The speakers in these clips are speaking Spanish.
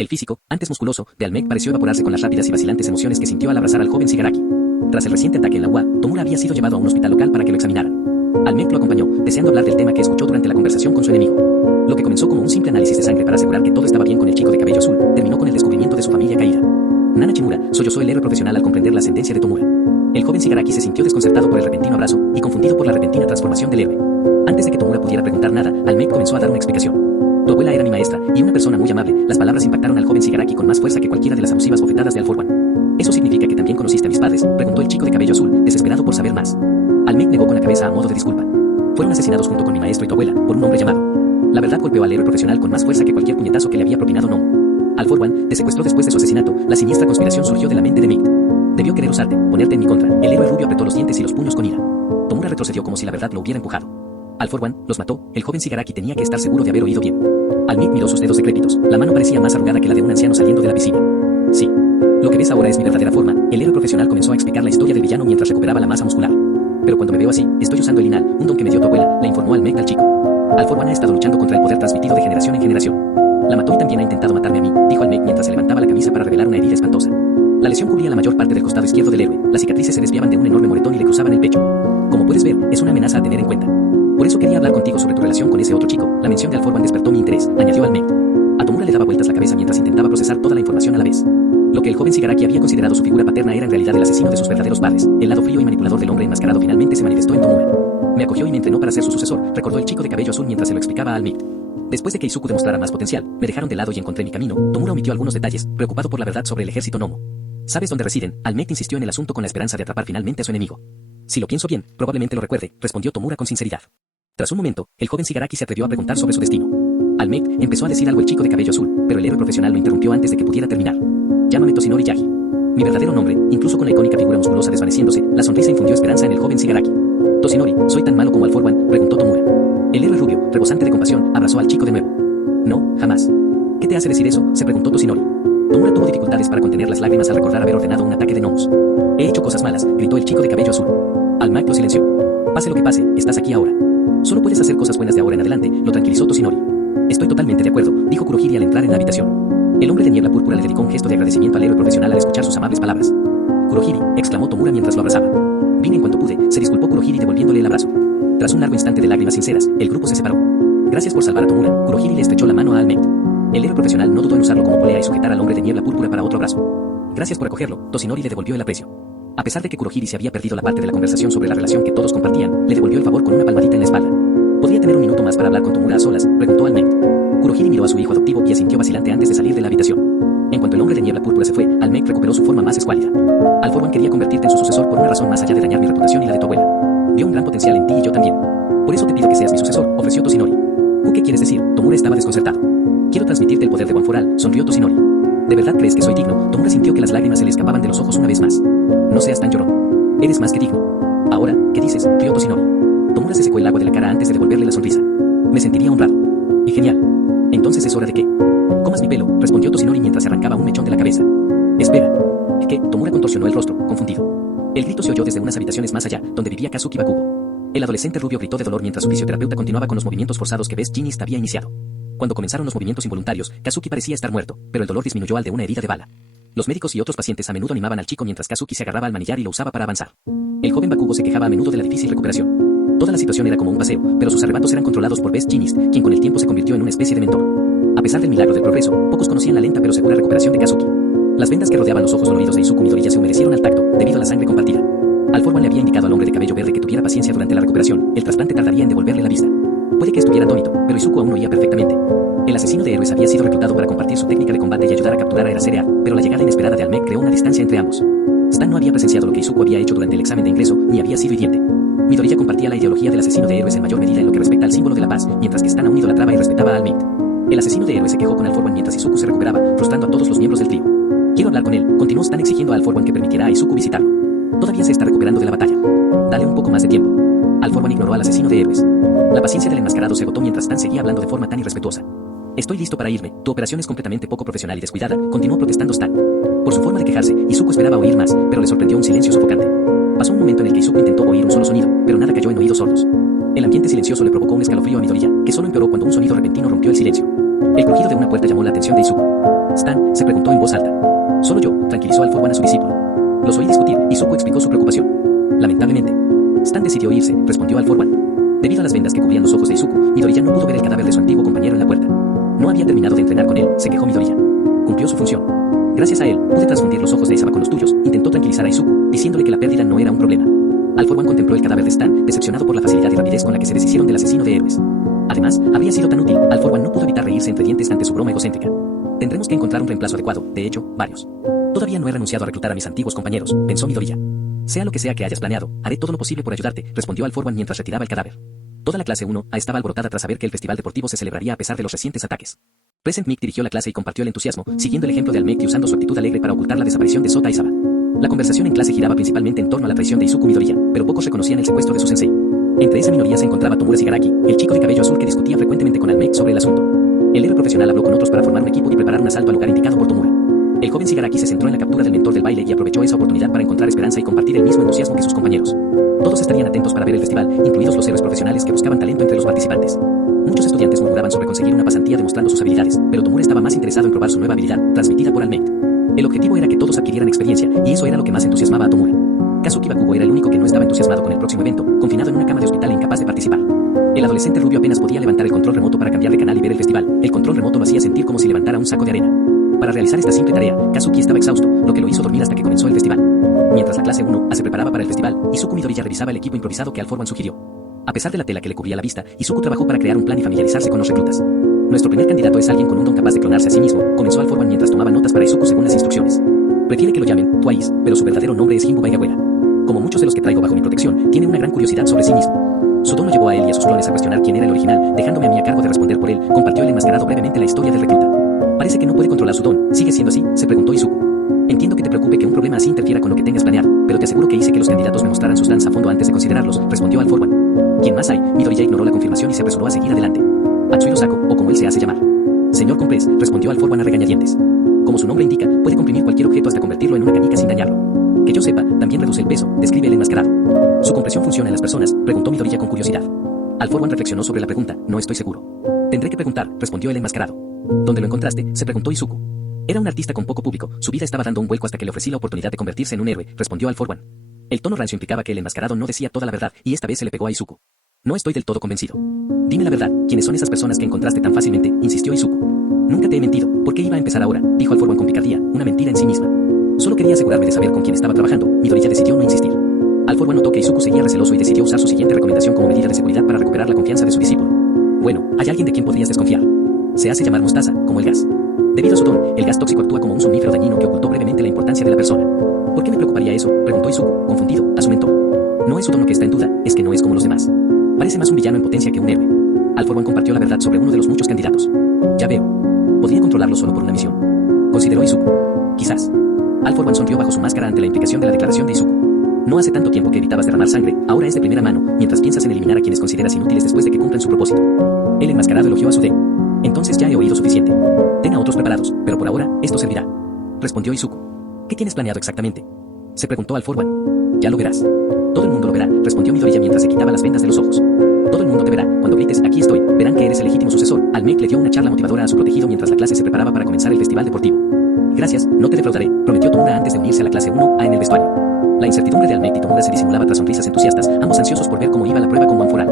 El físico, antes musculoso, de Almec pareció evaporarse con las rápidas y vacilantes emociones que sintió al abrazar al joven Shigaraki. Tras el reciente ataque en la UA, Tomura había sido llevado a un hospital local para que lo examinaran. Almec lo acompañó, deseando hablar del tema que escuchó durante la conversación con su enemigo. Lo que comenzó como un simple análisis de sangre para asegurar que todo estaba bien con el chico de cabello azul, terminó con el descubrimiento de su familia caída. Nana Chimura sollozó el héroe profesional al comprender la sentencia de Tomura. El joven Shigaraki se sintió desconcertado por el repentino abrazo y confundido por la repentina transformación del héroe. Antes de que Tomura pudiera preguntar nada, Almec comenzó a dar una explicación. Tu abuela era mi maestra, y una persona muy amable. Las palabras impactaron al joven Shigaraki con más fuerza que cualquiera de las abusivas bofetadas de All For One. ¿Eso significa que también conociste a mis padres?, preguntó el chico de cabello azul, desesperado por saber más. Almec negó con la cabeza a modo de disculpa. Fueron asesinados junto con mi maestro y tu abuela, por un hombre llamado. La verdad golpeó al héroe profesional con más fuerza que cualquier puñetazo que le había propinado Nomu. All For One te secuestró después de su asesinato. La siniestra conspiración surgió de la mente de Mick. Debió querer usarte, ponerte en mi contra. El héroe rubio apretó los dientes y los puños con ira. Tomura retrocedió como si la verdad lo hubiera empujado. All For One los mató. El joven Shigaraki tenía que estar seguro de haber oído bien. Almec miró sus dedos decrépitos. La mano parecía más arrugada que la de un anciano saliendo de la piscina. Sí. Lo que ves ahora es mi verdadera forma. El héroe profesional comenzó a explicar la historia del villano mientras recuperaba la masa muscular. Pero cuando me veo así, estoy usando el Inal, un don que me dio tu abuela, le informó Almec al chico. All For One ha estado luchando contra el poder transmitido de generación en generación. La mató y también ha intentado matarme a mí, dijo Almec mientras se levantaba la camisa para revelar una herida espantosa. La lesión cubría la mayor parte del costado izquierdo del héroe. Las cicatrices se desviaban de un enorme moretón y le cruzaban el pecho. Como puedes ver, es una amenaza a tener en cuenta. Por eso quería hablar contigo sobre tu relación con ese otro chico. La mención de All For One despertó mi interés, añadió Almec. A Tomura le daba vueltas la cabeza mientras intentaba procesar toda la información a la vez. Lo que el joven Shigaraki había considerado su figura paterna era en realidad el asesino de sus verdaderos padres. El lado frío y manipulador del hombre enmascarado finalmente se manifestó en Tomura. Me acogió y me entrenó para ser su sucesor, recordó el chico de cabello azul mientras se lo explicaba a Almec. Después de que Izuku demostrara más potencial, me dejaron de lado y encontré mi camino. Tomura omitió algunos detalles, preocupado por la verdad sobre el ejército Nomu. ¿Sabes dónde residen? Almec insistió en el asunto con la esperanza de atrapar finalmente a su enemigo. Si lo pienso bien, probablemente lo recuerde, respondió Tomura con sinceridad. Tras un momento, el joven Shigaraki se atrevió a preguntar sobre su destino. Almec empezó a decir algo el chico de cabello azul, pero el héroe profesional lo interrumpió antes de que pudiera terminar. Llámame Toshinori Yagi. Mi verdadero nombre, incluso con la icónica figura musculosa desvaneciéndose, la sonrisa infundió esperanza en el joven Shigaraki. Toshinori, ¿soy tan malo como All For One?, preguntó Tomura. El héroe rubio, rebosante de compasión, abrazó al chico de nuevo. No, jamás. ¿Qué te hace decir eso?, se preguntó Toshinori. Tomura tuvo dificultades para contener las lágrimas al recordar haber ordenado un ataque de Nomus. He hecho cosas malas, gritó el chico de cabello azul. Almec lo silenció. Pase lo que pase, estás aquí ahora. Solo puedes hacer cosas buenas de ahora en adelante, lo tranquilizó Toshinori. Estoy totalmente de acuerdo, dijo Kurohiri al entrar en la habitación. El hombre de niebla púrpura le dedicó un gesto de agradecimiento al héroe profesional al escuchar sus amables palabras. Kurohiri, exclamó Tomura mientras lo abrazaba. Vine en cuanto pude, se disculpó Kurohiri devolviéndole el abrazo. Tras un largo instante de lágrimas sinceras, el grupo se separó. Gracias por salvar a Tomura, Kurohiri le estrechó la mano a Almec. El héroe profesional no dudó en usarlo como polea y sujetar al hombre de niebla púrpura para otro abrazo. Gracias por acogerlo, Toshinori le devolvió el aprecio. A pesar de que Kurohiri se había perdido la parte de la conversación sobre la relación que todos compartían, le devolvió el favor con una palmadita en la espalda. ¿Podría tener un minuto más para hablar con Tomura a solas?, preguntó Almec. Kurohiri miró a su hijo adoptivo y asintió vacilante antes de salir de la habitación. En cuanto el hombre de niebla púrpura se fue, Almec recuperó su forma más escuálida. All For One quería convertirte en su sucesor por una razón más allá de dañar mi reputación y la de tu abuela. Vio un gran potencial en ti y yo también. Por eso te pido que seas mi sucesor, ofreció Toshinori. ¿Qué quieres decir? Tomura estaba desconcertado. Quiero transmitirte el poder de One For All, sonrió Toshinori. ¿De verdad crees que soy digno? Tomura sintió que las lágrimas se le escapaban de los ojos una vez más. No seas tan llorón. Eres más que digno. Ahora, ¿qué dices?, rió Toshinori. Tomura se secó el agua de la cara antes de devolverle la sonrisa. Me sentiría honrado. Y genial. Entonces es hora de que comas mi pelo, respondió Toshinori mientras se arrancaba un mechón de la cabeza. Espera. ¿Qué? Tomura contorsionó el rostro, confundido. El grito se oyó desde unas habitaciones más allá, donde vivía Kazuki Bakugo. El adolescente rubio gritó de dolor mientras su fisioterapeuta continuaba con los movimientos forzados que Best Jeanist había iniciado. Cuando comenzaron los movimientos involuntarios, Kazuki parecía estar muerto, pero el dolor disminuyó al de una herida de bala. Los médicos y otros pacientes a menudo animaban al chico mientras Kazuki se agarraba al manillar y lo usaba para avanzar. El joven Bakugo se quejaba a menudo de la difícil recuperación. Toda la situación era como un paseo, pero sus arrebatos eran controlados por Best Jeanist, quien con el tiempo se convirtió en una especie de mentor. A pesar del milagro del progreso, pocos conocían la lenta pero segura recuperación de Kazuki. Las vendas que rodeaban los ojos doloridos de Izuku Midoriya se humedecieron al tacto, debido a la sangre compartida. All For One le había indicado al hombre de cabello verde que tuviera paciencia durante la recuperación. El trasplante tardaría en devolverle la vista. Puede que estuviera atónito, pero Izuku aún oía perfectamente. El asesino de héroes había sido reclutado para compartir su técnica de combate y ayudar a capturar a Eraserea, pero la llegada inesperada de Almec creó una distancia entre ambos. Stan no había presenciado lo que Izuku había hecho durante el examen de ingreso, ni había sido hiriente. Midoriya compartía la ideología del asesino de héroes en mayor medida en lo que respecta al símbolo de la paz, mientras que Stan aún idolatraba y respetaba a Almec. El asesino de héroes se quejó con All For One mientras Izuku se recuperaba, frustrando a todos los miembros del trío. Quiero hablar con él, continuó Stan exigiendo a All For One que permitiera a Izuku visitarlo. Todavía se está recuperando de la batalla. Dale un poco más de tiempo. All For One ignoró al asesino de héroes. La paciencia del enmascarado se agotó mientras Stan seguía hablando de forma tan irrespetuosa. Estoy listo para irme, tu operación es completamente poco profesional y descuidada, continuó protestando Stan. Por su forma de quejarse, Izuku esperaba oír más, pero le sorprendió un silencio sofocante. Pasó un momento en el que Izuku intentó oír un solo sonido, pero nada cayó en oídos sordos. El ambiente silencioso le provocó un escalofrío a Midoriya, que solo empeoró cuando un sonido repentino rompió el silencio. El crujido de una puerta llamó la atención de Izuku. Stan se preguntó en voz alta. Solo yo, tranquilizó All For One a su discípulo. Los oí discutir y Izuku explicó su preocupación. Lamentablemente, Stan decidió irse, respondió All For One. Debido a las vendas que cubrían los ojos de Izuku, Midoriya no pudo ver el cadáver de su antiguo compañero en la puerta. No había terminado de entrenar con él, se quejó Midoriya. Cumplió su función. Gracias a él, pude transfundir los ojos de Isaba con los tuyos, intentó tranquilizar a Izuku, diciéndole que la pérdida no era un problema. All For One contempló el cadáver de Stan, decepcionado por la facilidad y rapidez con la que se deshicieron del asesino de héroes. Además, habría sido tan útil, All For One no pudo evitar reírse entre dientes ante su broma egocéntrica. Tendremos que encontrar un reemplazo adecuado, de hecho, varios. Todavía no he renunciado a reclutar a mis antiguos compañeros, pensó Midoriya. Sea lo que sea que hayas planeado, haré todo lo posible por ayudarte, respondió All For One mientras retiraba el cadáver. Toda la clase 1A estaba alborotada tras saber que el festival deportivo se celebraría a pesar de los recientes ataques. Present Mic dirigió la clase y compartió el entusiasmo, siguiendo el ejemplo de Almec y usando su actitud alegre para ocultar la desaparición de Sota y Saba. La conversación en clase giraba principalmente en torno a la traición de Izuku Midoriya, pero pocos reconocían el secuestro de su sensei. Entre esa minoría se encontraba Tomura Shigaraki, el chico de cabello azul que discutía frecuentemente con Almec sobre el asunto. El héroe profesional habló con otros para formar un equipo y preparar un asalto al lugar indicado por Tomura. El joven Shigaraki se centró en la captura del mentor del baile y aprovechó esa oportunidad para encontrar esperanza y compartir el mismo entusiasmo que sus compañeros. Todos estarían atentos para ver el festival, incluidos los héroes profesionales que buscaban talento entre los participantes. Muchos estudiantes murmuraban sobre conseguir una pasantía demostrando sus habilidades, pero Tomura estaba más interesado en probar su nueva habilidad, transmitida por Almec. El objetivo era que todos adquirieran experiencia, y eso era lo que más entusiasmaba a Tomura. Kazuki Bakugo era el único que no estaba entusiasmado con el próximo evento, confinado en una cama de hospital e incapaz de participar. El adolescente rubio apenas podía levantar el control remoto para cambiar de canal y ver el festival. El control remoto lo hacía sentir como si levantara un saco de arena. Para realizar esta simple tarea, Kazuki estaba exhausto, lo que lo hizo dormir hasta que comenzó el festival. Mientras la clase 1A se preparaba para el festival, Izuku Midoriya revisaba el equipo improvisado que All For One sugirió. A pesar de la tela que le cubría la vista, Izuku trabajó para crear un plan y familiarizarse con los reclutas. Nuestro primer candidato es alguien con un don capaz de clonarse a sí mismo, comenzó All For One mientras tomaba notas para Izuku según las instrucciones. Prefiere que lo llamen Twice, pero su verdadero nombre es Jimbo Baigabuela. Como muchos de los que traigo bajo mi protección, tiene una gran curiosidad sobre sí mismo. Su don lo llevó a él y a sus clones a cuestionar quién era el original, dejándome a mí a cargo de responder por él, compartió el enmascarado brevemente la historia del recluta. Parece que no puede controlar su don, ¿sigue siendo así?, se preguntó Izuku. Entiendo que te preocupe que un problema así interfiera con lo que tengas planeado, pero te aseguro que hice que los candidatos me mostraran sus plans a fondo antes de considerarlos, respondió All For One. ¿Quién más hay? Midoriya ignoró la confirmación y se apresuró a seguir adelante. Atsuhiro Sako, o como él se hace llamar. Señor Comprés, respondió All For One a regañadientes. Como su nombre indica, puede comprimir cualquier objeto hasta convertirlo en una canica sin dañarlo. Que yo sepa, también reduce el peso, describe el enmascarado. ¿Su compresión funciona en las personas?, preguntó Midoriya con curiosidad. All For One reflexionó sobre la pregunta, no estoy seguro. Tendré que preguntar, respondió el enmascarado. ¿Dónde lo encontraste?, se preguntó Izuku. Era un artista con poco público, su vida estaba dando un vuelco hasta que le ofrecí la oportunidad de convertirse en un héroe, respondió All For One. El tono rancio implicaba que el enmascarado no decía toda la verdad, y esta vez se le pegó a Izuku. No estoy del todo convencido. Dime la verdad, ¿quiénes son esas personas que encontraste tan fácilmente?, insistió Izuku. Nunca te he mentido, ¿por qué iba a empezar ahora?, dijo All For One con picardía, una mentira en sí misma. Solo quería asegurarme de saber con quién estaba trabajando, Midoriya decidió no insistir. All For One notó que Izuku seguía receloso y decidió usar su siguiente recomendación como medida de seguridad para recuperar la confianza de su discípulo. Bueno, hay alguien de quien podrías desconfiar. Se hace llamar mostaza, como el gas. Debido a su don, el gas tóxico actúa como un somnífero dañino que ocultó brevemente la importancia de la persona. ¿Por qué me preocuparía eso?, preguntó Izuku, confundido, a su mentor. No es su tono que está en duda, es que no es como los demás. Parece más un villano en potencia que un héroe. All For One compartió la verdad sobre uno de los muchos candidatos. Ya veo. Podría controlarlo solo por una misión, consideró Izuku. Quizás. All For One sonrió bajo su máscara ante la implicación de la declaración de Izuku. No hace tanto tiempo que evitabas derramar sangre, ahora es de primera mano, mientras piensas en eliminar a quienes consideras inútiles después de que cumplan su propósito. El enmascarado elogió a su D. Entonces ya he oído suficiente. Ten a otros preparados, pero por ahora, esto servirá, respondió Izuku. ¿Qué tienes planeado exactamente?, se preguntó All For One. Ya lo verás. Todo el mundo lo verá, respondió Midoriya mientras se quitaba las vendas de los ojos. Todo el mundo te verá, cuando grites, aquí estoy, verán que eres el legítimo sucesor. Almec le dio una charla motivadora a su protegido mientras la clase se preparaba para comenzar el festival deportivo. Gracias, no te defraudaré, prometió Tomura antes de unirse a la clase 1A en el vestuario. La incertidumbre de Almec y Tomura se disimulaba tras sonrisas entusiastas, ambos ansiosos por ver cómo iba la prueba con One For All.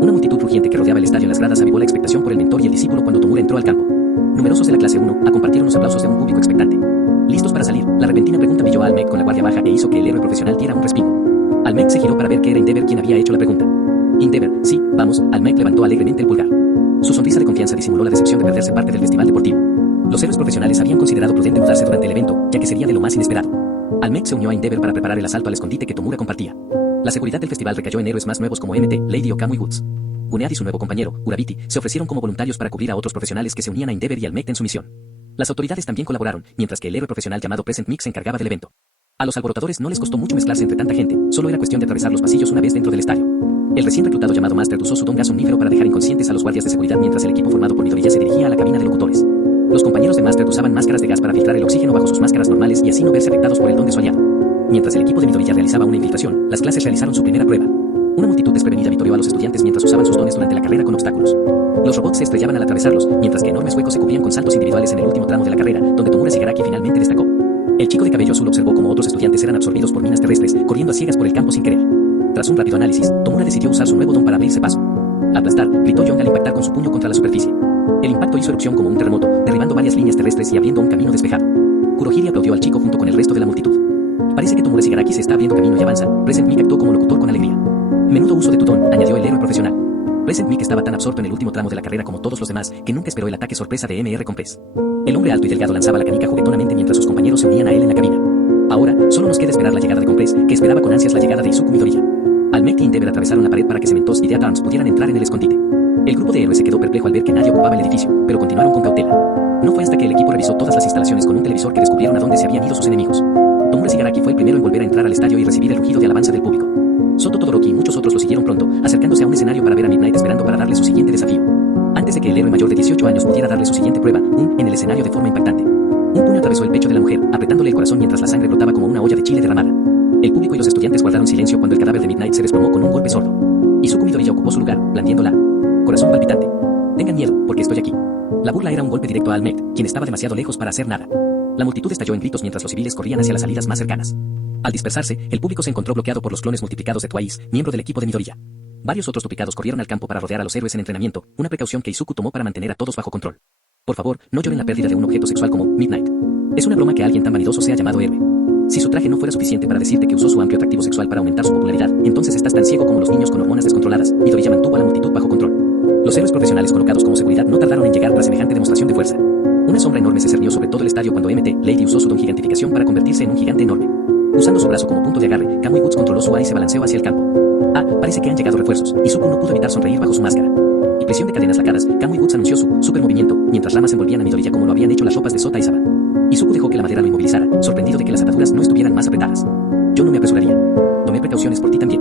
Una multitud rugiente que rodeaba el estadio en las gradas avivó la expectación por el mentor y el discípulo cuando Tomura entró al campo. Numerosos de la clase 1A compartieron los aplausos de un público expectante. ¿Listos para salir?, la repentina pregunta brilló a Almec con la guardia baja e hizo que el héroe profesional diera un respingo. Almec se giró para ver que era Endeavor quien había hecho la pregunta. Endeavor, sí, vamos, Almec levantó alegremente el pulgar. Su sonrisa de confianza disimuló la decepción de perderse parte del festival deportivo. Los héroes profesionales habían considerado prudente mudarse durante el evento, ya que sería de lo más inesperado. Almec se unió a Endeavor para preparar el asalto al escondite que Tomura compartía. La seguridad del festival recayó en héroes más nuevos como MT, Lady Okamu y Woods. Gunead y su nuevo compañero, Urabiti, se ofrecieron como voluntarios para cubrir a otros profesionales que se unían a Endeavor y Almec en su misión. Las autoridades también colaboraron, mientras que el héroe profesional llamado Present Mic se encargaba del evento. A los alborotadores no les costó mucho mezclarse entre tanta gente, solo era cuestión de atravesar los pasillos una vez dentro del estadio. El recién reclutado llamado Master usó su don gas somnífero para dejar inconscientes a los guardias de seguridad mientras el equipo formado por Midoriya se dirigía a la cabina de locutores. Los compañeros de Master usaban máscaras de gas para filtrar el oxígeno bajo sus máscaras normales y así no verse afectados por el don de su aliado. Mientras el equipo de Midoriya realizaba una infiltración, las clases realizaron su primera prueba. Una multitud desprevenida vitoreó a los estudiantes mientras usaban sus dones durante la carrera con obstáculos. Los robots se estrellaban al atravesarlos, mientras que enormes huecos se cubrían con saltos individuales en el último tramo de la carrera, donde Tomura Shigaraki finalmente destacó. El chico de cabello azul observó cómo otros estudiantes eran absorbidos por minas terrestres, corriendo a ciegas por el campo sin querer. Tras un rápido análisis, Tomura decidió usar su nuevo don para abrirse paso. Aplastar, gritó Young al impactar con su puño contra la superficie. El impacto hizo erupción como un terremoto, derribando varias líneas terrestres y abriendo un camino despejado. Kurohiri aplaudió al chico junto con el resto de la multitud. Parece que Tomura Shigaraki se está abriendo camino y avanza. Present Mic actuó como locutor con alegría. Menudo uso de tu don, añadió el héroe profesional. Present Mic estaba tan absorto en el último tramo de la carrera como todos los demás, que nunca esperó el ataque sorpresa de MR Compress. El hombre alto y delgado lanzaba la canica juguetonamente mientras sus compañeros se unían a él en la cabina. Ahora, solo nos queda esperar la llegada de Compress, que esperaba con ansias la llegada de Izuku Midoriya. Almec y Endeavor atravesaron la pared para que Cementos y Death Arms pudieran entrar en el escondite. El grupo de héroes se quedó perplejo al ver que nadie ocupaba el edificio, pero continuaron con cautela. No fue hasta que el equipo revisó todas las instalaciones con un televisor que descubrieron a dónde se habían ido sus enemigos. Tomura Shigaraki fue el primero en volver a entrar al estadio y recibir el rugido de alabanza del público. Soto Todoroki y muchos otros lo siguieron pronto, acercándose a un escenario para ver a Midnight esperando para darle su siguiente desafío. Antes de que el héroe mayor de 18 años pudiera darle su siguiente prueba, en el escenario de forma impactante. Un puño atravesó el pecho de la mujer, apretándole el corazón mientras la sangre brotaba como una olla de chile derramada. El público y los estudiantes guardaron silencio cuando el cadáver de Midnight se desplomó con un golpe sordo. Izuku Midoriya ocupó su lugar, blandiéndola. Corazón palpitante. Tengan miedo, porque estoy aquí. La burla era un golpe directo a Almec, quien estaba demasiado lejos para hacer nada. La multitud estalló en gritos mientras los civiles corrían hacia las salidas más cercanas. Al dispersarse, el público se encontró bloqueado por los clones multiplicados de Twice, miembro del equipo de Midoriya. Varios otros duplicados corrieron al campo para rodear a los héroes en entrenamiento, una precaución que Izuku tomó para mantener a todos bajo control. Por favor, no lloren la pérdida de un objeto sexual como Midnight. Es una broma que alguien tan vanidoso sea llamado héroe. Si su traje no fuera suficiente para decirte que usó su amplio atractivo sexual para aumentar su popularidad, entonces estás tan ciego como los niños con hormonas descontroladas. Midoriya mantuvo a la multitud bajo control. Los héroes profesionales colocados como seguridad no tardaron en llegar tras semejante demostración de fuerza. Una sombra enorme se cernió sobre todo el estadio cuando Lady usó su don gigantificación para convertirse en un gigante enorme. Usando su brazo como punto de agarre, Kamui Woods controló su A y se balanceó hacia el campo. Parece que han llegado refuerzos. Izuku no pudo evitar sonreír bajo su máscara. Y presión de cadenas lacadas, Kamui Woods anunció su super movimiento, mientras ramas envolvían a Midoriya como lo habían hecho las ropas de Sota y Saba. Izuku dejó que la madera lo inmovilizara, sorprendido de que las ataduras no estuvieran más apretadas. Yo no me apresuraría. Tomé precauciones por ti también.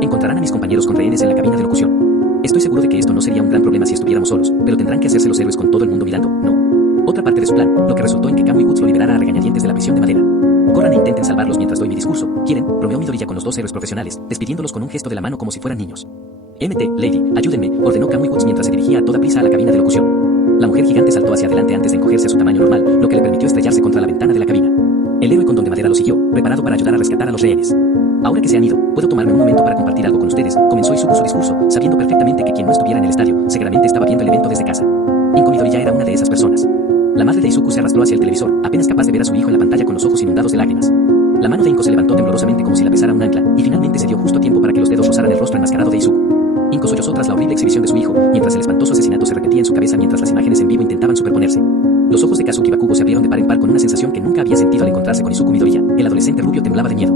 Encontrarán a mis compañeros con rehenes en la cabina de locución. Estoy seguro de que esto no sería un gran problema si estuviéramos solos, pero tendrán que hacerse los héroes con todo el mundo mirando, ¿no? Otra parte de su plan, lo que resultó en que Kamui Woods lo liberara a regañadientes de la prisión de madera. Corran e intenten salvarlos mientras doy mi discurso. ¿Quieren? Bromeó Midoriya con los dos héroes profesionales, despidiéndolos con un gesto de la mano como si fueran niños. Lady, ayúdenme, ordenó Kamui Woods mientras se dirigía a toda prisa a la cabina de locución. La mujer gigante saltó hacia adelante antes de encogerse a su tamaño normal, lo que le permitió estrellarse contra la ventana de la cabina. El héroe con don de madera lo siguió, preparado para ayudar a rescatar a los rehenes. Ahora que se han ido, ¿puedo tomarme un momento para compartir algo con ustedes? Comenzó Izuku su discurso, sabiendo perfectamente que quien no estuviera en el estadio, seguramente estaba viendo el evento desde casa. Midoriya era una de esas personas. La madre de Izuku se arrastró hacia el televisor, apenas capaz de ver a su hijo en la pantalla con los ojos inundados de lágrimas. La mano de Inko se levantó temblorosamente como si la pesara un ancla, y finalmente se dio justo a tiempo para que los dedos rozaran el rostro enmascarado de Izuku. Inko sollozó tras la horrible exhibición de su hijo, mientras el espantoso asesinato se repetía en su cabeza mientras las imágenes en vivo intentaban superponerse. Los ojos de Kazuki Bakugo se abrieron de par en par con una sensación que nunca había sentido al encontrarse con Izuku Midoriya. El adolescente rubio temblaba de miedo.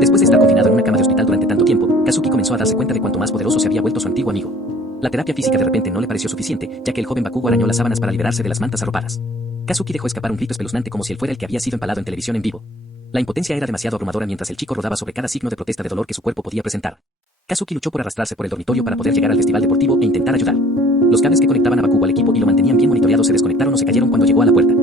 Después de estar confinado en una cama de hospital durante tanto tiempo, Kazuki comenzó a darse cuenta de cuánto más poderoso se había vuelto su antiguo amigo. La terapia física de repente no le pareció suficiente, ya que el joven Bakugo arañó las sábanas para liberarse de las mantas arropadas. Kazuki dejó escapar un grito espeluznante como si él fuera el que había sido empalado en televisión en vivo. La impotencia era demasiado abrumadora mientras el chico rodaba sobre cada signo de protesta de dolor que su cuerpo podía presentar. Kazuki luchó por arrastrarse por el dormitorio para poder llegar al festival deportivo e intentar ayudar. Los cables que conectaban a Bakugo al equipo y lo mantenían bien monitoreado se desconectaron o se cayeron cuando llegó a la puerta.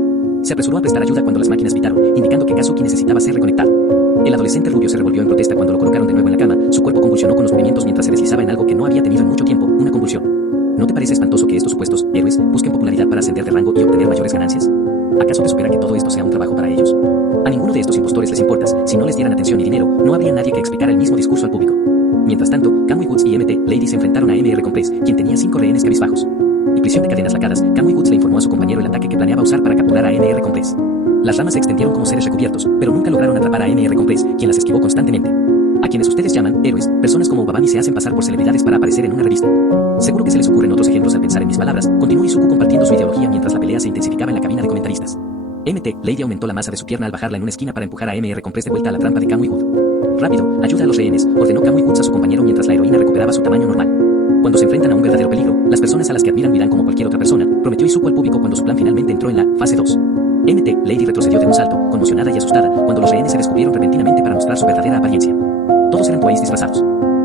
Se apresuró a prestar ayuda cuando las máquinas pitaron, indicando que Kazuki necesitaba ser reconectado. El adolescente rubio se revolvió en protesta cuando lo colocaron de nuevo en la cama, su cuerpo convulsionó con los movimientos mientras se deslizaba en algo que no había tenido en mucho tiempo, una convulsión. ¿No te parece espantoso que estos supuestos héroes busquen popularidad para ascender de rango y obtener mayores ganancias? ¿Acaso te supera que todo esto sea un trabajo para ellos? A ninguno de estos impostores les importas, si no les dieran atención y dinero, no habría nadie que explicara el mismo discurso al público. Mientras tanto, Kamui Woods y Lady se enfrentaron a MR Compress, quien tenía 5 rehenes cabizbajos. Y prisión de cadenas lacadas, Kamui Woods le informó a su compañero el ataque que planeaba usar para capturar a MR Compress. Las ramas se extendieron como seres recubiertos, pero nunca lograron atrapar a MR Compress, quien las esquivó constantemente. A quienes ustedes llaman héroes, personas como Babami se hacen pasar por celebridades para aparecer en una revista. Seguro que se les ocurren otros ejemplos al pensar en mis palabras, continuó Izuku compartiendo su ideología mientras la pelea se intensificaba en la cabina de comentaristas. Lady aumentó la masa de su pierna al bajarla en una esquina para empujar a MR Compress de vuelta a la trampa de Kamui Woods. Rápido, ayuda a los rehenes, ordenó Kamui Woods a su compañero mientras la heroína recuperaba su tamaño normal. Cuando se enfrentan a un verdadero peligro, las personas a las que admiran miran como cualquier otra persona, prometió Izuku al público cuando su plan finalmente entró en la fase 2. Lady retrocedió de un salto, conmocionada y asustada, cuando los rehenes se descubrieron repentinamente para mostrar su verdadera apariencia. Todos eran Twice disfrazados.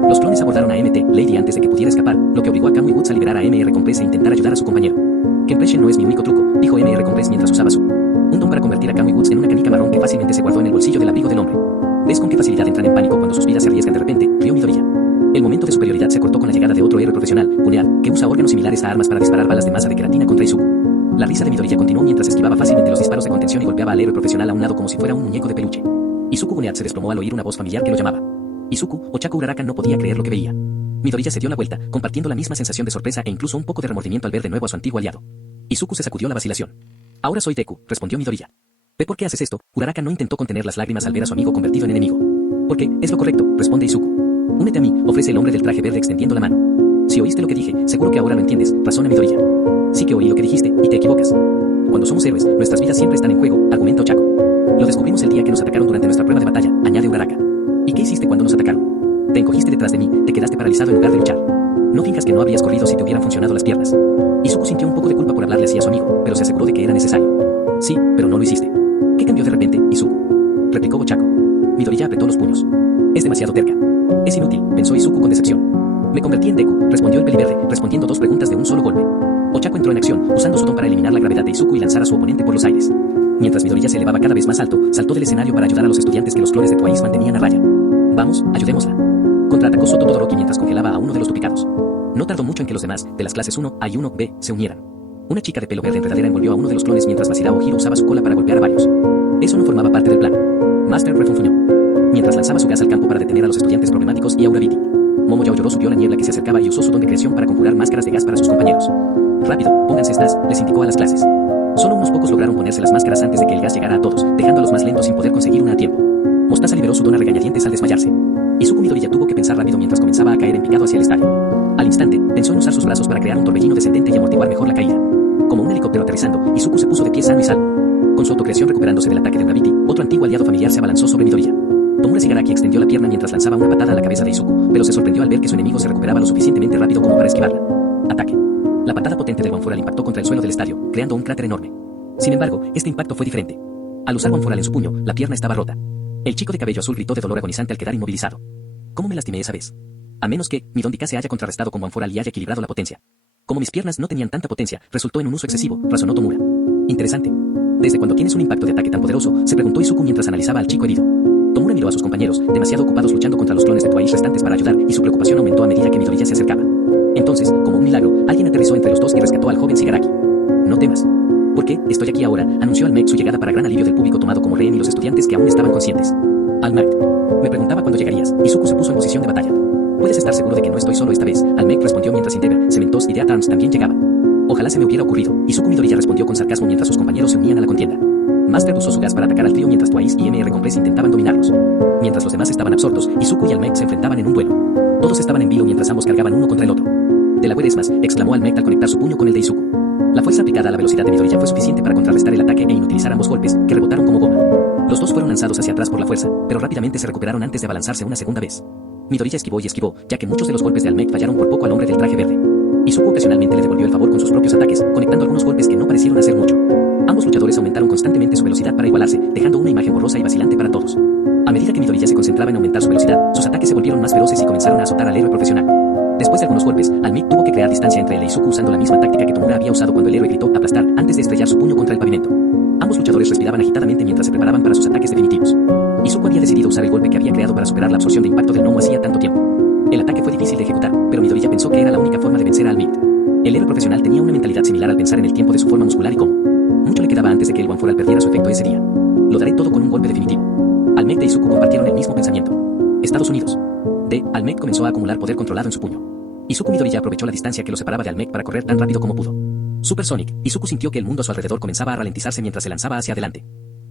Los clones abordaron a Lady antes de que pudiera escapar, lo que obligó a Kamui Woods a liberar a MR Compress e intentar ayudar a su compañero. Compression no es mi único truco, dijo MR Compress mientras usaba un don para convertir a Kamui Woods en una canica marrón que fácilmente se guardó en el bolsillo del abrigo del hombre. ¿Ves con qué facilidad entran en pánico cuando sus vidas se arriesgan de repente?, rió Midoriya. El momento de superioridad se cortó con la llegada de otro héroe profesional, Gunea, que usa órganos similares a armas para disparar balas de masa de queratina contra Izuku. La risa de Midoriya continuó mientras esquivaba fácilmente los disparos de contención y golpeaba al héroe profesional a un lado como si fuera un muñeco de peluche. Izuku Gunea se desplomó al oír una voz familiar que lo llamaba. Izuku, o Chaco Uraraka, no podía creer lo que veía. Midoriya se dio la vuelta, compartiendo la misma sensación de sorpresa e incluso un poco de remordimiento al ver de nuevo a su antiguo aliado. Izuku se sacudió la vacilación. Ahora soy Deku, respondió Midoriya. ¿Ve por qué haces esto? Uraraka no intentó contener las lágrimas al ver a su amigo convertido en enemigo. Porque es lo correcto, responde Izuku. Únete a mí, ofrece el hombre del traje verde extendiendo la mano. Si oíste lo que dije, seguro que ahora lo entiendes, razona Midoriya. Sí que oí lo que dijiste, y te equivocas. Cuando somos héroes, nuestras vidas siempre están en juego, argumenta Ochako. Lo descubrimos el día que nos atacaron durante nuestra prueba de batalla, añade Uraraka. ¿Y qué hiciste cuando nos atacaron? Te encogiste detrás de mí, te quedaste paralizado en lugar de luchar. No finjas que no habrías corrido si te hubieran funcionado las piernas. Izuku sintió un poco de culpa por hablarle así a su amigo, pero se aseguró de que era necesario. Sí, pero no lo hiciste. ¿Qué cambió de repente, Izuku? Replicó Ochako. Midoriya apretó los puños. Es demasiado terca. Es inútil, pensó Izuku con decepción. Me convertí en Deku, respondió el peliverde, respondiendo dos preguntas de un solo golpe. Ochako entró en acción, usando su don para eliminar la gravedad de Izuku y lanzar a su oponente por los aires. Mientras Midoriya se elevaba cada vez más alto, saltó del escenario para ayudar a los estudiantes que los clones de Twice mantenían a raya. Vamos, ayudémosla. Contraatacó Soto Todoroki mientras congelaba a uno de los duplicados. No tardó mucho en que los demás, de las clases 1A y 1B, se unieran. Una chica de pelo verde enredadera envolvió a uno de los clones mientras Masahiro Hiro usaba su cola para golpear a varios. Eso no formaba parte del plan. Master refunfuñó. Mientras lanzaba su gas al campo para detener a los estudiantes problemáticos y Aura Viti. Momo Yaoyoro subió la niebla que se acercaba y usó su don de creación para conjurar máscaras de gas para sus compañeros. Rápido, pónganse estas, les indicó a las clases. Solo unos pocos lograron ponerse las máscaras antes de que el gas llegara a todos, dejando a los más lentos sin poder conseguir una a tiempo. Mostaza liberó su don a regañadientes al desmayarse. Izuku Midoriya tuvo que pensar rápido mientras comenzaba a caer en picado hacia el estadio. Al instante, pensó en usar sus brazos para crear un torbellino descendente y amortiguar mejor la caída. Como un helicóptero aterrizando, Izuku se puso de pie sano y salvo. Con su autocreación recuperándose del ataque de Gravity, otro antiguo aliado familiar se abalanzó sobre Midoriya. Tomura Shigaraki extendió la pierna mientras lanzaba una patada a la cabeza de Izuku, pero se sorprendió al ver que su enemigo se recuperaba lo suficientemente rápido como para esquivarla. Ataque. La patada potente del One-For-All impactó contra el suelo del estadio, creando un cráter enorme. Sin embargo, este impacto fue diferente. Al usar One-For-All en su puño, la pierna estaba rota. El chico de cabello azul gritó de dolor agonizante al quedar inmovilizado. ¿Cómo me lastimé esa vez? A menos que mi Don Dika se haya contrarrestado con One-For-All y haya equilibrado la potencia. Como mis piernas no tenían tanta potencia, resultó en un uso excesivo, razonó Tomura. Interesante. Desde cuando tienes un impacto de ataque tan poderoso, se preguntó Izuku mientras analizaba al chico herido. Tomura miró a sus compañeros, demasiado ocupados luchando contra los clones de Twice restantes para ayudar, y su preocupación aumentó a medida que Midoriya se acercaba. Entonces, como un milagro, alguien aterrizó entre los dos y rescató al joven Shigaraki. No temas. ¿Por qué? Estoy aquí ahora, anunció Almec su llegada para gran alivio del público tomado como rehén y los estudiantes que aún estaban conscientes. Almec. Me preguntaba cuándo llegarías. Izuku se puso en posición de batalla. Puedes estar seguro de que no estoy solo esta vez, Almec respondió mientras Integra, Cementos y Death Arms también llegaban. Ojalá se me hubiera ocurrido. Izuku Midoriya respondió con sarcasmo mientras sus compañeros se unían a la contienda. Master usó su gas para atacar al trío mientras Twice y MR Compress intentaban dominarlos. Mientras los demás estaban absortos, Izuku y Almec se enfrentaban en un duelo. Todos estaban en vilo mientras ambos cargaban uno contra el otro. De la es más, exclamó Almec al conectar su puño con el de Izuku. La fuerza aplicada a la velocidad de Midoriya fue suficiente para contrarrestar el ataque e inutilizar ambos golpes, que rebotaron como goma. Los dos fueron lanzados hacia atrás por la fuerza, pero rápidamente se recuperaron antes de abalanzarse una segunda vez. Midoriya esquivó y esquivó, ya que muchos de los golpes de Almec fallaron por poco al hombre del traje verde. Izuku ocasionalmente le devolvió el favor con sus propios ataques, conectando algunos golpes que no parecieron hacer mucho. Ambos luchadores aumentaron constantemente su velocidad para igualarse, dejando una imagen borrosa y vacilante para todos. A medida que Midoriya se concentraba en aumentar su velocidad, sus ataques se volvieron más feroces y comenzaron a azotar al héroe profesional. Después de algunos golpes, Almec tuvo que crear distancia entre él e Izuku usando la misma táctica que Tomura había usado cuando el héroe gritó aplastar antes de estrellar su puño contra el pavimento. Ambos luchadores respiraban agitadamente mientras se preparaban para sus ataques definitivos. Izuku había decidido usar el golpe que había creado para superar la absorción de impacto del gnomo hacía tanto tiempo. El ataque fue difícil de ejecutar, pero Midoriya pensó que era la única forma de vencer a Almec. El héroe profesional tenía una mentalidad similar al pensar en el tiempo de su forma muscular y cómo. Mucho le quedaba antes de que el One-For-All perdiera su efecto ese día. Lo daré todo con un golpe definitivo. Almec e Izuku compartieron el mismo pensamiento. Estados Unidos. Almec comenzó a acumular poder controlado en su puño. Izuku Midoriya aprovechó la distancia que lo separaba de Almec para correr tan rápido como pudo. Super Sonic, Izuku sintió que el mundo a su alrededor comenzaba a ralentizarse mientras se lanzaba hacia adelante.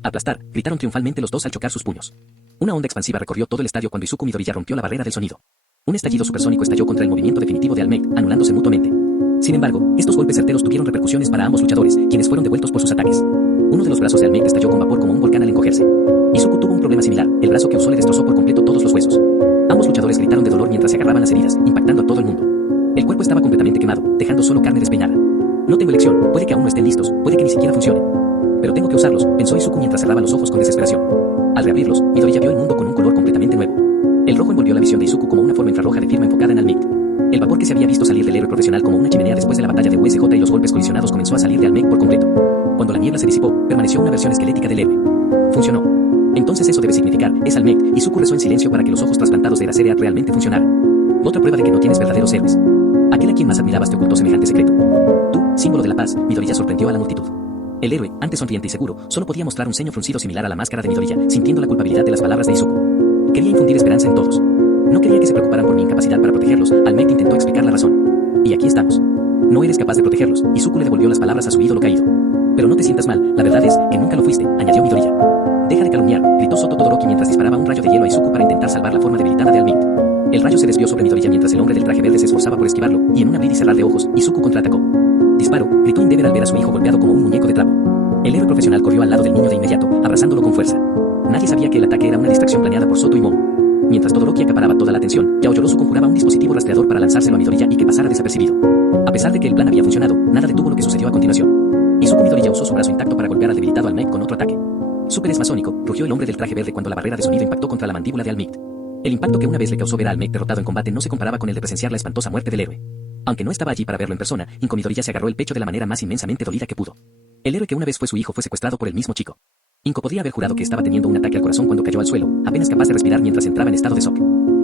Aplastar, gritaron triunfalmente los dos al chocar sus puños. Una onda expansiva recorrió todo el estadio cuando Izuku Midoriya rompió la barrera del sonido. Un estallido supersónico estalló contra el movimiento definitivo de Almec, anulándose mutuamente. Sin embargo, estos golpes certeros tuvieron repercusiones para ambos luchadores, quienes fueron devueltos por sus ataques. Uno de los brazos de Almec estalló con vapor como un volcán al encogerse. Izuku tuvo un problema similar, el brazo que usó le destrozó por completo todos los huesos. Ambos luchadores gritaron de dolor mientras se agarraban las heridas, impactando a todo el mundo. El cuerpo estaba completamente quemado, dejando solo carne despeinada. No tengo elección, puede que aún no estén listos, puede que ni siquiera funcionen. Pero tengo que usarlos, pensó Izuku mientras cerraba los ojos con desesperación. Al reabrirlos, Midoriya vio el mundo con un color completamente nuevo. El rojo envolvió la visión de Izuku como una forma infrarroja de firma enfocada en Almec. El vapor que se había visto salir del héroe profesional como una chimenea después de la batalla de USJ y los golpes colisionados comenzó a salir de Almec por completo. Cuando la niebla se disipó, permaneció una versión esquelética del héroe. Funcionó. Entonces eso debe significar, es Almec. Izuku rezó en silencio para que los ojos trasplantados de Eraserea realmente funcionaran. Otra prueba de que no tienes verdaderos héroes. Aquel a quien más admirabas te ocultó semejante secreto. Tú, símbolo de la paz, Midoriya sorprendió a la multitud. El héroe, antes sonriente y seguro, solo podía mostrar un ceño fruncido similar a la máscara de Midoriya, sintiendo la culpabilidad de las palabras de Izuku. Quería infundir esperanza en todos. No quería que se preocuparan por mi incapacidad para protegerlos. Almect intentó explicar la razón. Y aquí estamos. No eres capaz de protegerlos. Izuku le devolvió las palabras a su ídolo caído. Pero no te sientas mal, la verdad es que nunca lo fuiste, añadió Midoriya. Deja de calumniar, gritó Soto Todoroki mientras disparaba un rayo de hielo a Izuku para intentar salvar la forma debilitada de Almect. El rayo se desvió sobre Midoriya mientras el hombre del traje verde se esforzaba por esquivarlo, y en un abrir y cerrar de ojos, Izuku contraatacó. Disparo, gritó Endeavor al ver a su hijo golpeado como un muñeco de trapo. El héroe profesional corrió al lado del niño de inmediato, abrazándolo con fuerza. Nadie sabía que el ataque era una distracción planeada por Soto y Momo. Mientras Todoroki acaparaba toda la atención, Yaoyorozu conjuraba un dispositivo rastreador para lanzárselo a Midoriya y que pasara desapercibido. A pesar de que el plan había funcionado, nada detuvo lo que sucedió a continuación. Izuku Midoriya usó su brazo intacto para golpear al debilitado Almect con otro ataque. Super es masónico, rugió el hombre del traje verde cuando la barrera de sonido impactó contra la mandíbula de Almect. El impacto que una vez le causó ver a Almect derrotado en combate no se comparaba con el de presenciar la espantosa muerte del héroe. Aunque no estaba allí para verlo en persona, Inko Midoriya se agarró el pecho de la manera más inmensamente dolida que pudo. El héroe que una vez fue su hijo fue secuestrado por el mismo chico. Inko podría haber jurado que estaba teniendo un ataque al corazón cuando cayó al suelo, apenas capaz de respirar mientras entraba en estado de shock.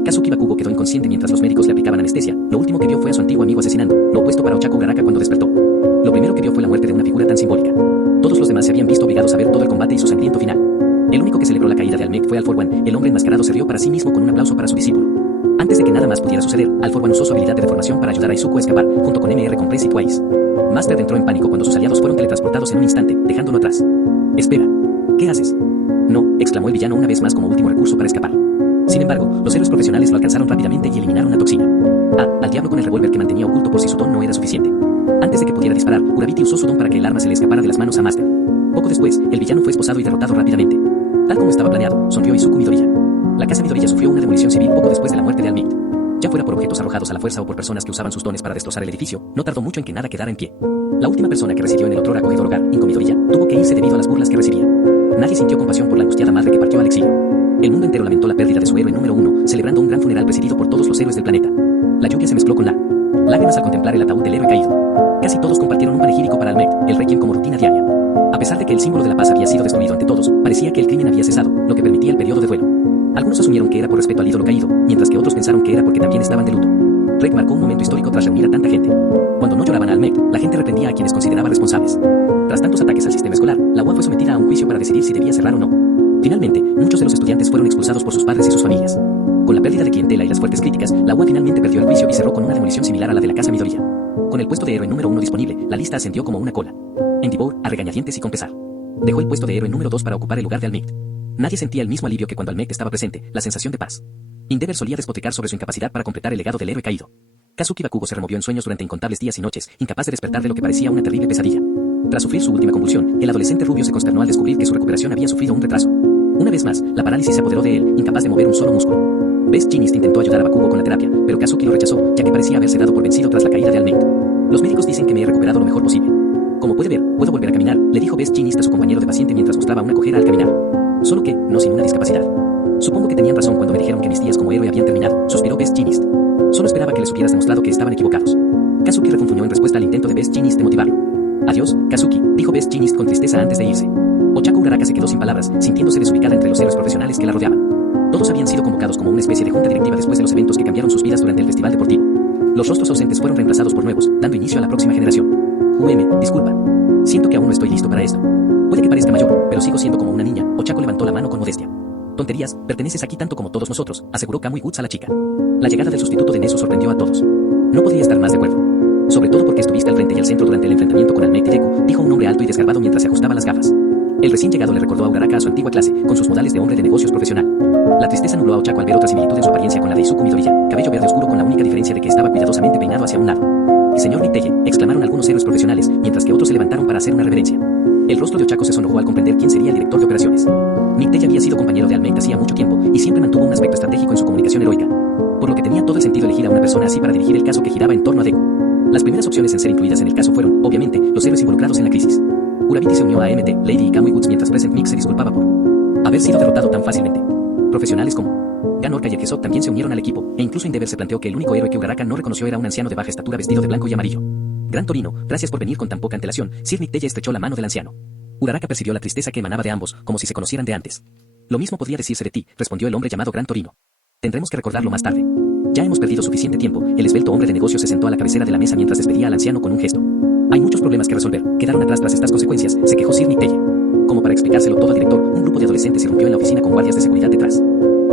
Kazuki Bakugo quedó inconsciente mientras los médicos le aplicaban anestesia. Lo último que vio fue a su antiguo amigo asesinando, lo opuesto para Ochako Uraraka cuando despertó. Lo primero que vio fue la muerte de una figura tan simbólica. Todos los demás se habían visto obligados a ver todo el combate y su sangriento final. El único que celebró la caída de Almect fue All For One. El hombre enmascarado se rió para sí mismo con un aplauso para su discípulo. Antes de que nada más pudiera suceder, All For One usó su habilidad de deformación para ayudar a Izuku a escapar, junto con MR Compressed Twice. Master entró en pánico cuando sus aliados fueron teletransportados en un instante, dejándolo atrás. Espera. ¿Qué haces? No, exclamó el villano una vez más como último recurso para escapar. Sin embargo, los héroes profesionales lo alcanzaron rápidamente y eliminaron la toxina. Al diablo con el revólver que mantenía oculto por si su don no era suficiente. Antes de que pudiera disparar, Urabiti usó su don para que el arma se le escapara de las manos a Master. Poco después, el villano fue esposado y derrotado rápidamente. Tal como estaba planeado, sonrió Izuku Midoriya. La casa Midoriya sufrió una demolición civil poco después de la muerte de Almect. Ya fuera por objetos arrojados a la fuerza o por personas que usaban sus dones para destrozar el edificio, no tardó mucho en que nada quedara en pie. La última persona que residió en el otrora acogedor hogar, Inko Midoriya, tuvo que irse debido a las burlas que recibía. Nadie sintió compasión por la angustiada madre que partió al exilio. El mundo entero lamentó la pérdida de su héroe número uno, celebrando un gran funeral presidido por todos los héroes del planeta. La lluvia se mezcló con lágrimas al contemplar el ataúd del héroe caído. Casi todos compartieron un panegírico para Almect, el requiem como rutina diaria. A pesar de que el símbolo de la paz había sido destruido ante todos, parecía que el crimen había cesado, lo que permitía el periodo de duelo. Algunos asumieron que era por respeto al ídolo caído, mientras que otros pensaron que era porque también estaban de luto. Rek marcó un momento histórico tras reunir a tanta gente. Cuando no lloraban a Almect, la gente reprendía a quienes consideraba responsables. Tras tantos ataques al sistema escolar, la UA fue sometida a un juicio para decidir si debía cerrar o no. Finalmente, muchos de los estudiantes fueron expulsados por sus padres y sus familias. Con la pérdida de clientela y las fuertes críticas, la UA finalmente perdió el juicio y cerró con una demolición similar a la de la casa Midoriya. Con el puesto de héroe número 1 disponible, la lista ascendió como una cola. Endeavor, a regañadientes y con pesar, dejó el puesto de héroe número 2 para ocupar el lugar de Almect. Nadie sentía el mismo alivio que cuando Almect estaba presente, la sensación de paz. Endeavor solía despotricar sobre su incapacidad para completar el legado del héroe caído. Kazuki Bakugo se removió en sueños durante incontables días y noches, incapaz de despertar de lo que parecía una terrible pesadilla. Tras sufrir su última convulsión, el adolescente rubio se consternó al descubrir que su recuperación había sufrido un retraso. Una vez más, la parálisis se apoderó de él, incapaz de mover un solo músculo. Best Jeanist intentó ayudar a Bakugo con la terapia, pero Kazuki lo rechazó, ya que parecía haberse dado por vencido tras la caída de Almect. Los médicos dicen que me he recuperado lo mejor posible. Como puede ver, puedo volver a caminar, le dijo Best Jeanist a su compañero de paciente mientras mostraba una cojera al caminar. Solo que, no sin una discapacidad. Supongo que tenían razón cuando me dijeron que mis días como héroe habían terminado, suspiró Best Jeanist. Solo esperaba que les hubieras demostrado que estaban equivocados. Kazuki refunfuñó en respuesta al intento de Best Jeanist de motivarlo. Adiós, Kazuki, dijo Best Jeanist con tristeza antes de irse. Ochako Uraraka se quedó sin palabras, sintiéndose desubicada entre los héroes profesionales que la rodeaban. Todos habían sido convocados como una especie de junta directiva después de los eventos que cambiaron sus vidas durante el festival deportivo. Los rostros ausentes fueron reemplazados por nuevos, dando inicio a la próxima generación. Disculpa. Siento que aún no estoy listo para esto. Puede que parezca mayor, pero sigo siendo como una niña. Ochako levantó la mano con modestia. Tonterías, perteneces aquí tanto como todos nosotros, aseguró Kamui Woods a la chica. La llegada del sustituto de Nezu sorprendió a todos. No podría estar más de acuerdo. Sobre todo porque estuviste al frente y al centro durante el enfrentamiento con Almect y Deku, dijo un hombre alto y desgarbado mientras se ajustaba las gafas. El recién llegado le recordó a Uraraka a su antigua clase, con sus modales de hombre de negocios profesional. La tristeza nubló a Ochako al ver otra similitud en su apariencia con la de Izuku Midoriya, cabello verde oscuro con la única diferencia de que estaba cuidadosamente peinado hacia un lado. Y señor Miteye, exclamaron algunos héroes profesionales, mientras que otros se levantaron para hacer una reverencia. El rostro de Ochako se sonrojó al comprender quién sería el director de operaciones. Miteye había sido compañero de Almect hacía mucho tiempo, y siempre mantuvo un aspecto estratégico en su comunicación heroica. Por lo que tenía todo el sentido elegir a una persona así para dirigir el caso que giraba en torno a Deku. Las primeras opciones en ser incluidas en el caso fueron, obviamente, los héroes involucrados en la crisis. Urabiti se unió a AMT, Lady y Kamui Woods mientras Present Mix se disculpaba por haber sido derrotado tan fácilmente. Profesionales como Gan Orca y Ergesot también se unieron al equipo, e incluso Endeavor se planteó que el único héroe que Uraraka no reconoció era un anciano de baja estatura vestido de blanco y amarillo. Gran Torino, gracias por venir con tan poca antelación. Sir Miteye estrechó la mano del anciano. Uraraka percibió la tristeza que emanaba de ambos, como si se conocieran de antes. Lo mismo podría decirse de ti, respondió el hombre llamado Gran Torino. Tendremos que recordarlo más tarde. Ya hemos perdido suficiente tiempo. El esbelto hombre de negocios se sentó a la cabecera de la mesa mientras despedía al anciano con un gesto. Hay muchos problemas que resolver. Quedaron atrás tras estas consecuencias, se quejó Sir Nick Telle. Como para explicárselo todo al director, un grupo de adolescentes irrumpió en la oficina con guardias de seguridad detrás.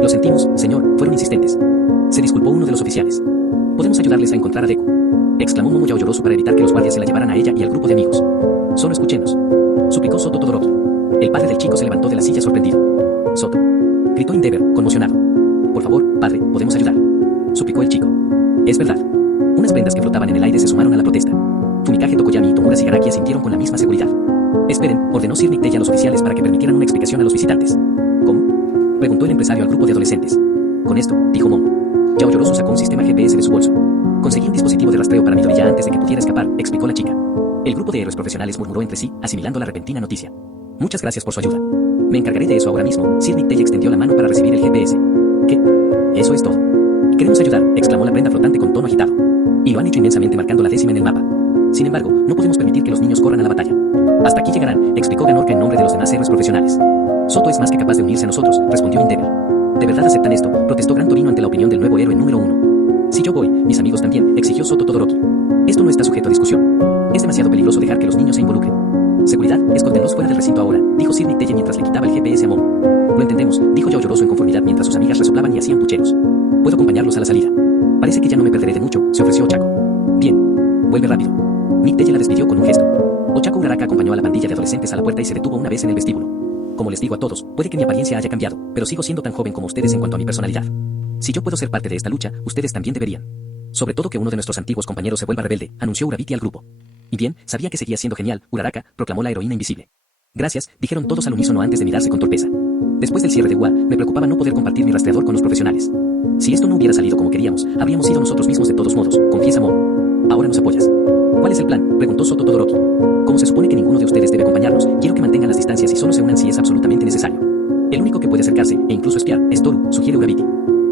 Lo sentimos, señor, fueron insistentes. Se disculpó uno de los oficiales. Podemos ayudarles a encontrar a Deku, exclamó Momo Yaoyorozu para evitar que los guardias se la llevaran a ella y al grupo de amigos. Solo escuchenos, suplicó Soto Todoroki. El padre del chico se levantó de la silla sorprendido. Soto, gritó Endeavor, conmocionado. Por favor, padre, podemos ayudar, suplicó el chico. Es verdad. Unas prendas que flotaban en el aire se sumaron a la protesta. Fumikage Tokoyami y Tomura Shigaraki asintieron con la misma seguridad. Esperen, ordenó Sir Nick Telle a los oficiales para que permitieran una explicación a los visitantes. ¿Cómo?, preguntó el empresario al grupo de adolescentes. Con esto, dijo Momo, Yaoyorozu sacó un sistema GPS de su bolso. Conseguí un dispositivo de rastreo para Midoriya antes de que pudiera escapar, explicó la chica. El grupo de héroes profesionales murmuró entre sí, asimilando la repentina noticia. Muchas gracias por su ayuda. Me encargaré de eso ahora mismo. Sir Nick Telle extendió la mano para recibir el GPS. ¿Qué? Eso es todo. Queremos ayudar, exclamó la prenda flotante con tono agitado. Y lo han hecho inmensamente marcando la 10ª en el mapa. Sin embargo, no podemos permitir que los niños corran a la batalla. Hasta aquí llegarán, explicó Ganorka en nombre de los demás héroes profesionales. Soto es más que capaz de unirse a nosotros, respondió Endeavor. ¿De verdad aceptan esto?, protestó Gran Torino ante la opinión del nuevo héroe número 1. Si yo voy, mis amigos también, exigió Soto Todoroki. Esto no está sujeto a discusión. Es demasiado peligroso dejar que los niños se involucren. Seguridad, escóndenlos fuera del recinto ahora, dijo Sir Nick Telle mientras le quitaba el GPS a Momo. Lo entendemos, dijo Yaoyorozu en conformidad mientras sus amigas resoplaban y hacían pucheros. Puedo acompañarlos a la salida. Parece que ya no me perderé de mucho, se ofreció Ochako. Bien, vuelve rápido. Nick Telle la despidió con un gesto. Ochako Uraraka acompañó a la pandilla de adolescentes a la puerta y se detuvo una vez en el vestíbulo. Como les digo a todos, puede que mi apariencia haya cambiado, pero sigo siendo tan joven como ustedes en cuanto a mi personalidad. Si yo puedo ser parte de esta lucha, ustedes también deberían. Sobre todo que uno de nuestros antiguos compañeros se vuelva rebelde, anunció Urabiti al grupo. Y bien, sabía que seguía siendo genial, Uraraka, proclamó la heroína invisible. Gracias, dijeron todos al unísono antes de mirarse con torpeza. Después del cierre de UA, me preocupaba no poder compartir mi rastreador con los profesionales. Si esto no hubiera salido como queríamos, habríamos sido nosotros mismos de todos modos, confiesa Momo. Ahora nos apoyas. ¿Cuál es el plan?, preguntó Soto Todoroki. Como se supone que ninguno de ustedes debe acompañarnos, quiero que mantengan las distancias y solo se unan si es absolutamente necesario. El único que puede acercarse, e incluso espiar, es Toru, sugiere Urabiti.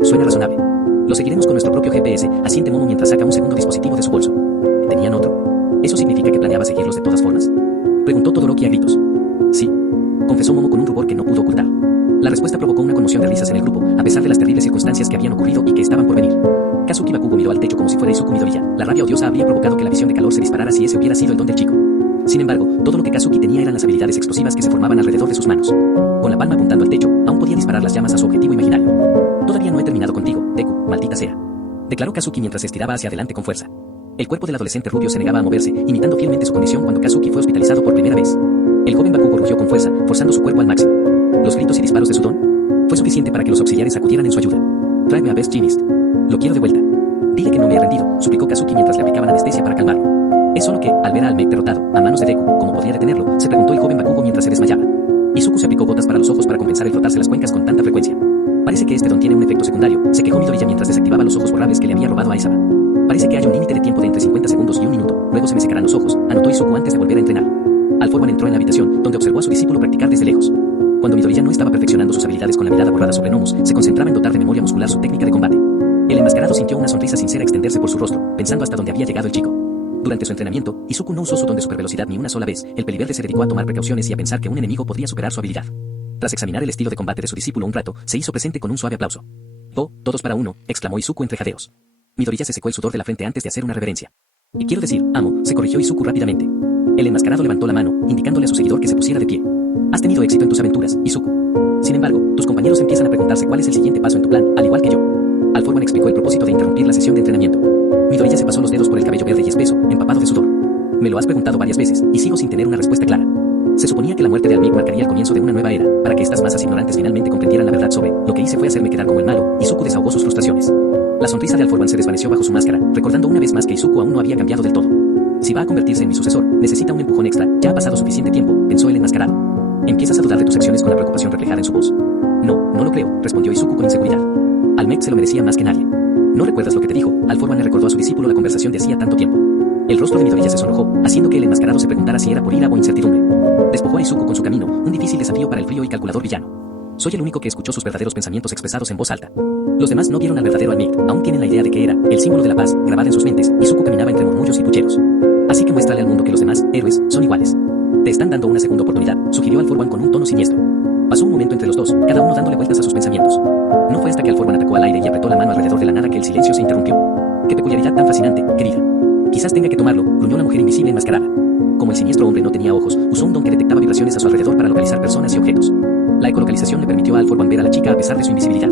Suena razonable. Lo seguiremos con nuestro propio GPS, asiente Momo mientras saca un segundo dispositivo de su bolso. ¿Tenían otro? ¿Eso significa que planeaba seguirlos de todas formas?, preguntó Todoroki a gritos. Sí, confesó Momo con un rubor que no pudo ocultar. La respuesta provocó una conmoción de risas en el grupo, a pesar de las terribles circunstancias que habían ocurrido y que estaban por venir. Kazuki Bakugo miró al techo como si fuera Izuku Midoriya. La rabia odiosa habría provocado que la visión de calor se disparara si ese hubiera sido el don del chico. Sin embargo, todo lo que Kazuki tenía eran las habilidades explosivas que se formaban alrededor de sus manos. Con la palma apuntando al techo, aún podía disparar las llamas a su objetivo imaginario. Todavía no he terminado contigo, Deku, maldita sea, declaró Kazuki mientras se estiraba hacia adelante con fuerza. El cuerpo del adolescente rubio se negaba a moverse, imitando fielmente su condición cuando Kazuki fue hospitalizado por primera vez. El joven Bakugo rugió con fuerza, forzando su cuerpo al máximo. Los gritos y disparos de su don fue suficiente para que los auxiliares acudieran en su ayuda. Tráeme a Best Jeanist. Lo quiero de vuelta. Dile que no me he rendido, suplicó Kazuki mientras le aplicaban anestesia para calmarlo. Es solo que, al ver a Almec derrotado, a manos de Deku, ¿cómo podría detenerlo?, se preguntó el joven Bakugo mientras se desmayaba. Izuku se aplicó gotas para los ojos para compensar el frotarse las cuencas con tanta frecuencia. Parece que este don tiene un efecto secundario, se quejó Midoriya mientras desactivaba los ojos borrables que le había robado a Aizawa. Parece que hay un límite de tiempo de entre 50 segundos y un minuto, luego se me secarán los ojos, anotó Izuku antes de volver a entrenar. Alforban entró en la habitación, donde observó a su discípulo practicar desde lejos. Cuando Midoriya no estaba perfeccionando sus habilidades con la mirada borrada sobre gnomos, se concentraba en dotar de memoria muscular su técnica de combate. El enmascarado sintió una sonrisa sincera extenderse por su rostro, pensando hasta dónde había llegado el chico. Durante su entrenamiento, Izuku no usó su don de supervelocidad ni una sola vez. El peliverde se dedicó a tomar precauciones y a pensar que un enemigo podría superar su habilidad. Tras examinar el estilo de combate de su discípulo un rato, se hizo presente con un suave aplauso. «Oh, todos para uno», exclamó Izuku entre jadeos. Midoriya se secó el sudor de la frente antes de hacer una reverencia. «Y quiero decir, amo», se corrigió Izuku rápidamente. El enmascarado levantó la mano, indicándole a su seguidor que se pusiera de pie. «Has tenido éxito en tus aventuras, Izuku. Sin embargo, tus compañeros empiezan a preguntarse cuál es el siguiente paso en tu plan, al igual que yo». Alforban explicó el propósito de interrumpir la sesión de entrenamiento. Midoriya se pasó los dedos por el cabello verde y espeso, empapado de sudor. «Me lo has preguntado varias veces, y sigo sin tener una respuesta clara. Se suponía que la muerte de Almec marcaría el comienzo de una nueva era, para que estas masas ignorantes finalmente comprendieran la verdad sobre lo que hice fue hacerme quedar como el malo». Izuku desahogó sus frustraciones. La sonrisa de Alforban se desvaneció bajo su máscara, recordando una vez más que Izuku aún no había cambiado del todo. «Si va a convertirse en mi sucesor, necesita un empujón extra, ya ha pasado suficiente tiempo», pensó el enmascarado. «Empiezas a dudar de tus acciones con la preocupación reflejada en su voz». «No, no lo creo», respondió Izuku con inseguridad. «Almec se lo merecía más que nadie». «¿No recuerdas lo que te dijo?», Alforban le recordó a su discípulo la conversación de hacía tanto tiempo. El rostro de Midoriya se sonrojó, haciendo que el enmascarado se preguntara si era por ira o incertidumbre. Despojó a Izuku con su camino, un difícil desafío para el frío y calculador villano. «Soy el único que escuchó sus verdaderos pensamientos expresados en voz alta. Los demás no vieron al verdadero Almec, aún tienen la idea de que era el símbolo de la paz, grabada en sus mentes». Izuku caminaba entre murmullos y pucheros. «Así que muéstrale al mundo que los demás, héroes, son iguales. Te están dando una segunda oportunidad», sugirió Alforban con un tono siniestro. Pasó un momento entre los dos, cada uno dándole vueltas a sus pensamientos. No fue hasta que Alforban atacó al al aire y apretó la mano alrededor de la nada que el silencio se interrumpió. ¡Qué peculiaridad tan fascinante, querida! Quizás tenga que tomarlo, gruñó la mujer invisible enmascarada. Como el siniestro hombre no tenía ojos, usó un don que detectaba vibraciones a su alrededor para localizar personas y objetos. La ecolocalización le permitió a All For One ver a la chica a pesar de su invisibilidad.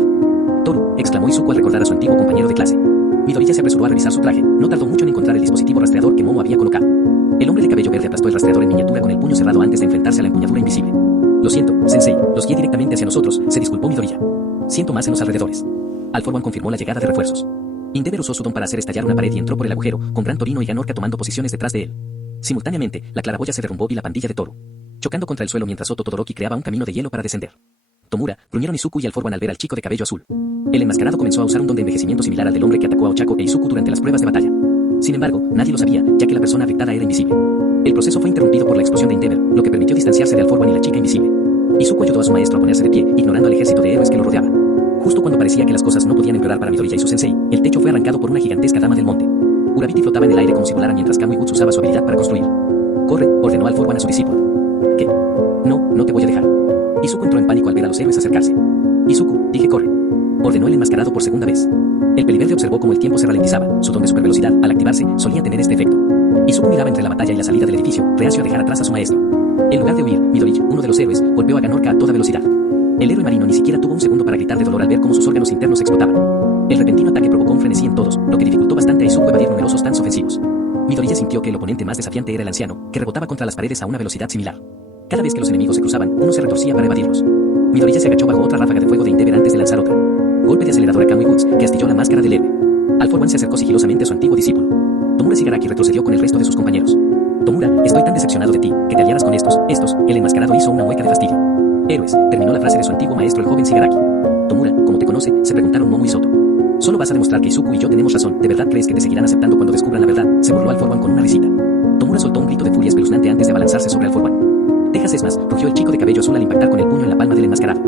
Toru, exclamó Izuku al recordar a su antiguo compañero de clase. Midoriya se apresuró a revisar su traje, no tardó mucho en encontrar el dispositivo rastreador que Momo había colocado. El hombre de cabello verde aplastó el rastreador en miniatura con el puño cerrado antes de enfrentarse a la empuñadura invisible. Lo siento, Sensei, los guié directamente hacia nosotros, se disculpó Midoriya. Siento más en los alrededores. All For One confirmó la llegada de refuerzos. Endeavor usó su don para hacer estallar una pared y entró por el agujero, con Gran Torino y Ganorka tomando posiciones detrás de él. Simultáneamente, la claraboya se derrumbó y la pandilla de Toru, chocando contra el suelo mientras Oto Todoroki creaba un camino de hielo para descender. Tomura, gruñeron Izuku y All For One al ver al chico de cabello azul. El enmascarado comenzó a usar un don de envejecimiento similar al del hombre que atacó a Ochako e Izuku durante las pruebas de batalla. Sin embargo, nadie lo sabía, ya que la persona afectada era invisible. El proceso fue interrumpido por la explosión de Endeavor, lo que permitió distanciarse de All For One y la chica invisible. Izuku ayudó a su maestro a ponerse de pie, ignorando al ejército de héroes que lo rodeaba. Justo cuando parecía que las cosas no podían empeorar para Midoriya y su sensei, el techo fue arrancado por una gigantesca dama del monte. Urabiti flotaba en el aire como si volara mientras Kamui Woods usaba su habilidad para construir. Corre, ordenó All For One a su discípulo. ¿Qué? No te voy a dejar. Izuku entró en pánico al ver a los héroes acercarse. Izuku, dije corre. Ordenó el enmascarado por segunda vez. El peliverde observó cómo el tiempo se ralentizaba. Su don de supervelocidad, al activarse, solía tener este efecto. Izuku miraba entre la batalla y la salida del edificio, reacio a dejar atrás a su maestro. En lugar de huir, Midoriya, uno de los héroes, golpeó a Ganorka a toda velocidad. El héroe marino ni siquiera tuvo un segundo para gritar de dolor al ver cómo sus órganos internos explotaban. El repentino ataque provocó un frenesí en todos, lo que dificultó bastante a Izuku evadir numerosos tanques ofensivos. Midoriya sintió que el oponente más desafiante era el anciano, que rebotaba contra las paredes a una velocidad similar. Cada vez que los enemigos se cruzaban, uno se retorcía para evadirlos. Midoriya se agachó bajo otra ráfaga de fuego de Endeavor antes de lanzar otra. Golpe de acelerador a Kamui Woods, que astilló la máscara del héroe. All For One se acercó sigilosamente a su antiguo discípulo. Tomura Shigaraki retrocedió con el resto de sus compañeros. Tomura, estoy tan decepcionado de ti, que te aliaras con estos. El enmascarado hizo una mueca de fastidio. Héroes, terminó la frase de su antiguo maestro el joven Shigaraki. Tomura, ¿cómo te conoce?, se preguntaron Momo y Soto. Solo vas a demostrar que Izuku y yo tenemos razón. ¿De verdad crees que te seguirán aceptando cuando descubran la verdad?, se burló All For One con una risita. Tomura soltó un grito de furia espeluznante antes de abalanzarse sobre All For One. Dejas es más, rugió el chico de cabello azul al impactar con el puño en la palma del enmascarado.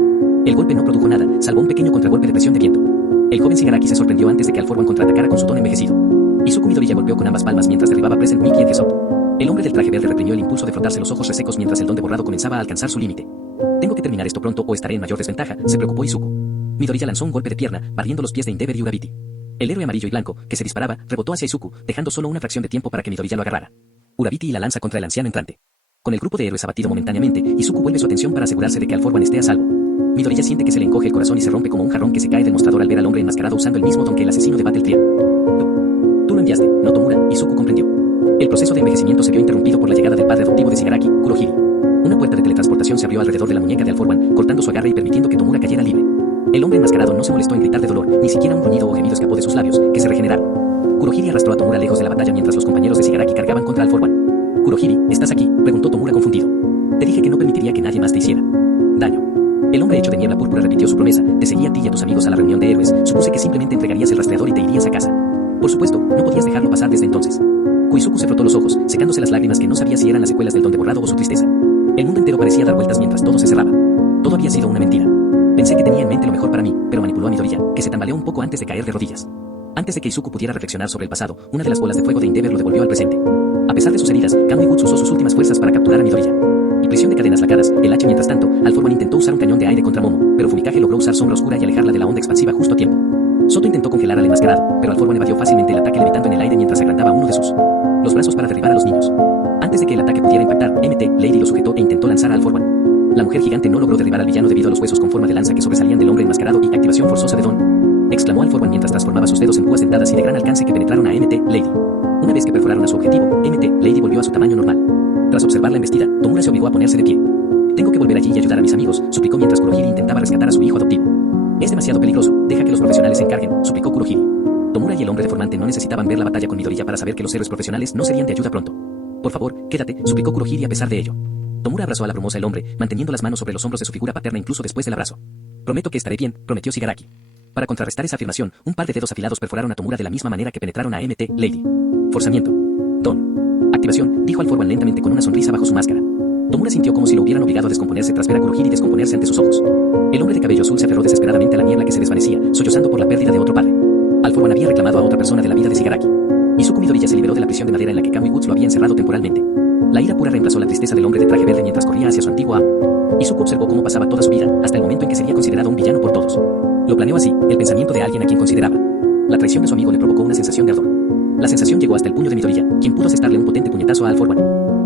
El golpe no produjo nada, salvo un pequeño contragolpe de presión de viento. El joven Shigaraki se sorprendió antes de que All For One contraatacara con su don envejecido. Izuku Midoriya golpeó con ambas palmas mientras derribaba Present Mickey y Usopp. El hombre del traje verde reprimió el impulso de frotarse los ojos resecos mientras el don de borrado comenzaba a alcanzar su límite. Tengo que terminar esto pronto o estaré en mayor desventaja, se preocupó Izuku. Midoriya lanzó un golpe de pierna, barriendo los pies de Endeavor y Urabiti. El héroe amarillo y blanco, que se disparaba, rebotó hacia Izuku, dejando solo una fracción de tiempo para que Midoriya lo agarrara. Urabiti y la lanza contra el anciano entrante. Con el grupo de héroes abatido momentáneamente, Izuku vuelve su atención para asegurarse de que All For One esté a salvo. Midoriya siente que se le encoge el corazón y se rompe como un jarrón que se cae del mostrador al ver al hombre enmascarado usando el mismo don que el asesino de Battle Triad. Tú lo enviaste, no Tomura, Izuku comprendió. El proceso de envejecimiento se vio interrumpido por la llegada del padre adoptivo de Shigaraki, Kurohiri. Una puerta de teletransportación se abrió alrededor de la muñeca de All For One, cortando su agarre y permitiendo que Tomura cayera libre. El hombre enmascarado no se molestó en gritar de dolor, ni siquiera un gruñido o gemido escapó de sus labios, que se regeneraron. Kurohiri arrastró a Tomura lejos de la batalla mientras los compañeros de Shigaraki cargaban contra All For One. Kurohiri, ¿estás aquí?, preguntó Tomura confundido. Te dije que no permitiría que nadie más te hiciera daño. El hombre hecho de niebla púrpura repitió su promesa, te seguía a ti y a tus amigos a la reunión de héroes, supuse que simplemente entregarías el rastreador y te irías a casa. Por supuesto, no podías dejarlo pasar desde entonces. Kuizuku se frotó los ojos, secándose las lágrimas que no sabía si eran las secuelas del don de borrado o su tristeza. El mundo entero parecía dar vueltas mientras todo se cerraba. Todo había sido una mentira. Pensé que tenía en mente lo mejor para mí, pero manipuló a Midoriya, que se tambaleó un poco antes de caer de rodillas. Antes de que Izuku pudiera reflexionar sobre el pasado, una de las bolas de fuego de Endeavor lo devolvió al presente. A pesar de sus heridas, Kamui Woods usó sus últimas fuerzas para capturar a Midoriya. Y prisión de cadenas lacadas, el hacha mientras tanto, All For One intentó usar un cañón de aire contra Momo, pero Fumikage logró usar sombra oscura y alejarla de la onda expansiva justo a tiempo. Soto intentó congelar al enmascarado, pero All For One evadió fácilmente el ataque levitando en el aire mientras agrandaba uno de los brazos para derribar a los niños. Antes de que el ataque pudiera impactar, Lady lo sujetó e intentó lanzar a All For One. La mujer gigante no logró derribar al villano debido a los huesos con forma de lanza que sobresalían del hombre enmascarado y activación forzosa de Don. Exclamó All For One mientras transformaba sus dedos en púas dentadas y de gran alcance que penetraron a Lady. Una vez que perforaron a su objetivo, Lady volvió a su tamaño normal. Tras observar la embestida, Tomura se obligó a ponerse de pie. Tengo que volver allí y ayudar a mis amigos, suplicó mientras Kurohiri intentaba rescatar a su hijo adoptivo. Es demasiado peligroso, deja que los profesionales se encarguen, suplicó Kurohiri. Tomura y el hombre deformante no necesitaban ver la batalla con Midoriya para saber que los héroes profesionales no serían de ayuda pronto. Por favor, quédate, suplicó Kurohiri a pesar de ello. Tomura abrazó a la brumosa el hombre, manteniendo las manos sobre los hombros de su figura paterna incluso después del abrazo. Prometo que estaré bien, prometió Shigaraki. Para contrarrestar esa afirmación, un par de dedos afilados perforaron a Tomura de la misma manera que penetraron a Lady. Forzamiento. Don. Activación, dijo All For One lentamente con una sonrisa bajo su máscara. Tomura sintió como si lo hubieran obligado a descomponerse tras ver a Kurohiri descomponerse ante sus ojos. El hombre de cabello azul se aferró desesperadamente a la niebla que se desvanecía, sollozando por la pérdida de otro padre. All For One había reclamado a otra persona de la vida de Shigaraki. Izuku Midoriya se liberó de la prisión de madera en la que Kamui Woods lo había encerrado temporalmente. La ira pura reemplazó la tristeza del hombre de traje verde mientras corría hacia su antiguo amo. Izuku observó cómo pasaba toda su vida, hasta el momento en que sería considerado un villano por todos. Lo planeó así, el pensamiento de alguien a quien consideraba. La traición de su amigo le provocó una sensación de ardor. La sensación llegó hasta el puño de Midoriya, quien pudo asestarle un potente puñetazo a All For One.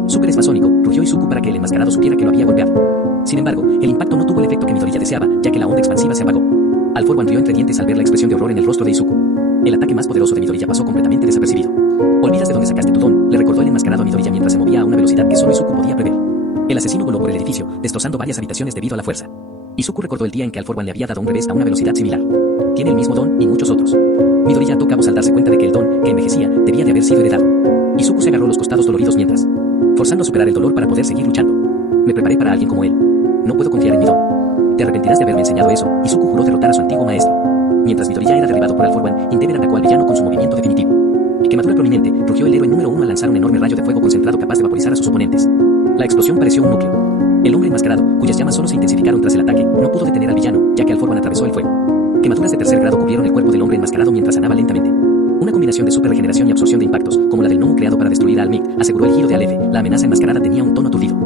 Super es masónico, rugió Izuku para que el enmascarado supiera que lo había golpeado. Sin embargo, el impacto no tuvo el efecto que Midoriya deseaba, ya que la onda expansiva se apagó. All For One rió entre dientes al ver la expresión de horror en el rostro de Izuku. El ataque más poderoso de Midoriya pasó completamente desapercibido. ¿Olvidas de dónde sacaste tu don?, le recordó el enmascarado a Midoriya mientras se movía a una velocidad que solo Izuku podía prever. El asesino voló por el edificio, destrozando varias habitaciones debido a la fuerza. Izuku recordó el día en que All For One le había dado un revés a una velocidad similar. Tiene el mismo don y muchos otros. Midoriya ató cabos al darse cuenta de que el don, que envejecía, debía de haber sido heredado. Izuku se agarró los costados doloridos mientras, forzando a superar el dolor para poder seguir luchando. Me preparé para alguien como él. No puedo confiar en mi don. Te arrepentirás de haberme enseñado eso. Izuku juró derrotar a su antiguo maestro. Mientras Midoriya era derribado por All For One, Endeavor atacó al villano con su movimiento definitivo. Quemadura prominente, rugió el héroe número 1 al lanzar un enorme rayo de fuego concentrado capaz de vaporizar a sus oponentes. La explosión pareció un núcleo. El hombre enmascarado, cuyas llamas solo se intensificaron tras el ataque, no pudo detener al villano, ya que All For One atravesó el fuego. Quemaduras de tercer grado cubrieron el cuerpo del hombre enmascarado mientras sanaba lentamente. Una combinación de super regeneración y absorción de impactos, como la del gnomo creado para destruir a All Might, aseguró el giro de Aleph. La amenaza enmascarada tenía un tono aturdido.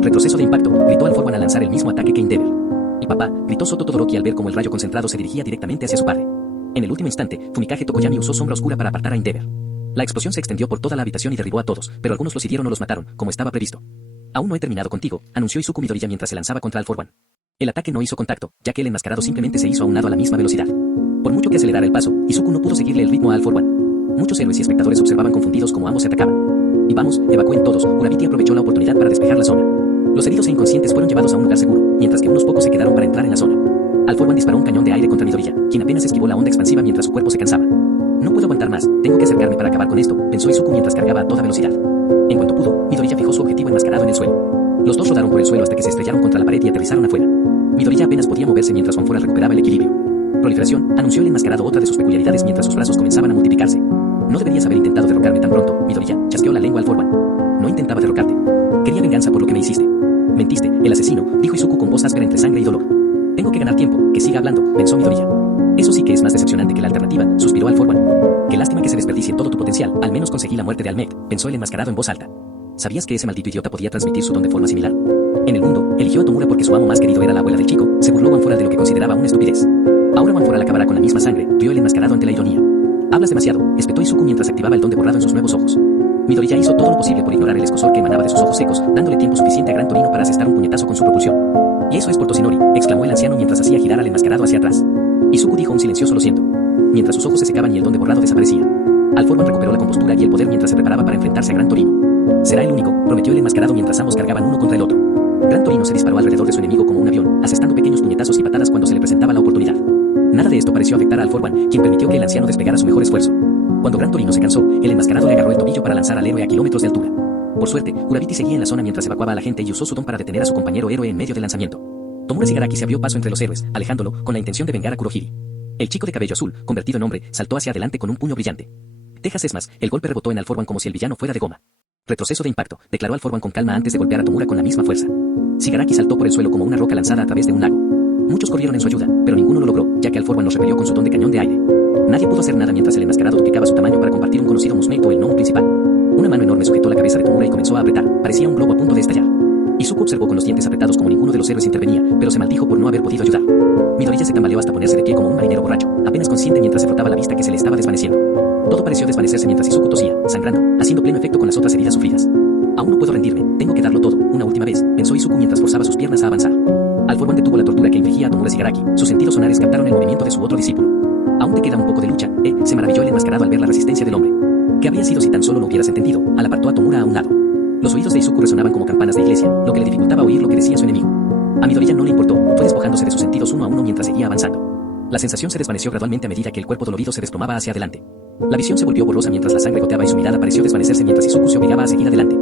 Retroceso de impacto, gritó All For One al lanzar el mismo ataque que Endeavor. Y papá, gritó Soto Todoroki al ver cómo el rayo concentrado se dirigía directamente hacia su padre. En el último instante, Fumikage Tokoyami usó sombra oscura para apartar a Endeavor. La explosión se extendió por toda la habitación y derribó a todos, pero algunos los hirieron o los mataron, como estaba previsto. Aún no he terminado contigo, anunció Izuku Midoriya mientras se lanzaba contra All For One. El ataque no hizo contacto, ya que el enmascarado simplemente se hizo aunado a la misma velocidad. Por mucho que acelerara el paso, Izuku no pudo seguirle el ritmo a All For One. Muchos héroes y espectadores observaban confundidos como ambos se atacaban. Y vamos, evacúen todos, Urabiti aprovechó la oportunidad para despejar la zona. Los heridos e inconscientes fueron llevados a un lugar seguro, mientras que unos pocos se quedaron para entrar en la zona. All For One disparó un cañón de aire contra Midoriya, quien apenas esquivó la onda expansiva mientras su cuerpo se cansaba. No puedo aguantar más, tengo que acercarme para acabar con esto, pensó Izuku mientras cargaba a toda velocidad. En cuanto pudo, Midoriya fijó su objetivo enmascarado en el suelo. Los dos rodaron por el suelo hasta que se estrellaron contra la pared y aterrizaron afuera. Midoriya apenas podía moverse mientras su ánfora recuperaba el equilibrio. Proliferación, anunció el enmascarado otra de sus peculiaridades mientras sus brazos comenzaban a multiplicarse. No deberías haber intentado derrocarme tan pronto, Midoriya, chasqueó la lengua All For One. No intentaba derrocarte. Quería venganza por lo que me hiciste. Mentiste, el asesino, dijo Izuku con voz áspera entre sangre y dolor. Tengo que ganar tiempo, que siga hablando, pensó Midoriya. Eso sí que es más decepcionante que la alternativa, suspiró All For One. Qué lástima que se desperdicie todo tu potencial, al menos conseguí la muerte de All Might, pensó el enmascarado en voz alta. ¿Sabías que ese maldito idiota podía transmitir su don de forma similar? En el mundo, eligió a Tomura porque su amo más querido era la abuela del chico, se burló Wanfora de lo que consideraba una estupidez. Ahora Wanfora la acabará con la misma sangre, rió el enmascarado ante la ironía. Hablas demasiado, espetó Izuku mientras activaba el don de borrado en sus nuevos ojos. Midoriya hizo todo lo posible por ignorar el escozor que emanaba de sus ojos secos, dándole tiempo suficiente a Gran Torino para asestar un puñetazo con su propulsión. Y eso es por Toshinori, exclamó el anciano mientras hacía girar al enmascarado hacia atrás. Izuku dijo un silencioso lo siento, mientras sus ojos se secaban y el don de borrado desaparecía. All For One recuperó la compostura y el poder mientras se preparaba para enfrentarse a Gran Torino. Será el único, prometió el enmascarado mientras ambos cargaban uno contra el otro. Gran Torino se disparó alrededor de su enemigo como un avión, asestando pequeños puñetazos y patadas cuando se le presentaba la oportunidad. Nada de esto pareció afectar a All For One, quien permitió que el anciano despegara su mejor esfuerzo. Cuando Gran Torino se cansó, el enmascarado le agarró el tobillo para lanzar al héroe a kilómetros de altura. Por suerte, Urabiti seguía en la zona mientras evacuaba a la gente y usó su don para detener a su compañero héroe en medio del lanzamiento. Tomura Shigaraki se abrió paso entre los héroes, alejándolo, con la intención de vengar a Kurohige. El chico de cabello azul, convertido en hombre, saltó hacia adelante con un puño brillante. Texas es más, el golpe rebotó en All For One como si el villano fuera de goma. Retroceso de impacto, declaró All For One con calma antes de golpear a Tomura con la misma fuerza. Shigaraki saltó por el suelo como una roca lanzada a través de un lago. Muchos corrieron en su ayuda, pero ninguno lo logró, ya que All For One los repelió con su don de cañón de aire. Nadie pudo hacer nada mientras el enmascarado duplicaba su tamaño para compartir un conocido musmate o el gnomo principal. Una mano enorme sujetó la cabeza de Tomura y comenzó a apretar, parecía un globo a punto de estallar. Izuku observó con los dientes apretados como ninguno de los héroes intervenía, pero se maldijo por no haber podido ayudar. Midoriya se tambaleó hasta ponerse de pie como un marinero borracho, apenas consciente mientras se frotaba la vista que se le estaba desvaneciendo. Todo pareció desvanecerse mientras Izuku tosía, sangrando, haciendo pleno efecto con las otras heridas sufridas. Aún no puedo rendirme, tengo que darlo todo, una última vez, pensó Izuku mientras forzaba sus piernas a avanzar. All For One detuvo la tortura que infligía a Tomura Shigaraki, sus sentidos sonares captaron el movimiento de su otro discípulo. Aún te queda un poco de lucha, se maravilló el enmascarado al ver la resistencia del hombre. ¿Qué habría sido si tan solo lo hubieras entendido? Al apartó a Tomura a un lado. Los oídos de Izuku resonaban como campanas de iglesia, lo que le dificultaba oír lo que decía su enemigo. A Midoriya no le importó, fue despojándose de sus sentidos uno a uno mientras seguía avanzando. La sensación se desvaneció gradualmente a medida que el cuerpo dolorido se desplomaba hacia adelante. La visión se volvió borrosa mientras la sangre goteaba y su mirada pareció desvanecerse mientras Izuku se obligaba a seguir adelante.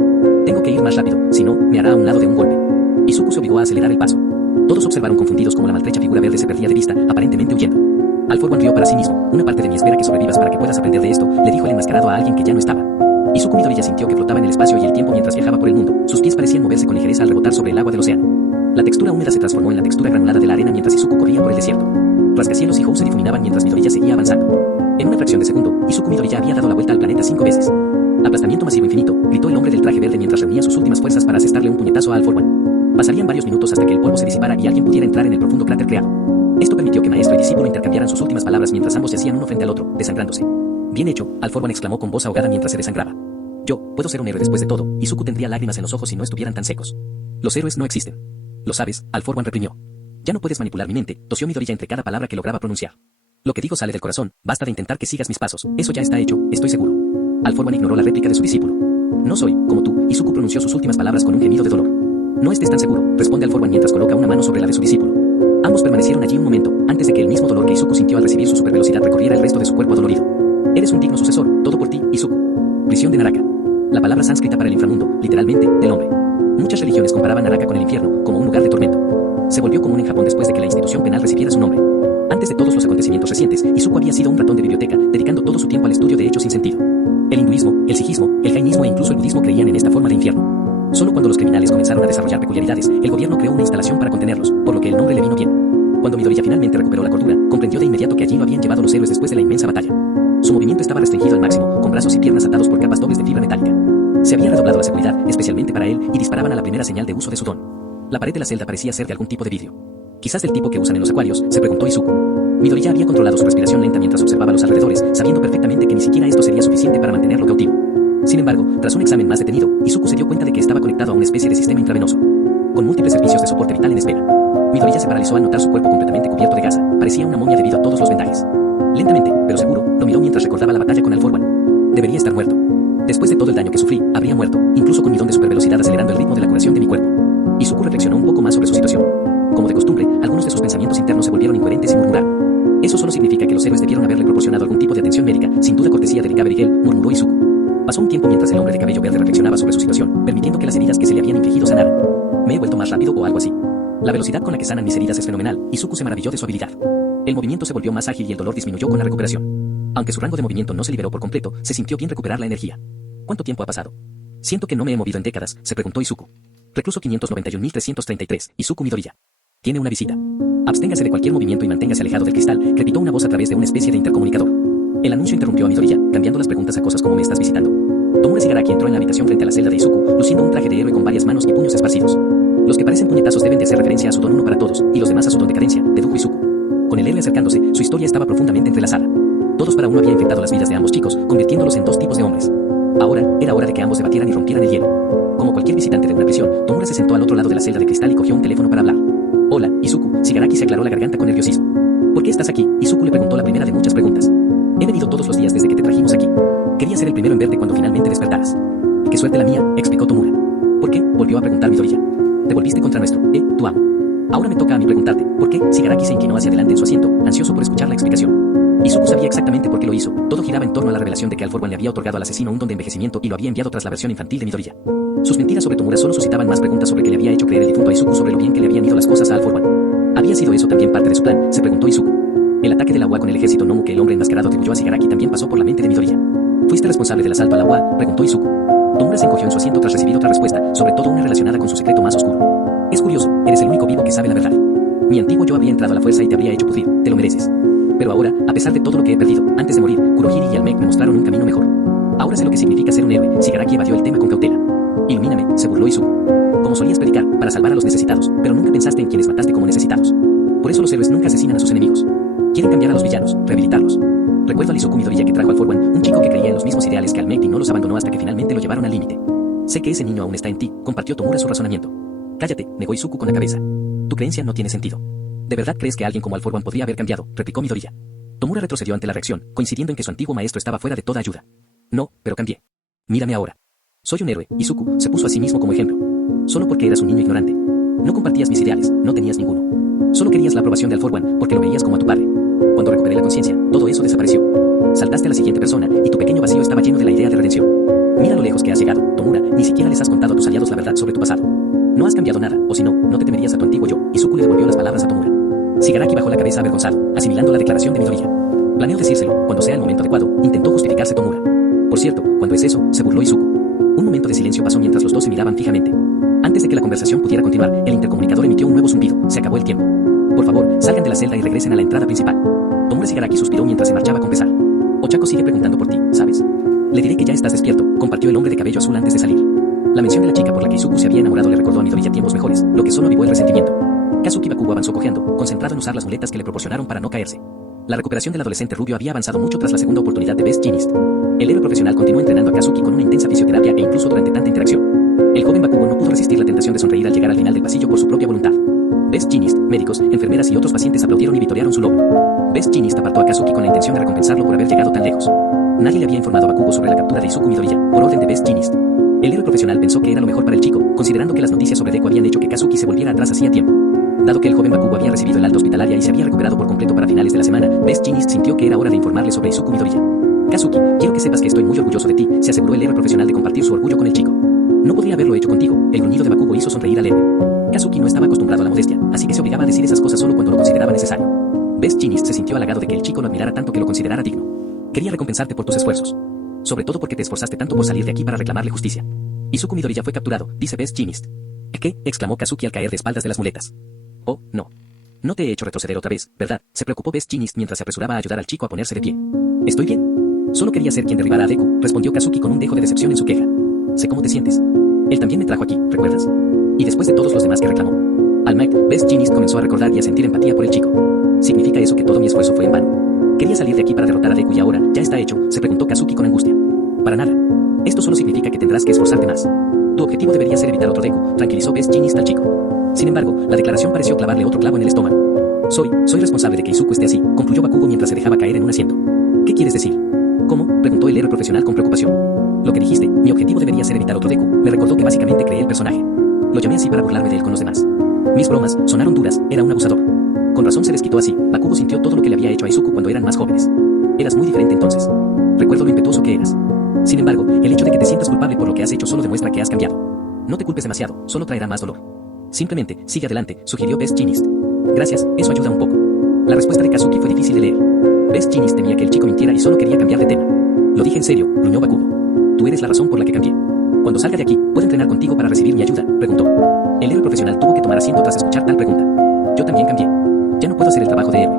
Tengo que ir más rápido, si no, me hará a un lado de un golpe. Izuku se obligó a acelerar el paso. Todos observaron confundidos como la maltrecha figura verde se perdía de vista, aparentemente huyendo. All For One rió para sí mismo. Una parte de mí espera que sobrevivas para que puedas aprender de esto, le dijo el enmascarado a alguien que ya no estaba. Izuku Midoriya sintió que flotaba en el espacio y el tiempo mientras viajaba por el mundo. Sus pies parecían moverse con ligereza al rebotar sobre el agua del océano. La textura húmeda se transformó en la textura granulada de la arena mientras Izuku corría por el desierto. Rascacielos y Hou se difuminaban mientras Midoriya seguía avanzando. En una fracción de segundo, Izuku Midoriya había dado la vuelta al planeta 5 veces. Aplastamiento masivo infinito, gritó el hombre del traje verde mientras reunía sus últimas fuerzas para asestarle un puñetazo a All For One. Pasarían varios minutos hasta que el polvo se disipara y alguien pudiera entrar en el profundo cráter creado. Esto permitió que maestro y discípulo discípulo intercambiaran sus últimas palabras mientras ambos yacían uno frente al otro, desangrándose. Bien hecho, All For One exclamó con voz ahogada mientras se desangraba. Yo, puedo ser un héroe después de todo, y Izuku tendría lágrimas en los ojos si no estuvieran tan secos. Los héroes no existen. Lo sabes, All For One reprimió. Ya no puedes manipular mi mente, tosió Midoriya entre cada palabra que lograba pronunciar. Lo que digo sale del corazón, basta de intentar que sigas mis pasos, eso ya está hecho, estoy seguro. All For One ignoró la réplica de su discípulo. No soy, como tú, Izuku pronunció sus últimas palabras con un gemido de dolor. No estés tan seguro, responde All For One mientras coloca una mano sobre la de su discípulo. Ambos permanecieron allí un momento, antes de que el mismo dolor que Izuku sintió al recibir su supervelocidad recorriera el resto de su cuerpo adolorido. Eres un digno sucesor, todo por ti, Izuku. Prisión de Naraka. La palabra sánscrita para el inframundo, literalmente, del hombre. Muchas religiones comparaban Naraka con el infierno, como un lugar de tormento. Se volvió común en Japón después de que la institución penal recibiera su nombre. Antes de todos los acontecimientos recientes, Izuku había sido un ratón de biblioteca, dedicando todo su tiempo al estudio de hechos sin sentido. El hinduismo, el sijismo, el jainismo e incluso el budismo creían en esta forma de infierno. Solo cuando los criminales comenzaron a desarrollar peculiaridades, el gobierno creó una instalación para contenerlos, por lo que el nombre le vino bien. Cuando Midoriya finalmente recuperó la cordura, comprendió de inmediato que allí lo habían llevado los héroes después de la inmensa batalla. Su movimiento estaba restringido al máximo, con brazos y piernas atados por capas dobles de fibra metálica. Se había redoblado la seguridad, especialmente para él, y disparaban a la primera señal de uso de su don. La pared de la celda parecía ser de algún tipo de vidrio. Quizás del tipo que usan en los acuarios, se preguntó Izuku. Midoriya había controlado su respiración lenta mientras observaba los alrededores, sabiendo perfectamente que ni siquiera esto sería suficiente para mantenerlo cautivo. Sin embargo, tras un examen más detenido, Izuku se dio cuenta de que estaba conectado a una especie de sistema intravenoso, con múltiples servicios de soporte vital en espera. Midoriya se paralizó al notar su cuerpo completamente cubierto de gasa, parecía una momia debido a todos los vendajes. Lentamente, pero seguro, lo miró mientras recordaba la batalla con All For One. Debería estar muerto. Después de todo el daño que sufrí, habría muerto, incluso con mi don de supervelocidad acelerando el ritmo de la curación de mi cuerpo. Izuku reflexionó un poco más sobre su situación. Como de costumbre, algunos de sus pensamientos internos se volvieron incoherentes y murmuraron. Eso solo significa que los héroes debieron haberle proporcionado algún tipo de atención médica, sin duda cortesía de Recovery Girl, murmuró Izuku. Pasó un tiempo mientras el hombre de cabello verde reflexionaba sobre su situación, permitiendo que las heridas que se le habían infligido sanaran. ¿Me he vuelto más rápido o algo así? La velocidad con la que sanan mis heridas es fenomenal, Izuku se maravilló de su habilidad. El movimiento se volvió más ágil y el dolor disminuyó con la recuperación. Aunque su rango de movimiento no se liberó por completo, se sintió bien recuperar la energía. ¿Cuánto tiempo ha pasado? Siento que no me he movido en décadas, se preguntó Izuku. Recluso 591.333, Izuku Midoriya. Tiene una visita. Absténgase de cualquier movimiento y manténgase alejado del cristal, repitió una voz a través de una especie de intercomunicador. El anuncio interrumpió a Midoriya, cambiando las preguntas a cosas como ¿me estás visitando? Tomura Shigaraki entró en la habitación frente a la celda de Izuku, luciendo un traje de héroe con varias manos y puños esparcidos. Los que parecen puñetazos deben de hacer referencia a su don uno para todos, y los demás a su don de cadencia, dedujo Izuku. Con el héroe acercándose, su historia estaba profundamente entrelazada. Todos para uno había infectado las vidas de ambos chicos, convirtiéndolos en dos tipos de hombres. Ahora, era hora de que ambos debatieran y rompieran el hielo. Como cualquier visitante de una prisión, Tomura se sentó al otro lado de la celda de cristal y cogió un teléfono para hablar. Hola, Izuku, Shigaraki se aclaró la garganta con nerviosismo. ¿Por qué estás aquí? Izuku le preguntó la primera de muchas preguntas. He venido todos los días desde que te trajimos aquí. Quería ser el primero en verte cuando finalmente despertaras. Qué suerte la mía, explicó Tomura. ¿Por qué? Volvió a preguntar Midoriya. Te volviste contra nuestro, tu amo. Ahora me toca a mí preguntarte, ¿por qué? Shigaraki se inclinó hacia adelante en su asiento, ansioso por escuchar la explicación. Izuku sabía exactamente por qué lo hizo, todo giraba en torno a la revelación de que All For One le había otorgado al asesino un don de envejecimiento y lo había enviado tras la versión infantil de Midoriya. Sus mentiras sobre Tomura solo suscitaban más preguntas sobre qué le había hecho creer el difunto a Izuku sobre lo bien que le habían ido las cosas a All For One. ¿Había sido eso también parte de su plan?, se preguntó Izuku. El ataque de la UA con el ejército Nomu que el hombre enmascarado atribuyó a Shigaraki también pasó por la mente de Midoriya. ¿Fuiste responsable del asalto a la UA?, preguntó Izuku. Tomura se encogió en su asiento tras recibir otra respuesta, sobre todo una relacionada con su secreto más oscuro. Es curioso, eres el único vivo que sabe la verdad. Mi antiguo yo habría entrado a la fuerza y te habría hecho pudrir, te lo mereces. Pero ahora, a pesar de todo lo que he perdido, antes de morir, Kurohiri y Almec me mostraron un camino mejor. Ahora sé lo que significa ser un héroe. Shigaraki evadió el tema con cautela. Ilumíname, se burló Izuku. Como solías predicar, para salvar a los necesitados, pero nunca pensaste en quienes mataste como necesitados. Por eso los héroes nunca asesinan a sus enemigos. Quieren cambiar a los villanos, rehabilitarlos. Recuerdo al Izuku Midoriya que trajo al For One, un chico que creía en los mismos ideales que Almec y no los abandonó hasta que finalmente lo llevaron al límite. Sé que ese niño aún está en ti, compartió Tomura su razonamiento. Cállate, negó Izuku con la cabeza. Tu creencia no tiene sentido. ¿De verdad crees que alguien como All For One podría haber cambiado?, replicó Midoriya. Tomura retrocedió ante la reacción, coincidiendo en que su antiguo maestro estaba fuera de toda ayuda. No, pero cambié. Mírame ahora. Soy un héroe, Izuku se puso a sí mismo como ejemplo. Solo porque eras un niño ignorante. No compartías mis ideales, no tenías ninguno. Solo querías la aprobación de All For One porque lo veías como a tu padre. Cuando recuperé la conciencia, todo eso desapareció. Saltaste a la siguiente persona y tu pequeño vacío estaba lleno de la idea de redención. Mira lo lejos que has llegado, Tomura, ni siquiera les has contado a tus aliados la verdad sobre tu pasado. No has cambiado nada, o si no, no te temerías a tu antiguo yo. Izuku le devolvió las palabras a Tomura. Shigaraki bajó la cabeza avergonzado, asimilando la declaración de Midoriya. Planeo decírselo, cuando sea el momento adecuado, intentó justificarse Tomura. Por cierto, cuando es eso, se burló Izuku. Un momento de silencio pasó mientras los dos se miraban fijamente. Antes de que la conversación pudiera continuar, el intercomunicador emitió un nuevo zumbido. Se acabó el tiempo. Por favor, salgan de la celda y regresen a la entrada principal. Tomura Shigaraki suspiró mientras se marchaba con pesar. Ochako sigue preguntando por ti, ¿sabes? Le diré que ya estás despierto, compartió el hombre de cabello azul antes de salir. La mención de la chica por la que Izuku se había enamorado le recordó a Midoriya tiempos mejores, lo que solo avivó el resentimiento. Kazuki Bakugo avanzó cojeando, concentrado en usar las muletas que le proporcionaron para no caerse. La recuperación del adolescente rubio había avanzado mucho tras la segunda oportunidad de Best Jeanist. El héroe profesional continuó entrenando a Kazuki con una intensa fisioterapia e incluso durante tanta interacción. El joven Bakugo no pudo resistir la tentación de sonreír al llegar al final del pasillo por su propia voluntad. Best Jeanist, médicos, enfermeras y otros pacientes aplaudieron y vitorearon su logro. Best Jeanist apartó a Kazuki con la intención de recompensarlo por haber llegado tan lejos. Nadie le había informado a Bakugo sobre la captura de Izuku Midoriya, por orden de Best Jeanist. El héroe profesional pensó que era lo mejor para el chico, considerando que las noticias sobre Deku habían hecho que Kazuki se volviera atrás hacía tiempo. Dado que el joven Bakugo había recibido el alta hospitalaria y se había recuperado por completo para finales de la semana, Best Jeanist sintió que era hora de informarle sobre Izuku Midoriya. Kazuki, quiero que sepas que estoy muy orgulloso de ti, se aseguró el héroe profesional de compartir su orgullo con el chico. No podría haberlo hecho contigo, el gruñido de Bakugo hizo sonreír al héroe. Kazuki no estaba acostumbrado a la modestia, así que se obligaba a decir esas cosas solo cuando lo consideraba necesario. Best Jeanist se sintió halagado de que el chico lo admirara tanto que lo considerara digno. Quería recompensarte por tus esfuerzos. Sobre todo porque te esforzaste tanto por salir de aquí para reclamarle justicia. Izuku Midoriya fue capturado, dice Best Jeanist. ¿Qué? Exclamó Kazuki al caer de espaldas de las muletas. Oh, no. No te he hecho retroceder otra vez, ¿verdad? Se preocupó Best Jeanist mientras se apresuraba a ayudar al chico a ponerse de pie. Estoy bien. Solo quería ser quien derribara a Deku, respondió Kazuki con un dejo de decepción en su queja. Sé cómo te sientes. Él también me trajo aquí, ¿recuerdas? Y después de todos los demás que reclamó. Al Mike, Best Jeanist comenzó a recordar y a sentir empatía por el chico. ¿Significa eso que todo mi esfuerzo fue en vano? Quería salir de aquí para derrotar a Deku y ahora, ya está hecho, se preguntó Kazuki con angustia. Para nada. Esto solo significa que tendrás que esforzarte más. Tu objetivo debería ser evitar otro Deku, tranquilizó Best Jeanist al chico. Sin embargo, la declaración pareció clavarle otro clavo en el estómago. Soy responsable de que Izuku esté así, concluyó Bakugo mientras se dejaba caer en un asiento. ¿Qué quieres decir? ¿Cómo? Preguntó el héroe profesional con preocupación. Lo que dijiste, mi objetivo debería ser evitar otro Deku, me recordó que básicamente creé el personaje. Lo llamé así para burlarme de él con los demás. Mis bromas sonaron duras, era un abusador. Con razón se desquitó así, Bakugo sintió todo lo que le había hecho a Izuku cuando eran más jóvenes. Eras muy diferente entonces. Recuerdo lo impetuoso que eras. Sin embargo, el hecho de que te sientas culpable por lo que has hecho solo demuestra que has cambiado. No te culpes demasiado, solo traerá más dolor. Simplemente, sigue adelante, sugirió Best Jeanist. Gracias, eso ayuda un poco. La respuesta de Kazuki fue difícil de leer. Best Jeanist temía que el chico mintiera y solo quería cambiar de tema. Lo dije en serio, gruñó Bakugo. Tú eres la razón por la que cambié. Cuando salga de aquí, ¿puedo entrenar contigo para recibir mi ayuda?, preguntó. El héroe profesional tuvo que tomar asiento tras escuchar tal pregunta. Yo también cambié. Ya no puedo hacer el trabajo de héroe.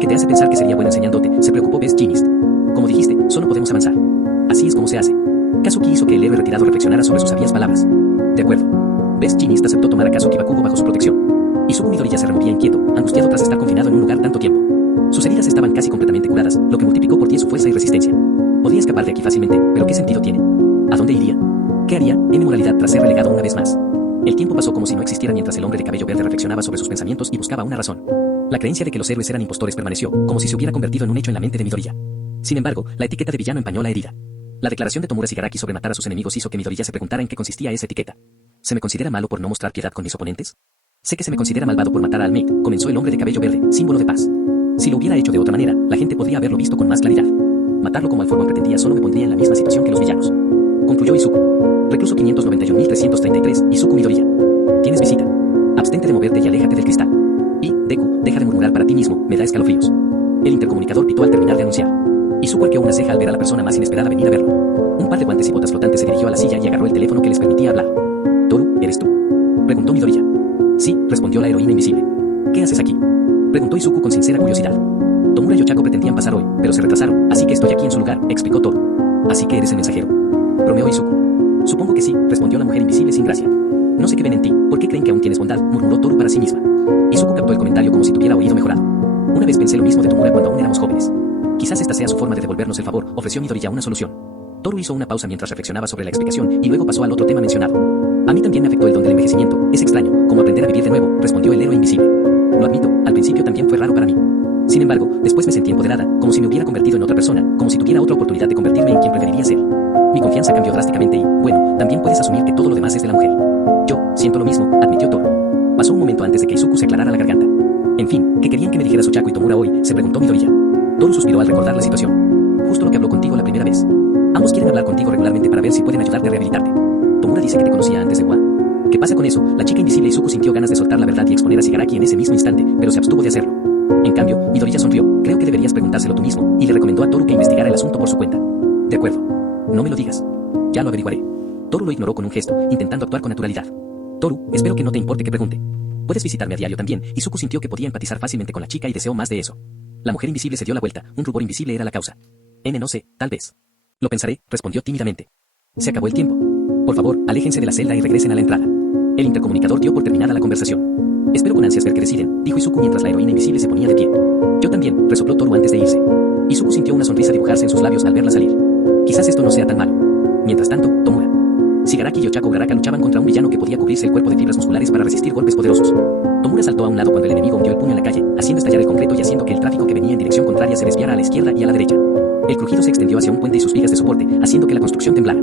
¿Qué te hace pensar que sería bueno enseñándote?, se preocupó Best Jeanist. Como dijiste, solo podemos avanzar. Así es como se hace. Kazuki hizo que el héroe retirado reflexionara sobre sus sabias palabras. De acuerdo. Best Jeanist aceptó tomar a Kazuki Bakugo bajo su protección. Izuku Midoriya se removía inquieto, angustiado tras estar confinado en un lugar tanto tiempo. Sus heridas estaban casi completamente curadas, lo que multiplicó por 10 su fuerza y resistencia. Podría escapar de aquí fácilmente, pero ¿qué sentido tiene? ¿A dónde iría? ¿Qué haría en moralidad tras ser relegado una vez más? El tiempo pasó como si no existiera mientras el hombre de cabello verde reflexionaba sobre sus pensamientos y buscaba una razón. La creencia de que los héroes eran impostores permaneció, como si se hubiera convertido en un hecho en la mente de Midoriya. Sin embargo, la etiqueta de villano empañó la herida. La declaración de Tomura Shigaraki sobre matar a sus enemigos hizo que Midoriya se preguntara en qué consistía esa etiqueta. ¿Se me considera malo por no mostrar piedad con mis oponentes? Sé que se me considera malvado por matar a All-Might, comenzó el hombre de cabello verde, símbolo de paz. Si lo hubiera hecho de otra manera, la gente podría haberlo visto con más claridad. Matarlo como Alforban pretendía solo me pondría en la misma situación que los villanos. Concluyó Izuku. Recluso 591.333, Izuku Midoriya. Tienes visita. Abstente de moverte y aléjate del cristal. Y, Deku, deja de murmurar para ti mismo, me da escalofríos. El intercomunicador pitó al terminar de anunciar. Izuku arqueó una ceja al ver a la persona más inesperada venir a verlo. Un par de guantes y botas flotantes se dirigió a la silla y agarró el teléfono que les permitía hablar. ¿Toru, eres tú?, preguntó Midoriya. Sí, respondió la heroína invisible. ¿Qué haces aquí?, preguntó Izuku con sincera curiosidad. Tomura y Ochako pretendían pasar hoy, pero se retrasaron, así que estoy aquí en su lugar, explicó Toru. Así que eres el mensajero, bromeó Izuku. Supongo que sí, respondió la mujer invisible sin gracia. No sé qué ven en ti, ¿por qué creen que aún tienes bondad?, murmuró Toru para sí misma. Izuku captó el comentario como si tuviera oído mejorado. Una vez pensé lo mismo de Tomura cuando aún éramos jóvenes. Quizás esta sea su forma de devolvernos el favor, ofreció Midoriya una solución. Toru hizo una pausa mientras reflexionaba sobre la explicación y luego pasó al otro tema mencionado. A mí también me afectó el don del envejecimiento, es extraño, como aprender a vivir de nuevo, respondió el héroe invisible. Lo admito, al principio también fue raro para mí. Sin embargo, después me sentí empoderada, como si me hubiera convertido en otra persona, como si tuviera otra oportunidad de convertirme en quien preferiría ser. Mi confianza cambió drásticamente y, bueno, también puedes asumir que todo lo demás es de la mujer. Yo siento lo mismo, admitió Toru. Pasó un momento antes de que Izuku se aclarara la garganta. En fin, ¿qué querían que me dijeras Ochako y Tomura hoy?, se preguntó Midoriya. Toru suspiró al recordar la situación. Justo lo que habló contigo la primera vez. Ambos quieren hablar contigo regularmente para ver si pueden ayudarte a rehabilitarte. Tomura dice que te conocía antes de Wa. ¿Qué pasa con eso? La chica invisible Izuku sintió ganas de soltar la verdad y exponer a Shigaraki en ese mismo instante, pero se abstuvo de hacerlo. En cambio, Midoriya sonrió. Creo que deberías preguntárselo tú mismo, y le recomendó a Toru que investigara el asunto por su cuenta. De acuerdo. No me lo digas. Ya lo averiguaré. Toru lo ignoró con un gesto, intentando actuar con naturalidad. Toru, espero que no te importe que pregunte. Puedes visitarme a diario también. Izuku sintió que podía empatizar fácilmente con la chica y deseó más de eso. La mujer invisible se dio la vuelta, un rubor invisible era la causa. No sé, tal vez. Lo pensaré, respondió tímidamente. Se acabó el tiempo. Por favor, aléjense de la celda y regresen a la entrada. El intercomunicador dio por terminada la conversación. Espero con ansias ver qué deciden, dijo Izuku mientras la heroína invisible se ponía de pie. Yo también, resopló Toru antes de irse. Izuku sintió una sonrisa dibujarse en sus labios al verla salir. Quizás esto no sea tan malo. Mientras tanto, Tomura, Shigaraki y Ochako Uraraka luchaban contra un villano que podía cubrirse el cuerpo de fibras musculares para resistir golpes poderosos. Tomura saltó a un lado cuando el enemigo hundió el puño en la calle, haciendo estallar el concreto y haciendo que el tráfico que venía en dirección contraria se desviara a la izquierda y a la derecha. El crujido se extendió hacia un puente y sus vigas de soporte, haciendo que la construcción temblara.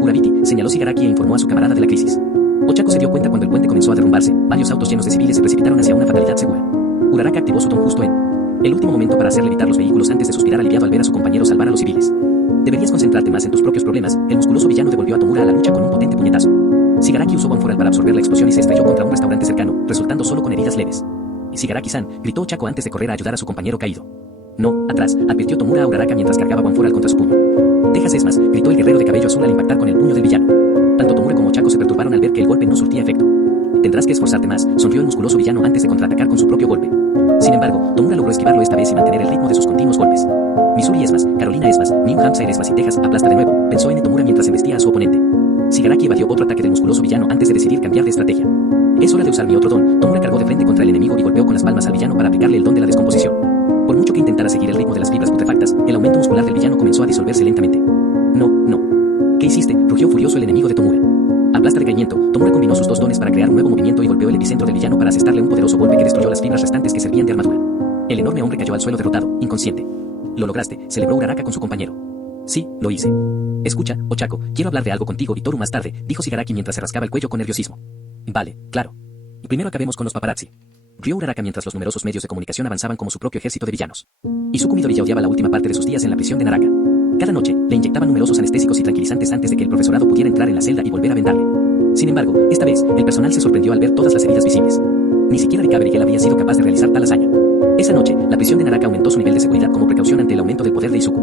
Urabiti, señaló Shigaraki e informó a su camarada de la crisis. Ochako se dio cuenta cuando el puente comenzó a derrumbarse, varios autos llenos de civiles se precipitaron hacia una fatalidad segura. Uraraka activó su ton justo en el último momento para hacer levitar los vehículos antes de suspirar aliviado al ver a su compañero salvar a los civiles. Deberías concentrarte más en tus propios problemas. El musculoso villano devolvió a Tomura a la lucha con un potente puñetazo. Shigaraki usó Bonforal para absorber la explosión y se estrelló contra un restaurante cercano, resultando solo con heridas leves. Shigaraki-san, gritó Ochako antes de correr a ayudar a su compañero caído. No, atrás, advirtió Tomura a Uraraka mientras cargaba Bonforal contra su puño. Dejas esmas, gritó el guerrero de cabello azul al impactar con el puño del villano. Tanto Tomura como Ochako se perturbaron al ver que el golpe no surtía efecto. Tendrás que esforzarte más, sonrió el musculoso villano antes de contraatacar con su propio golpe. Sin embargo, Tomura logró esquivarlo esta vez y mantener el ritmo de sus continuos golpes. Missouri Esmas, Carolina Esmas, New Hampshire Esmas y Texas aplasta de nuevo, pensó en Tomura mientras embestía a su oponente. Shigaraki evadió otro ataque del musculoso villano antes de decidir cambiar de estrategia. Es hora de usar mi otro don. Tomura cargó de frente contra el enemigo y golpeó con las palmas al villano para aplicarle el don de la descomposición. Por mucho que intentara seguir el ritmo de las fibras putrefactas, el aumento muscular del villano comenzó a disolverse lentamente. No. ¿Qué hiciste?, rugió furioso el enemigo de Tomura. A plasta de caimiento, Tomura combinó sus dos dones para crear un nuevo movimiento y golpeó el epicentro del villano para asestarle un poderoso golpe que destruyó las fibras restantes que servían de armadura. El enorme hombre cayó al suelo derrotado, inconsciente. Lo lograste, celebró Uraraka con su compañero. Sí, lo hice. Escucha, Ochako, quiero hablar de algo contigo y Toru más tarde, dijo Shigaraki mientras se rascaba el cuello con nerviosismo. Vale, claro. Primero acabemos con los paparazzi. Rió Uraraka mientras los numerosos medios de comunicación avanzaban como su propio ejército de villanos. Izuku Midoriya odiaba la última parte de sus días en la prisión de Naraka. Cada noche, le inyectaban numerosos anestésicos y tranquilizantes antes de que el profesorado pudiera entrar en la celda y volver a vendarle. Sin embargo, esta vez, el personal se sorprendió al ver todas las heridas visibles. Ni siquiera Rikaberi Gel había sido capaz de realizar tal hazaña. Esa noche, la prisión de Naraka aumentó su nivel de seguridad como precaución ante el aumento del poder de Izuku.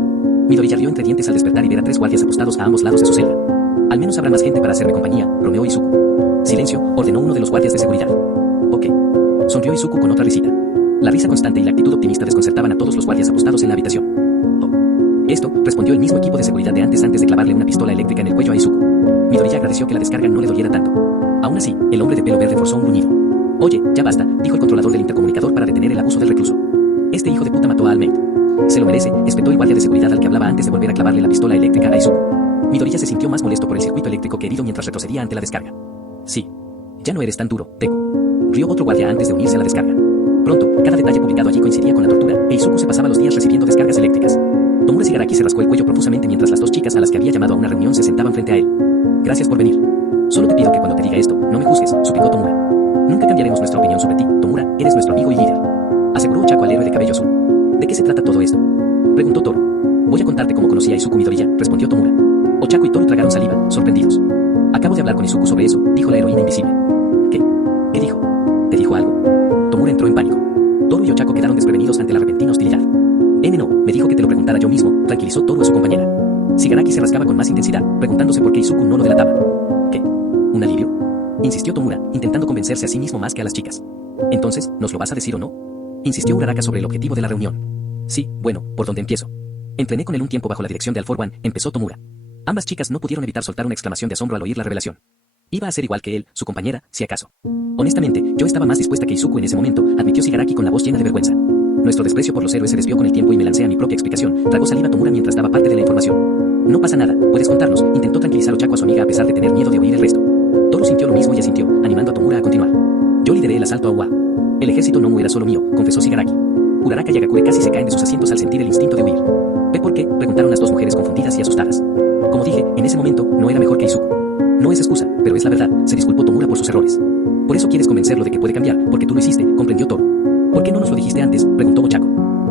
Midoriya rió entre dientes al despertar y ver a 3 guardias apostados a ambos lados de su celda. Al menos habrá más gente para hacerme compañía, bromeó Izuku. Silencio, ordenó uno de los guardias de seguridad. Ok. Sonrió Izuku con otra risita. La risa constante y la actitud optimista desconcertaban a todos los guardias apostados en la habitación. Oh. Esto, respondió el mismo equipo de seguridad de antes de clavarle una pistola eléctrica en el cuello a Izuku. Midoriya agradeció que la descarga no le doliera tanto. Aún así, el hombre de pelo verde forzó un gruñido. Oye, ya basta, dijo el controlador del intercomunicador para detener el abuso del recluso. Este hijo de puta mató a Almeid. Se lo merece, espetó el guardia de seguridad al que hablaba antes de volver a clavarle la pistola eléctrica a Izuku. Midoriya se sintió más molesto por el circuito eléctrico que herido mientras retrocedía ante la descarga. Sí. Ya no eres tan duro, Deku. Rió otro guardia antes de unirse a la descarga. Pronto, cada detalle publicado allí coincidía con la tortura, e Izuku se pasaba los días recibiendo descargas eléctricas. Tomura Shigaraki se rascó el cuello profusamente mientras las 2 chicas a las que había llamado a una reunión se sentaban frente a él. Gracias por venir. Solo te pido que cuando te diga esto, no me juzgues, suplicó Tomura. Nunca cambiaremos nuestra opinión sobre ti, Tomura, eres nuestro amigo y líder. Aseguró Ochako al héroe de cabello azul. ¿De qué se trata todo esto?, preguntó Toru. Voy a contarte cómo conocí a Izuku Midoriya, respondió Tomura. Ochako y Toru tragaron saliva, sorprendidos. Acabo de hablar con Izuku sobre eso, dijo la heroína invisible. ¿Qué dijo? ¿Te dijo algo? Tomura entró en pánico. Toru y Ochako quedaron desprevenidos ante la repentina hostilidad. No, me dijo que te lo preguntara yo mismo, tranquilizó Toru a su compañera. Shigaraki se rascaba con más intensidad, preguntándose por qué Izuku no lo delataba. ¿Qué? ¿Un alivio?, insistió Tomura, intentando convencerse a sí mismo más que a las chicas. Entonces, ¿nos lo vas a decir o no?, insistió Uraraka sobre el objetivo de la reunión. Sí, bueno, ¿por dónde empiezo? Entrené con él un tiempo bajo la dirección de All For One, empezó Tomura. Ambas chicas no pudieron evitar soltar una exclamación de asombro al oír la revelación. Iba a ser igual que él, su compañera, si acaso. Honestamente, yo estaba más dispuesta que Izuku en ese momento, admitió Shigaraki con la voz llena de vergüenza. Nuestro desprecio por los héroes se desvió con el tiempo y me lancé a mi propia explicación, tragó saliva Tomura mientras daba parte de la información. No pasa nada, puedes contarnos, intentó tranquilizar Ochako a su amiga a pesar de tener miedo de oír el resto. Toru sintió lo mismo y asintió, animando a Tomura a continuar. Yo lideré el asalto a Owa. El ejército no era solo mío, confesó Shigaraki. Uraraka y Agakure casi se caen de sus asientos al sentir el instinto de huir. ¿Ve por qué?, preguntaron las 2 mujeres confundidas y asustadas. Como dije, en ese momento, no era mejor que Izuku. No es excusa, pero es la verdad, se disculpó Tomura por sus errores. Por eso quieres convencerlo de que puede cambiar, porque tú lo hiciste, comprendió Toru. ¿Por qué no nos lo dijiste antes?, preguntó Ochako.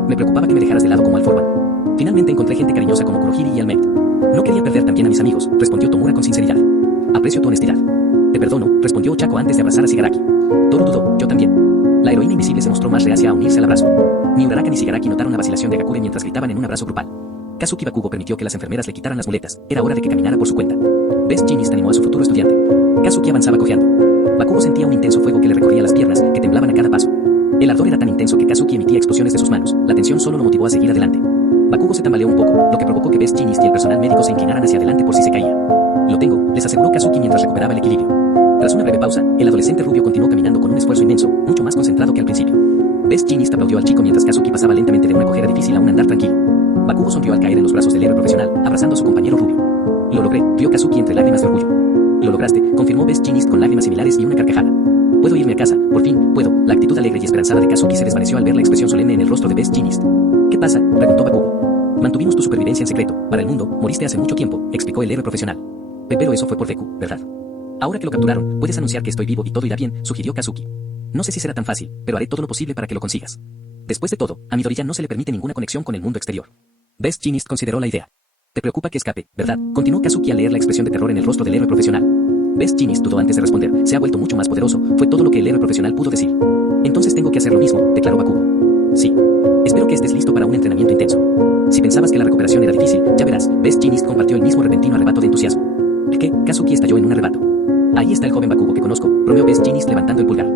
Me preocupaba que me dejaras de lado como All For One. Finalmente encontré gente cariñosa como Kurohiri y Almeid. No quería perder también a mis amigos, respondió Tomura con sinceridad. Aprecio tu honestidad. Te perdono, respondió Ochako antes de abrazar a Shigaraki. Toru dudó, yo también. La heroína invisible se mostró más reacia a unirse al abrazo. Ni Uraraka ni Shigaraki notaron la vacilación de Agakure mientras gritaban en un abrazo grupal. Kazuki Bakugo permitió que las enfermeras le quitaran las muletas. Era hora de que caminara por su cuenta. Best Jeanist animó a su futuro estudiante. Kazuki avanzaba cojeando. Bakugo sentía un intenso fuego que le recorría las piernas, que temblaban a cada paso. El ardor era tan intenso que Kazuki emitía explosiones de sus manos. La tensión solo lo motivó a seguir adelante. Bakugo se tambaleó un poco, lo que provocó que Best Jeanist y el personal médico se inclinaran hacia adelante por si se caía. Lo tengo, les aseguró Kazuki mientras recuperaba el equilibrio. Tras una breve pausa, el adolescente rubio continuó caminando con un esfuerzo inmenso, mucho más concentrado que al principio. Best Jeanist aplaudió al chico mientras Kazuki pasaba lentamente de una cojera difícil a un andar tranquilo. Bakugo sonrió al caer en los brazos del héroe profesional, abrazando a su compañero rubio. Lo logré, rió Kazuki entre lágrimas de orgullo. Lo lograste, confirmó Best Jeanist con lágrimas similares y una carcajada. Puedo irme a casa, por fin, puedo. La actitud alegre y esperanzada de Kazuki se desvaneció al ver la expresión solemne en el rostro de Best Jeanist. ¿Qué pasa?, preguntó Bakugo. Mantuvimos tu supervivencia en secreto. Para el mundo, moriste hace mucho tiempo, explicó el héroe profesional. Pero eso fue por Deku, ¿verdad? Ahora que lo capturaron, puedes anunciar que estoy vivo y todo irá bien, sugirió Kazuki. No sé si será tan fácil, pero haré todo lo posible para que lo consigas. Después de todo, a Midoriya no se le permite ninguna conexión con el mundo exterior. Best Jeanist consideró la idea. Te preocupa que escape, ¿verdad? Continuó Kazuki al leer la expresión de terror en el rostro del héroe profesional. Best Jeanist dudó antes de responder. Se ha vuelto mucho más poderoso, fue todo lo que el héroe profesional pudo decir. Entonces tengo que hacer lo mismo, declaró Bakugo. Sí. Espero que estés listo para un entrenamiento intenso. Si pensabas que la recuperación era difícil, ya verás, Best Jeanist compartió el mismo repentino arrebato de entusiasmo. ¿Qué? Kazuki estalló en un arrebato. Ahí está el joven Bakugo que conozco, bromeó Best Jeanist levantando el pulgar.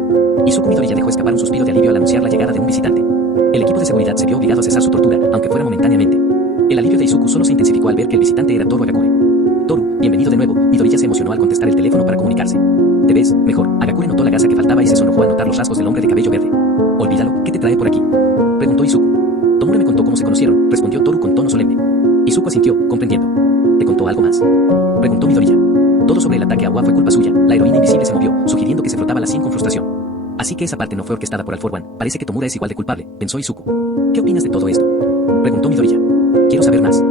Izuku Midoriya dejó escapar un suspiro de alivio al anunciar la llegada de un visitante. El equipo de seguridad se vio obligado a cesar su tortura, aunque fuera momentáneamente. El alivio de Izuku solo se intensificó al ver que el visitante era Toru Agakure. Toru, bienvenido de nuevo. Midoriya se emocionó al contestar el teléfono para comunicarse. ¿Te ves mejor? Agakure notó la gasa que faltaba y se sonrojó al notar los rasgos del hombre de cabello verde. Olvídalo, ¿qué te trae por aquí?, preguntó Izuku. Tomura me contó cómo se conocieron, respondió Toru con tono solemne. Izuku asintió, comprendiendo. ¿Te contó algo más?, preguntó Midoriya. Todo sobre el ataque a Wa fue culpa suya. La heroína invisible se movió, sugiriendo que se frotaba la sien con frustración. Así que esa parte no fue orquestada por All For One. Parece que Tomura es igual de culpable, pensó Izuku. ¿Qué opinas de todo esto?, preguntó Midoriya. Quiero saber más.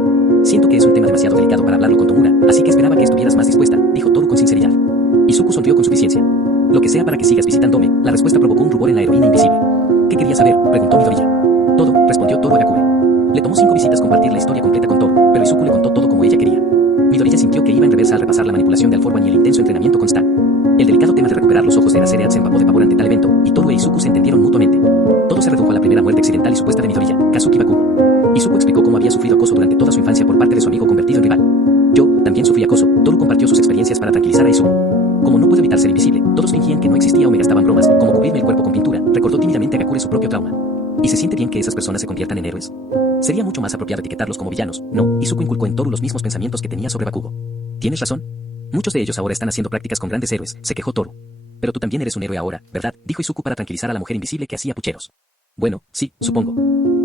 Siento que es un tema demasiado delicado para hablarlo con Tomura, así que esperaba que estuvieras más dispuesta, dijo Toru con sinceridad. Izuku sonrió con suficiencia. Lo que sea para que sigas visitándome. La respuesta provocó un rubor en la heroína invisible. ¿Qué querías saber?, preguntó Midoriya. Todo, respondió Toru Agakure. Le tomó 5 visitas compartir la historia completa con Toru, pero Izuku le contó todo como ella quería. Midoriya sintió que iba en reversa al repasar la manipulación de All For One y el intenso entrenamiento con Stan. El delicado tema de recuperar los ojos de Eraserhead se empapó de pavor ante tal evento, y Toru e Izuku se entendieron mutuamente. Todo se redujo a la primera muerte accidental y supuesta de Midoriya, Kazuki Bakugo. Izuku explicó cómo había sufrido acoso durante toda su infancia por parte de su amigo convertido en rival. Yo también sufrí acoso. Toru compartió sus experiencias para tranquilizar a Izuku. Como no puedo evitar ser invisible, todos fingían que no existía o me gastaban bromas, como cubrirme el cuerpo con pintura, recordó tímidamente Agakure su propio trauma. ¿Y se siente bien que esas personas se conviertan en héroes? Sería mucho más apropiado etiquetarlos como villanos, ¿no? Izuku inculcó en Toru los mismos pensamientos que tenía sobre Bakugo. Tienes razón. Muchos de ellos ahora están haciendo prácticas con grandes héroes, se quejó Toru. Pero tú también eres un héroe ahora, ¿verdad?, dijo Izuku para tranquilizar a la mujer invisible que hacía pucheros. Bueno, sí, supongo.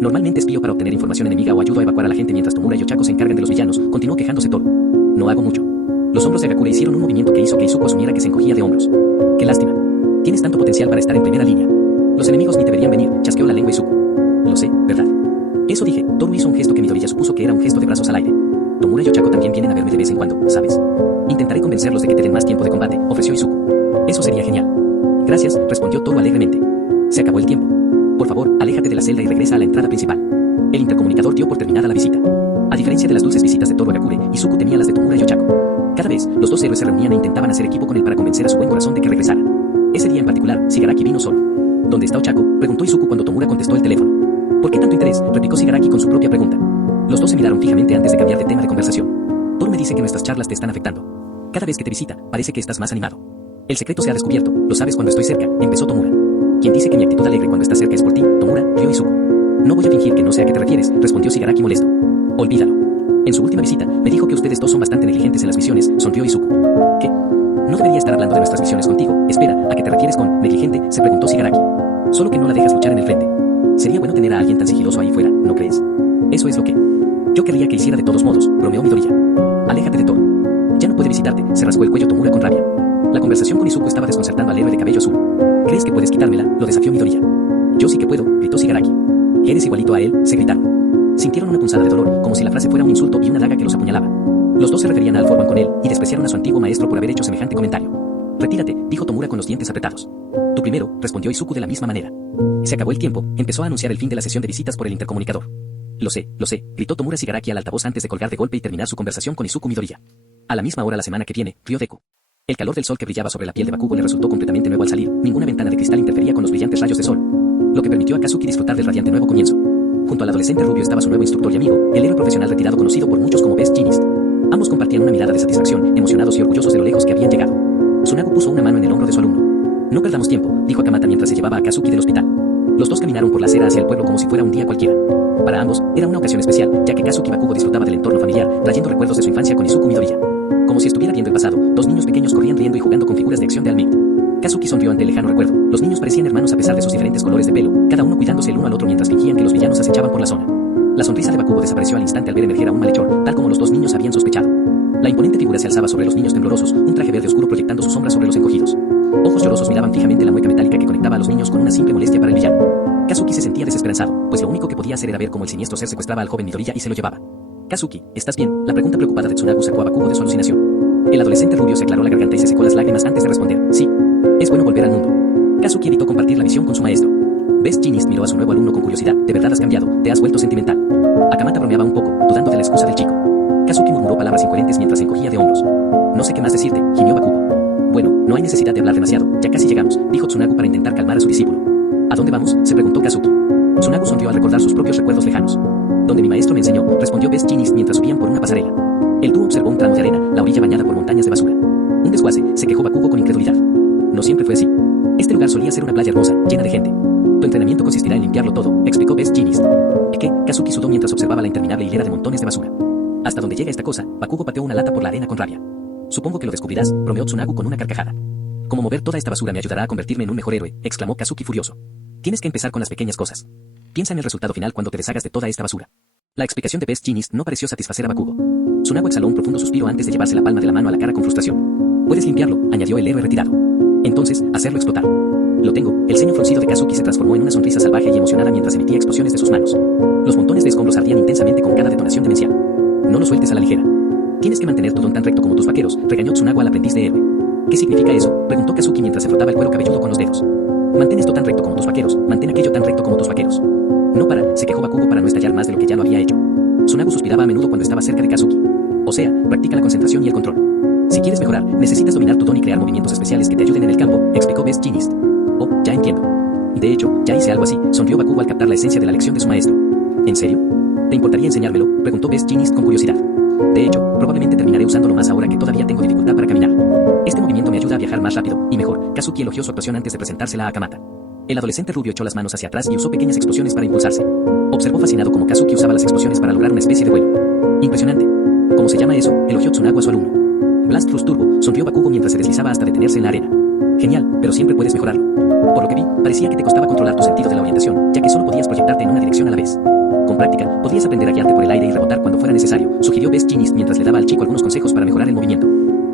Normalmente espío para obtener información enemiga o ayudo a evacuar a la gente mientras Tomura y Ochako se encargan de los villanos, continuó quejándose Toru. No hago mucho. Los hombros de Agakure hicieron un movimiento que hizo que Izuku asumiera que se encogía de hombros. Qué lástima. Tienes tanto potencial para estar en primera línea. Los enemigos ni te verían venir, chasqueó la lengua Izuku. Lo sé, ¿verdad? Eso dije. Toru hizo un gesto que Midoriya supuso que era un gesto de brazos al aire. Tomura y Ochako también vienen a verme de vez en cuando, ¿sabes? Intentaré convencerlos de que te den más tiempo de combate, ofreció Izuku. Eso sería genial. Gracias, respondió Toru alegremente. Se acabó el tiempo. Por favor, aléjate de la celda y regresa a la entrada principal. El intercomunicador dio por terminada la visita. A diferencia de las dulces visitas de Toru Agakure, Izuku temía las de Tomura y Ochako. Cada vez, los dos héroes se reunían e intentaban hacer equipo con él para convencer a su buen corazón de que regresara. Ese día en particular, Shigaraki vino solo. ¿Dónde está Ochako?, preguntó Izuku cuando Tomura contestó el teléfono. ¿Por qué tanto interés?, replicó Shigaraki con su propia pregunta. Los dos se miraron fijamente antes de cambiar de tema de conversación. Toru me dice que nuestras charlas te están afectando. Cada vez que te visita, parece que estás más animado. El secreto se ha descubierto, lo sabes cuando estoy cerca, empezó Tomura. Quien dice que mi actitud alegre cuando estás cerca es por ti, Tomura, rió Izuku. No voy a fingir que no sé a qué te refieres, respondió Shigaraki molesto. Olvídalo. En su última visita, me dijo que ustedes dos son bastante negligentes en las misiones, sonrió Izuku. ¿Qué? No debería estar hablando de nuestras misiones contigo. Espera, ¿a qué te refieres con negligente?, se preguntó Shigaraki. Solo que no la dejas luchar en el frente. Sería bueno tener a alguien tan sigiloso ahí fuera, ¿no crees? Eso es lo que yo querría que hiciera de todos modos, bromeó Midoriya. Aléjate de todo. Ya no puede visitarte, se rascó el cuello Tomura con rabia. La conversación con Izuku estaba desconcertando al héroe de cabello azul. ¿Crees que puedes quitármela?, lo desafió Midoriya. Yo sí que puedo, gritó Shigaraki. Eres igualito a él, se gritaron. Sintieron una punzada de dolor, como si la frase fuera un insulto y una daga que los apuñalaba. Los dos se referían a All For One con él, y despreciaron a su antiguo maestro por haber hecho semejante comentario. Retírate, dijo Tomura con los dientes apretados. Tú primero, respondió Izuku de la misma manera. Se acabó el tiempo, empezó a anunciar el fin de la sesión de visitas por el intercomunicador. Lo sé, gritó Tomura Shigaraki al altavoz antes de colgar de golpe y terminar su conversación con Izuku Midoriya. A la misma hora la semana que viene, rió Deku. El calor del sol que brillaba sobre la piel de Bakugo le resultó completamente nuevo al salir. Ninguna ventana de cristal interfería con los brillantes rayos de sol, lo que permitió a Kazuki disfrutar del radiante nuevo comienzo. Junto al adolescente rubio estaba su nuevo instructor y amigo, el héroe profesional retirado conocido por muchos como Best Jeanist. Ambos compartían una mirada de satisfacción, emocionados y orgullosos de lo lejos que habían llegado. Tsunagu puso una mano en el hombro de su alumno. No perdamos tiempo, dijo Akamata mientras se llevaba a Kazuki del hospital. Los dos caminaron por la acera hacia el pueblo como si fuera un día cualquiera. Para ambos, era una ocasión especial, ya que Kazuki Bakugo disfrutaba del entorno familiar, trayendo recuerdos de su infancia con Izuku Midoriya. Como si estuviera viendo el pasado, dos niños pequeños corrían riendo y jugando con figuras de acción de All-Might. Kazuki sonrió ante el lejano recuerdo. Los niños parecían hermanos a pesar de sus diferentes colores de pelo, cada uno cuidándose el uno al otro mientras fingían que los villanos acechaban por la zona. La sonrisa de Bakugo desapareció al instante al ver emerger a un malhechor, tal como los dos niños habían sospechado. La imponente figura se alzaba sobre los niños temblorosos, un traje verde oscuro proyectando su sombra sobre los encogidos. Ojos llorosos miraban fijamente la mueca metálica que conectaba a los niños con una simple molestia para el villano. Kazuki se sentía desesperanzado, pues lo único que podía hacer era ver cómo el siniestro ser secuestraba al joven Midoriya y se lo llevaba. Kazuki, ¿estás bien? La pregunta preocupada de Tsunagu sacó a Bakugo de su alucinación. El adolescente rubio se aclaró la garganta y se secó las lágrimas antes de responder. Sí. Es bueno volver al mundo. Kazuki evitó compartir la visión con su maestro. Best Jeanist miró a su nuevo alumno con curiosidad. ¿De verdad has cambiado? ¿Te has vuelto sentimental? Akamata bromeaba un poco, dudando de la excusa del chico. Kazuki murmuró palabras incoherentes mientras se encogía de hombros. No sé qué más decirte, gimió Bakugo. Bueno, no hay necesidad de hablar demasiado, ya casi llegamos, dijo Tsunagu para intentar calmar a su discípulo. ¿A dónde vamos?, se preguntó Kazuki. Tsunagu sonrió al recordar sus propios recuerdos lejanos. Donde mi maestro me enseñó, respondió Best Jeanist mientras subían por una pasarela. El dúo observó un tramo de arena, la orilla bañada por montañas de basura. Un desguace, se quejó Bakugo con incredulidad. No siempre fue así. Este lugar solía ser una playa hermosa, llena de gente. Tu entrenamiento consistirá en limpiarlo todo, explicó Best Jeanist. ¿Qué? Kazuki sudó mientras observaba la interminable hilera de montones de basura. Hasta donde llega esta cosa, Bakugo pateó una lata por la arena con rabia. Supongo que lo descubrirás, bromeó Tsunagu con una carcajada. Como mover toda esta basura me ayudará a convertirme en un mejor héroe, exclamó Kazuki furioso. Tienes que empezar con las pequeñas cosas. Piensa en el resultado final cuando te deshagas de toda esta basura. La explicación de Best Jeanist no pareció satisfacer a Bakugo. Tsunagu exhaló un profundo suspiro antes de llevarse la palma de la mano a la cara con frustración. Puedes limpiarlo, añadió el héroe retirado. Entonces, hacerlo explotar. Lo tengo. El ceño fruncido de Kazuki se transformó en una sonrisa salvaje y emocionada mientras emitía explosiones de sus manos. Los montones de escombros ardían intensamente con cada detonación demencial. No lo sueltes a la ligera. Tienes que mantener tu don tan recto como tus vaqueros, regañó Tsunagu al aprendiz de héroe. ¿Qué significa eso?, preguntó Kazuki mientras se frotaba el cuero cabelludo con los dedos. Mantén esto tan recto como tus vaqueros, mantén aquello tan recto como tus vaqueros. No para, se quejó Bakugo para no estallar más de lo que ya lo había hecho. Tsunagu suspiraba a menudo cuando estaba cerca de Kazuki. O sea, practica la concentración y el control. Si quieres mejorar, necesitas dominar tu don y crear movimientos especiales que te ayuden en el campo, explicó Best Jeanist. Oh, ya entiendo. De hecho, ya hice algo así, sonrió Bakugo al captar la esencia de la lección de su maestro. ¿En serio? ¿Te importaría enseñármelo?, preguntó Best Jeanist con curiosidad. De hecho, probablemente terminaré usándolo más ahora que todavía tengo dificultad para caminar. Este movimiento me ayuda a viajar más rápido y mejor. Kazuki elogió su actuación antes de presentársela a Akamata. El adolescente rubio echó las manos hacia atrás y usó pequeñas explosiones para impulsarse. Observó fascinado cómo Kazuki usaba las explosiones para lograr una especie de vuelo. Impresionante. ¿Cómo se llama eso?, elogió Tsunagu a su alumno. Blast Thrust Turbo, sonrió Bakugo mientras se deslizaba hasta detenerse en la arena. Genial, pero siempre puedes mejorarlo. Por lo que vi, parecía que te costaba controlar tu sentido de la orientación, ya que solo podías proyectarte en una dirección a la vez. Con práctica, podrías aprender a guiarte por el aire y rebotar cuando fuera necesario, sugirió Best Jeanist mientras le daba al chico algunos consejos para mejorar el movimiento.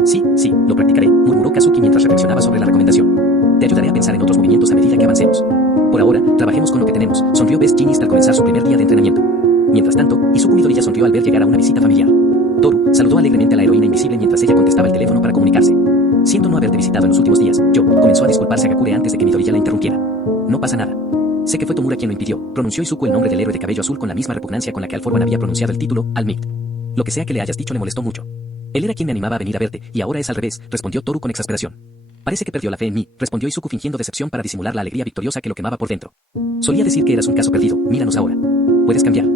Sí, lo practicaré, murmuró Kazuki mientras reflexionaba sobre la recomendación. Te ayudaré a pensar en otros movimientos a medida que avancemos. Por ahora, trabajemos con lo que tenemos, sonrió Best Jeanist al comenzar su primer día de entrenamiento. Mientras tanto, Izuku Midoriya sonrió al ver llegar a una visita familiar. Toru saludó alegremente a la heroína invisible mientras ella contestaba el teléfono para comunicarse. Siento no haberte visitado en los últimos días, comenzó a disculparse a Gakure antes de que Midoriya la interrumpiera. No pasa nada. Sé que fue Tomura quien lo impidió, pronunció Izuku el nombre del héroe de cabello azul con la misma repugnancia con la que All For One había pronunciado el título, All-Might. Lo que sea que le hayas dicho le molestó mucho. Él era quien me animaba a venir a verte, y ahora es al revés, respondió Toru con exasperación. Parece que perdió la fe en mí, respondió Izuku fingiendo decepción para disimular la alegría victoriosa que lo quemaba por dentro. Solía decir que eras un caso perdido, míranos ahora. Puedes cambiar.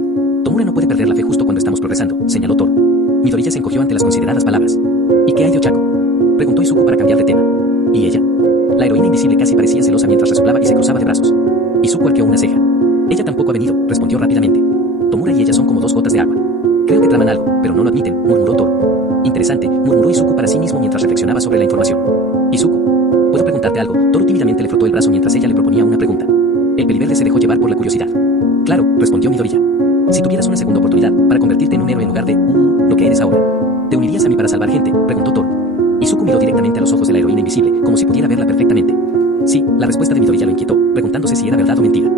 Tomura no puede perder la fe justo cuando estamos progresando, señaló Toru. Midoriya se encogió ante las consideradas palabras. ¿Y qué hay de Ochako?, preguntó Izuku para cambiar de tema. ¿Y ella? La heroína invisible casi parecía celosa mientras resoplaba y se cruzaba de brazos. Izuku arqueó una ceja. Ella tampoco ha venido, respondió rápidamente. Tomura y ella son como dos gotas de agua. Creo que traman algo, pero no lo admiten, murmuró Toru. Interesante, murmuró Izuku para sí mismo mientras reflexionaba sobre la información. Izuku, ¿puedo preguntarte algo? Toru tímidamente le frotó el brazo mientras ella le proponía una pregunta. El peliverde se dejó llevar por la curiosidad. Claro, respondió Midoriya. Si tuvieras una segunda oportunidad para convertirte en un héroe en lugar de lo que eres ahora, ¿te unirías a mí para salvar gente?, preguntó Toru. Izuku miró directamente a los ojos de la heroína invisible, como si pudiera verla perfectamente. Sí, la respuesta de Midoriya lo inquietó, preguntándose si era verdad o mentira.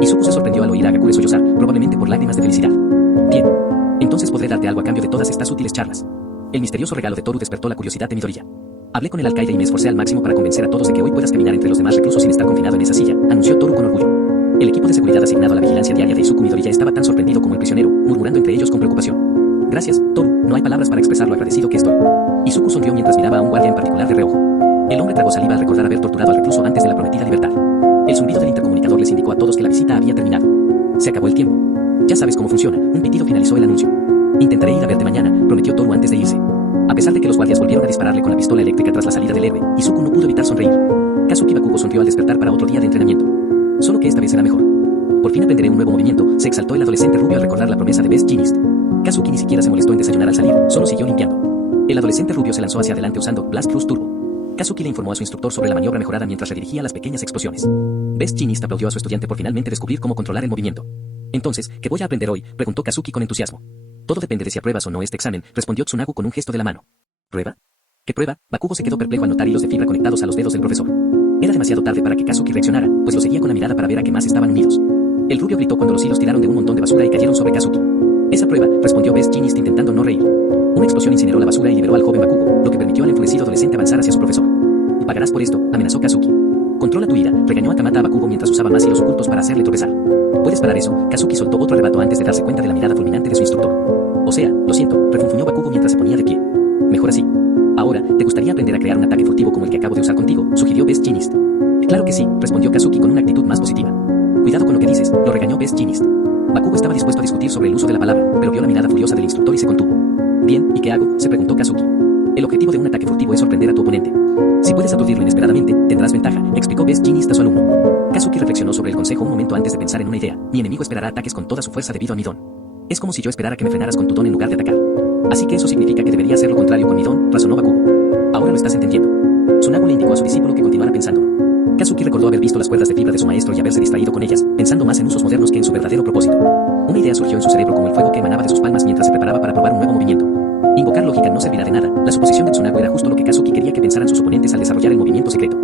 Izuku se sorprendió al oír a Gakure sollozar, probablemente por lágrimas de felicidad. Bien. Entonces podré darte algo a cambio de todas estas útiles charlas. El misterioso regalo de Toru despertó la curiosidad de Midoriya. Hablé con el alcaide y me esforcé al máximo para convencer a todos de que hoy puedas caminar entre los demás reclusos sin estar confinado en esa silla, anunció Toru con orgullo. El equipo de seguridad asignado a la vigilancia diaria de Izuku Midoriya estaba tan sorprendido como el prisionero, murmurando entre ellos con preocupación. Gracias, Toru, no hay palabras para expresar lo agradecido que estoy. Izuku sonrió mientras miraba a un guardia en particular de reojo. El hombre tragó saliva al recordar haber torturado al recluso antes de la prometida libertad. El zumbido del intercomunicador les indicó a todos que la visita había terminado. Se acabó el tiempo. Ya sabes cómo funciona, un pitido finalizó el anuncio. Intentaré ir a verte mañana, prometió Toru antes de irse. A pesar de que los guardias volvieron a dispararle con la pistola eléctrica tras la salida del héroe, Izuku no pudo evitar sonreír. Kazuki Bakugo sonrió al despertar para otro día de entrenamiento. Solo que esta vez será mejor. Por fin aprenderé un nuevo movimiento, se exaltó el adolescente rubio al recordar la promesa de Best Jeanist. Kazuki ni siquiera se molestó en desayunar al salir, solo siguió limpiando. El adolescente rubio se lanzó hacia adelante usando Blast Plus Turbo. Kazuki le informó a su instructor sobre la maniobra mejorada mientras redirigía las pequeñas explosiones. Best Jeanist aplaudió a su estudiante por finalmente descubrir cómo controlar el movimiento. Entonces, ¿qué voy a aprender hoy?, preguntó Kazuki con entusiasmo. Todo depende de si apruebas o no este examen, respondió Tsunagu con un gesto de la mano. ¿Prueba? ¿Qué prueba? Bakugo se quedó perplejo al notar hilos de fibra conectados a los dedos del profesor. Era demasiado tarde para que Kazuki reaccionara, pues lo seguía con la mirada para ver a qué más estaban unidos. El rubio gritó cuando los hilos tiraron de un montón de basura y cayeron sobre Kazuki. Esa prueba, respondió Best Jeanist intentando no reír. Una explosión incineró la basura y liberó al joven Bakugo, lo que permitió al enfurecido adolescente avanzar hacia su profesor. Y pagarás por esto, amenazó Kazuki. Controla tu ira, regañó a Kamata a Bakugo mientras usaba más hilos ocultos para hacerle tropezar. ¿Puedes parar eso? Kazuki soltó otro arrebato antes de darse cuenta de la mirada fulminante de su instructor. O sea, lo siento, refunfuñó Bakugo mientras se ponía de pie. Mejor así. Ahora, ¿te gustaría aprender a crear un ataque furtivo como el que acabo de usar contigo?, sugirió Best Jeanist. Claro que sí, respondió Kazuki con una actitud más positiva. Cuidado con lo que dices, lo regañó Best Jeanist. Bakugo estaba dispuesto a discutir sobre el uso de la palabra, pero vio la mirada furiosa del instructor y se contuvo. Bien, ¿y qué hago?, se preguntó Kazuki. El objetivo de un ataque furtivo es sorprender a tu oponente. Si puedes aturdirlo inesperadamente, tendrás ventaja, explicó Best Jeanist a su alumno. Kazuki reflexionó sobre el consejo un momento antes de pensar en una idea. Mi enemigo esperará ataques con toda su fuerza debido a mi don. Es como si yo esperara que me frenaras con tu don en lugar de atacar. Así que eso significa que debería hacer lo contrario con mi don, razonó Bakugo. Ahora lo estás entendiendo. Tsunagu le indicó a su discípulo que continuara pensándolo. Kazuki recordó haber visto las cuerdas de fibra de su maestro y haberse distraído con ellas, pensando más en usos modernos que en su verdadero propósito. Una idea surgió en su cerebro como el fuego que emanaba de sus palmas mientras se preparaba para probar un nuevo movimiento. Invocar lógica no servirá de nada, la suposición de Tsunagu era justo lo que Kazuki quería que pensaran sus oponentes al desarrollar el movimiento secreto.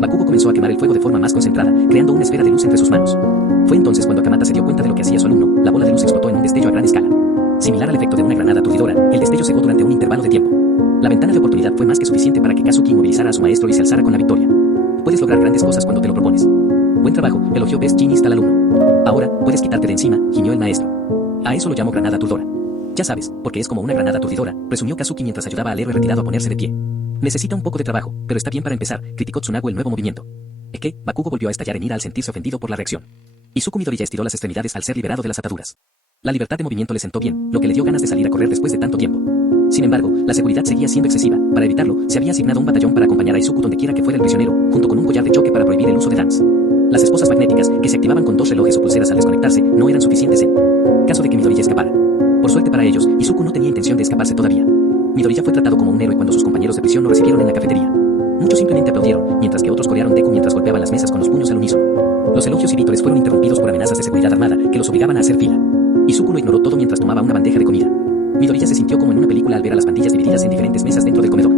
Bakugo comenzó a quemar el fuego de forma más concentrada, creando una esfera de luz entre sus manos. Fue entonces cuando Kamata se dio cuenta de lo que hacía su alumno. La bola de luz explotó en un destello a gran escala. Similar al efecto de una granada aturdidora, el destello cegó durante un intervalo de tiempo. La ventana de oportunidad fue más que suficiente para que Kazuki inmovilizara a su maestro y se alzara con la victoria. Puedes lograr grandes cosas cuando te lo propones. Buen trabajo, elogió Best Jeanist al alumno. Ahora, puedes quitarte de encima, gimió el maestro. A eso lo llamo granada aturdidora. Ya sabes, porque es como una granada aturdidora, presumió Kazuki mientras ayudaba al héroe retirado a ponerse de pie. Necesita un poco de trabajo, pero está bien para empezar, criticó Tsunagu el nuevo movimiento. ¿Es que? Bakugo volvió a estallar en ira al sentirse ofendido por la reacción. Izuku Midoriya estiró las extremidades al ser liberado de las ataduras. La libertad de movimiento le sentó bien, lo que le dio ganas de salir a correr después de tanto tiempo. Sin embargo, la seguridad seguía siendo excesiva. Para evitarlo, se había asignado un batallón para acompañar a Izuku donde quiera que fuera el prisionero, junto con un collar de choque para prohibir el uso de dance. Las esposas magnéticas, que se activaban con 2 relojes o pulseras al desconectarse, no eran suficientes en caso de que Midoriya escapara. Por suerte para ellos, Izuku no tenía intención de escaparse todavía. Midoriya fue tratado como un héroe cuando sus compañeros de prisión lo recibieron en la cafetería. Muchos simplemente aplaudieron, mientras que otros corearon Deku mientras golpeaban las mesas con los puños al unísono. Los elogios y vítores fueron interrumpidos por amenazas de seguridad armada, que los obligaban a hacer fila. Izuku lo ignoró todo mientras tomaba una bandeja de comida. Midoriya se sintió como en una película al ver a las pandillas divididas en diferentes mesas dentro del comedor.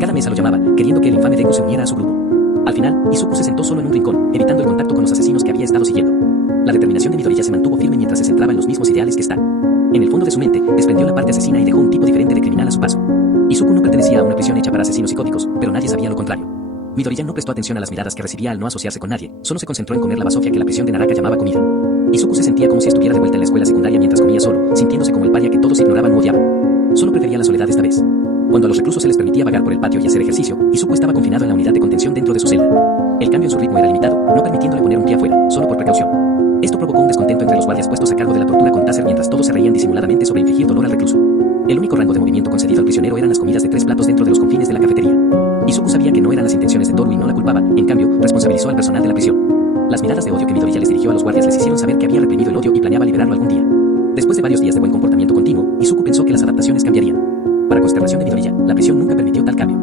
Cada mesa lo llamaba, queriendo que el infame Deku se uniera a su grupo. Al final, Izuku se sentó solo en un rincón, evitando el contacto con los asesinos que había estado siguiendo. La determinación de Midoriya se mantuvo firme mientras se centraba en los mismos ideales que Stan. En el fondo de su mente, desprendió la parte asesina y dejó un tipo diferente de criminal a su paso. Izuku no pertenecía a una prisión hecha para asesinos psicóticos, pero nadie sabía lo contrario. Midoriya no prestó atención a las miradas que recibía al no asociarse con nadie, solo se concentró en comer la basofia que la prisión de Naraka llamaba comida. Izuku se sentía como si estuviera de vuelta en la escuela secundaria mientras comía solo, sintiéndose como el paria que todos ignoraban o odiaban. Solo prefería la soledad esta vez. Cuando a los reclusos se les permitía vagar por el patio y hacer ejercicio, Izuku estaba confinado en la unidad de contención dentro de su celda. El cambio en su ritmo era limitado, no permitiéndole poner un pie afuera, solo por precaución. Esto provocó un descontento entre los guardias puestos a cargo de la tortura con Taser mientras todos se reían disimuladamente sobre infligir dolor al recluso. El único rango de movimiento concedido al prisionero eran las comidas de 3 platos dentro de los confines de la cafetería. Izuku sabía que no eran las intenciones de Toru y no la culpaba, en cambio, responsabilizó al personal de la prisión. Las miradas de odio que Midoriya les dirigió a los guardias les hicieron saber que había reprimido el odio y planeaba liberarlo algún día. Después de varios días de buen comportamiento continuo, Izuku pensó que las adaptaciones cambiarían. Para consternación de Midoriya, la prisión nunca permitió tal cambio.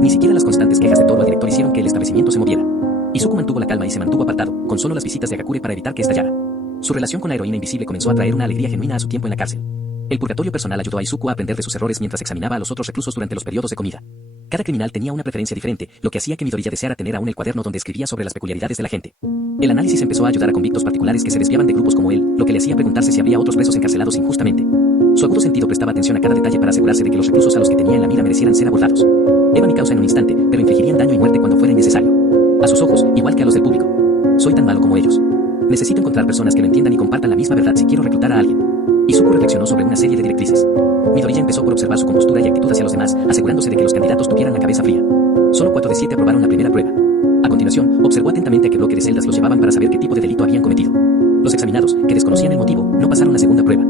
Ni siquiera las constantes quejas de Toru al director hicieron que el establecimiento se moviera. Izuku mantuvo la calma y se mantuvo apartado, con solo las visitas de Agakure para evitar que estallara. Su relación con la heroína invisible comenzó a traer una alegría genuina a su tiempo en la cárcel. El purgatorio personal ayudó a Izuku a aprender de sus errores mientras examinaba a los otros reclusos durante los periodos de comida. Cada criminal tenía una preferencia diferente, lo que hacía que Midoriya deseara tener aún el cuaderno donde escribía sobre las peculiaridades de la gente. El análisis empezó a ayudar a convictos particulares que se desviaban de grupos como él, lo que le hacía preguntarse si habría otros presos encarcelados injustamente. Su agudo sentido prestaba atención a cada detalle para asegurarse de que los reclusos a los que tenía en la mira merecieran ser abordados. Era mi causa en un instante, pero infligirían daño y muerte cuando fuera innecesario. A sus ojos, igual que a los del público. Soy tan malo como ellos. Necesito encontrar personas que lo entiendan y compartan la misma verdad si quiero reclutar a alguien. Izuku reflexionó sobre una serie de directrices. Midoriya empezó por observar su compostura y actitud hacia los demás, asegurándose de que los candidatos tuvieran la cabeza fría. Solo 4 de 7 aprobaron la primera prueba. A continuación, observó atentamente a qué bloque de celdas los llevaban para saber qué tipo de delito habían cometido. Los examinados, que desconocían el motivo, no pasaron la segunda prueba.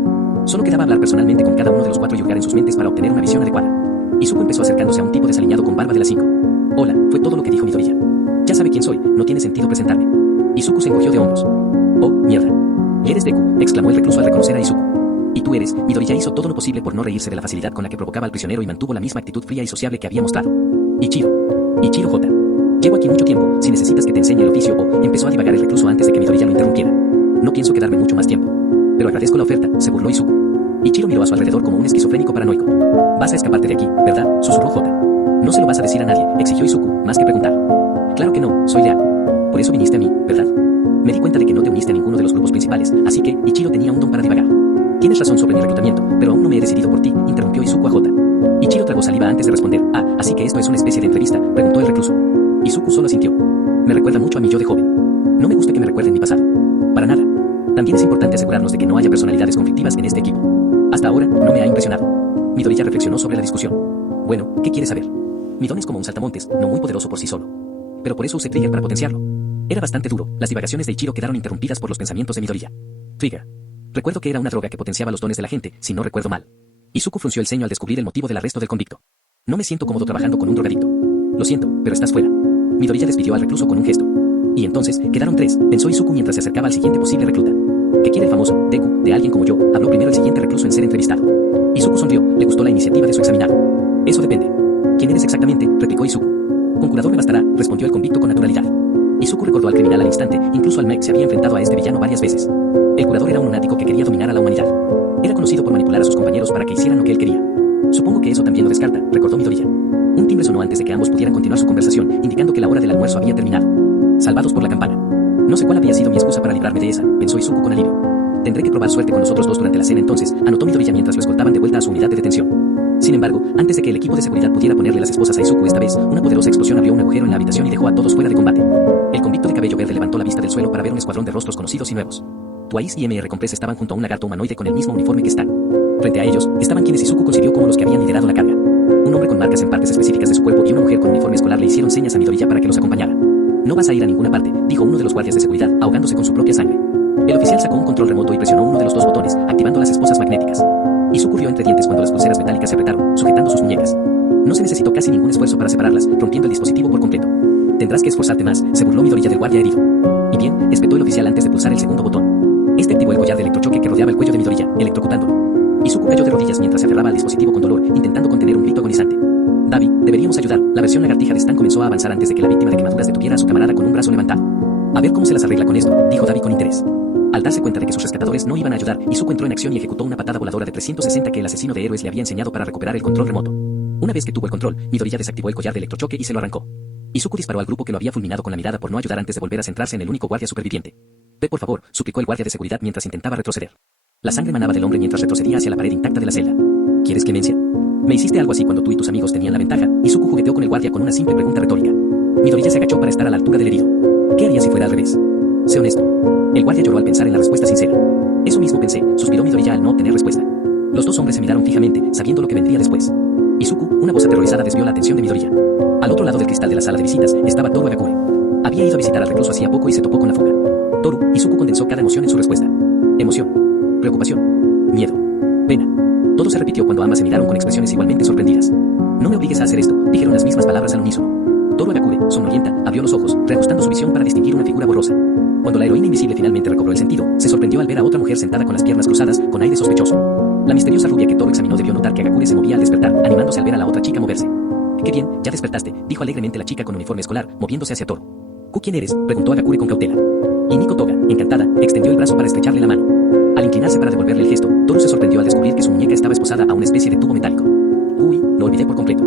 Solo quedaba hablar personalmente con cada uno de los 4 y hurgar en sus mentes para obtener una visión adecuada. Izuku empezó acercándose a un tipo desaliñado con barba de las 5. Hola, fue todo lo que dijo Midoriya. Ya sabe quién soy, no tiene sentido presentarme. Izuku se encogió de hombros. Oh, mierda. Y eres Deku, exclamó el recluso al reconocer a Izuku. Y tú eres, Midoriya hizo todo lo posible por no reírse de la facilidad con la que provocaba al prisionero y mantuvo la misma actitud fría y sociable que había mostrado. Ichiro J. Llevo aquí mucho tiempo, si necesitas que te enseñe el oficio o, empezó a divagar el recluso antes de que Midoriya lo interrumpiera. No pienso quedarme mucho más tiempo. Pero agradezco la oferta, se burló Izuku. Ichiro miró a su alrededor como un esquizofrénico paranoico. Vas a escaparte de aquí, ¿verdad?, susurró J. No se lo vas a decir a nadie, exigió Izuku, más que preguntar. Claro que no, soy leal. Por eso viniste a mí, ¿verdad? Me di cuenta de que no te uniste a ninguno de los grupos principales, así que Ichiro tenía un don para divagar. Tienes razón sobre mi reclutamiento, pero aún no me he decidido por ti, interrumpió Izuku a J. Ichiro tragó saliva antes de responder. Ah, así que esto es una especie de entrevista, preguntó el recluso. Izuku solo asintió. Me recuerda mucho a mi yo de joven. No me gusta que me recuerden mi pasado. Para nada. También es importante asegurarnos de que no haya personalidades conflictivas en este equipo. Hasta ahora, no me ha impresionado. Midoriya reflexionó sobre la discusión. Bueno, ¿qué quieres saber? Mi don es como un saltamontes, no muy poderoso por sí solo. Pero por eso usé Trigger para potenciarlo. Era bastante duro, las divagaciones de Ichiro quedaron interrumpidas por los pensamientos de Midoriya. Trigger. Recuerdo que era una droga que potenciaba los dones de la gente, si no recuerdo mal. Izuku frunció el ceño al descubrir el motivo del arresto del convicto. No me siento cómodo trabajando con un drogadicto. Lo siento, pero estás fuera. Midoriya despidió al recluso con un gesto. Y entonces, quedaron 3, pensó Izuku mientras se acercaba al siguiente posible recluta. ¿Qué quiere el famoso Deku de alguien como yo? Habló primero el siguiente recluso en ser entrevistado. Izuku sonrió, le gustó la iniciativa de su examinado. Eso depende. ¿Quién eres exactamente?, replicó Izuku. Con curador me bastará, respondió el convicto con naturalidad. Izuku recordó al criminal al instante, incluso al mech se había enfrentado a este villano varias veces. El curador era un lunático que quería dominar a la humanidad. Era conocido por manipular a sus compañeros para que hicieran lo que él quería. Supongo que eso también lo descarta, recordó Midoriya. Un timbre sonó antes de que ambos pudieran continuar su conversación, indicando que la hora del almuerzo había terminado. Salvados por la campana. No sé cuál había sido mi excusa para librarme de esa, pensó Izuku con alivio. Tendré que probar suerte con los otros dos durante la cena entonces, anotó Midoriya mientras lo escoltaban de vuelta a su unidad de detención. Sin embargo, antes de que el equipo de seguridad pudiera ponerle las esposas a Izuku esta vez, una poderosa explosión abrió un agujero en la habitación y dejó a todos fuera de combate. El convicto de cabello verde levantó la vista del suelo para ver un escuadrón de rostros conocidos y nuevos. Twice y M.R. Compress estaban junto a un lagarto humanoide con el mismo uniforme que Stan. Frente a ellos, estaban quienes Izuku concibió como los que habían liderado la carga. Un hombre con marcas en partes específicas de su cuerpo y una mujer con uniforme escolar le hicieron señas a Midoriya para que los acompañara. No vas a ir a ninguna parte, dijo uno de los guardias de seguridad, ahogándose con su propia sangre. El oficial sacó un control remoto y presionó uno de los dos botones, activando las esposas magnéticas. Izuku rió entre dientes cuando las pulseras metálicas se apretaron, sujetando sus muñecas. No se necesitó casi ningún esfuerzo para separarlas, rompiendo el dispositivo por completo. Tendrás que esforzarte más, se burló Midoriya del guardia herido. Y bien, espetó el oficial antes de pulsar el segundo botón. Este activó el collar de electrochoque que rodeaba el cuello de Midoriya, electrocutándolo. Izuku cayó de rodillas mientras se aferraba al dispositivo con dolor, intentando contener un grito agonizante. Davi, deberíamos ayudar. La versión lagartija de Stan comenzó a avanzar antes de que la víctima de quemaduras detuviera a su camarada con un brazo levantado. A ver cómo se las arregla con esto, dijo Davi con interés. Al darse cuenta de que sus rescatadores no iban a ayudar, Izuku entró en acción y ejecutó una patada voladora de 360 que el asesino de héroes le había enseñado para recuperar el control remoto. Una vez que tuvo el control, Midoriya desactivó el collar de electrochoque y se lo arrancó. Izuku disparó al grupo que lo había fulminado con la mirada por no ayudar antes de volver a centrarse en el único guardia superviviente. Ve por favor, suplicó el guardia de seguridad mientras intentaba retroceder. La sangre manaba del hombre mientras retrocedía hacia la pared intacta de la celda. ¿Quieres clemencia? Me hiciste algo así cuando tú y tus amigos tenían la ventaja. Izuku jugueteó con el guardia con una simple pregunta retórica. Midoriya se agachó para estar a la altura del herido. ¿Qué haría si fuera al revés? Sé honesto. El guardia lloró al pensar en la respuesta sincera. Eso mismo pensé, suspiró Midoriya al no obtener respuesta. Los dos hombres se miraron fijamente, sabiendo lo que vendría después. Izuku, una voz aterrorizada, desvió la atención de Midoriya. Al otro lado del cristal de la sala de visitas estaba Toru Agakure. Había ido a visitar al recluso hacía poco y se topó con la fuga. Toru, Izuku condensó cada emoción en su respuesta. Emoción, preocupación, miedo, pena. Todo se repitió cuando ambas se miraron con expresiones igualmente sorprendidas. No me obligues a hacer esto, dijeron las mismas palabras al unísono. Toru Agakure, sonrienta, abrió los ojos, reajustando su visión para distinguir una figura borrosa. Cuando la heroína invisible finalmente recobró el sentido, se sorprendió al ver a otra mujer sentada con las piernas cruzadas, con aire sospechoso. La misteriosa rubia que Toru examinó debió notar que Agakure se movía al despertar, animándose al ver a la otra chica moverse. Qué bien, ya despertaste, dijo alegremente la chica con uniforme escolar, moviéndose hacia Toru. ¿Tú quién eres?, preguntó Agakure con cautela. Y Nico Toga, encantada, extendió el brazo para estrecharle la mano. Al inclinarse para devolverle el gesto, Toru se sorprendió al descubrir que su muñeca estaba esposada a una especie de tubo metálico. Uy, lo olvidé por completo.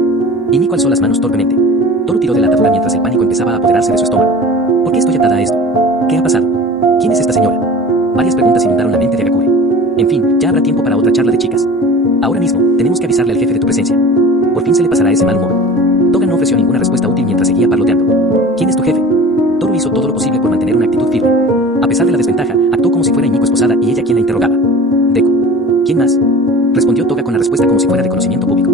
Y Nico alzó las manos torpemente. Toru tiró de la atadura mientras el pánico empezaba a apoderarse de su estómago. ¿Por qué estoy atada a esto? ¿Qué ha pasado? ¿Quién es esta señora? Varias preguntas inundaron la mente de Agakure. En fin, ya habrá tiempo para otra charla de chicas. Ahora mismo, tenemos que avisarle al jefe de tu presencia. Por fin se le pasará ese mal humor. Toga no ofreció ninguna respuesta útil mientras seguía parloteando. ¿Quién es tu jefe? Toru hizo todo lo posible por mantener una actitud firme. A pesar de la desventaja, actuó como si fuera Nico esposada y ella quien la interrogaba. Deku. ¿Quién más? Respondió Toga con la respuesta como si fuera de conocimiento público.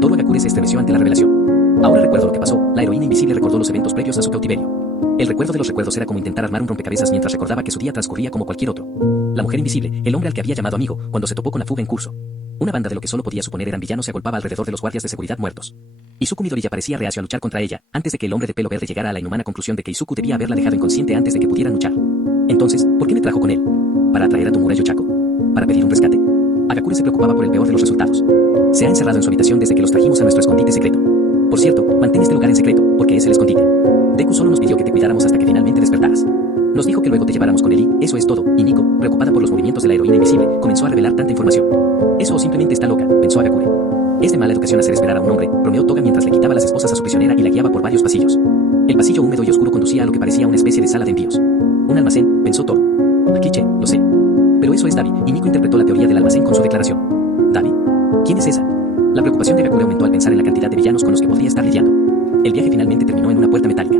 Toru Agakure se estremeció ante la revelación. Ahora recuerdo lo que pasó. La heroína invisible recordó los eventos previos a su cautiverio. El recuerdo de los recuerdos era como intentar armar un rompecabezas mientras recordaba que su día transcurría como cualquier otro. La mujer invisible, el hombre al que había llamado amigo, cuando se topó con la fuga en curso. Una banda de lo que solo podía suponer eran villanos se agolpaba alrededor de los guardias de seguridad muertos. Izuku Midoriya parecía reacio a luchar contra ella, antes de que el hombre de pelo verde llegara a la inhumana conclusión de que Izuku debía haberla dejado inconsciente antes de que pudieran luchar. Entonces, ¿por qué me trajo con él? para atraer a Tomura y Ochako, para pedir un rescate. Agakure se preocupaba por el peor de los resultados. Se ha encerrado en su habitación desde que los trajimos a nuestro escondite secreto. Por cierto, mantén este lugar en secreto, porque es el escondite. Deku solo nos pidió que te cuidáramos hasta que finalmente despertaras. Nos dijo que luego te lleváramos con él y eso es todo, y Nico, preocupada por los movimientos de la heroína invisible, comenzó a revelar tanta información. Eso o simplemente está loca, pensó Agakure. Es de mala educación hacer esperar a un hombre, bromeó Toga mientras le quitaba las esposas a su prisionera y la guiaba por varios pasillos. El pasillo húmedo y oscuro conducía a lo que parecía una especie de sala de envíos. Un almacén, pensó Toru. Cliché, lo sé. Pero eso es Davi, y Nico interpretó la teoría del almacén con su declaración. ¿Davi? ¿Quién es esa? La preocupación de Agakure aumentó al pensar en la cantidad de villanos con los que podría estar lidiando. El viaje finalmente terminó en una puerta metálica.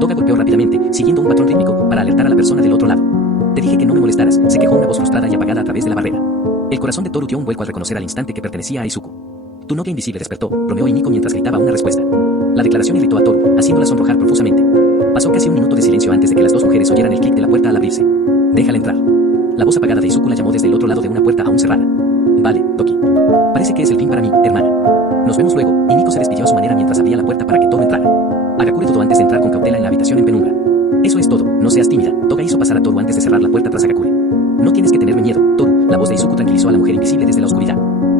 Toga golpeó rápidamente, siguiendo un patrón rítmico, para alertar a la persona del otro lado. Te dije que no me molestaras, se quejó una voz frustrada y apagada a través de la barrera. El corazón de Toru dio un vuelco al reconocer al instante que pertenecía a Izuku. Tu novia invisible despertó, bromeó Nico mientras gritaba una respuesta. La declaración irritó a Toru, haciéndola sonrojar profusamente. Pasó casi un minuto de silencio antes de que las dos mujeres oyeran el clic de la puerta al abrirse. Déjala entrar. La voz apagada de Izuku la llamó desde el otro lado de una puerta aún cerrada. Vale, Toki. Parece que es el fin para mí, hermana. Nos vemos luego, y Nico se despidió a su manera mientras abría la puerta para que Toru entrara. Agakure dudó antes de entrar con cautela en la habitación en penumbra. Eso es todo, no seas tímida. Toga hizo pasar a Toru antes de cerrar la puerta tras Agakure. No tienes que tenerme miedo, Toru. La voz de Izuku tranquilizó a la mujer invisible desde la oscuridad.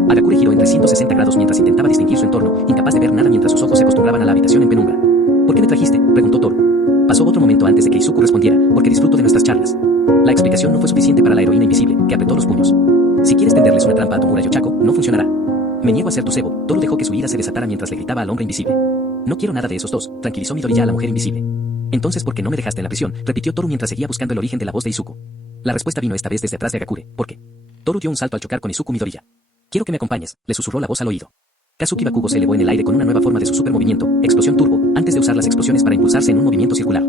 Agakure giró en 360 grados mientras intentaba distinguir su entorno, incapaz de ver nada mientras sus ojos se acostumbraban a la habitación en penumbra. ¿Por qué me trajiste?, preguntó Toru. Pasó otro momento antes de que Izuku respondiera, porque disfruto de nuestras charlas. La explicación no fue suficiente para la heroína invisible, que apretó los puños. Si quieres tenderles una trampa a Tomura y Ochako, no funcionará. Me niego a ser tu cebo. Toru dejó que su ira se desatara mientras le gritaba al hombre invisible. No quiero nada de esos dos, tranquilizó Midoriya a la mujer invisible. Entonces, ¿por qué no me dejaste en la prisión?, repitió Toru mientras seguía buscando el origen de la voz de Izuku. La respuesta vino esta vez desde atrás de Agakure. ¿Por qué? Toru dio un salto al chocar con Izuku Midoriya. Quiero que me acompañes, le susurró la voz al oído. Kazuki Bakugo se elevó en el aire con una nueva forma de su supermovimiento, explosión turbo, antes de usar las explosiones para impulsarse en un movimiento circular.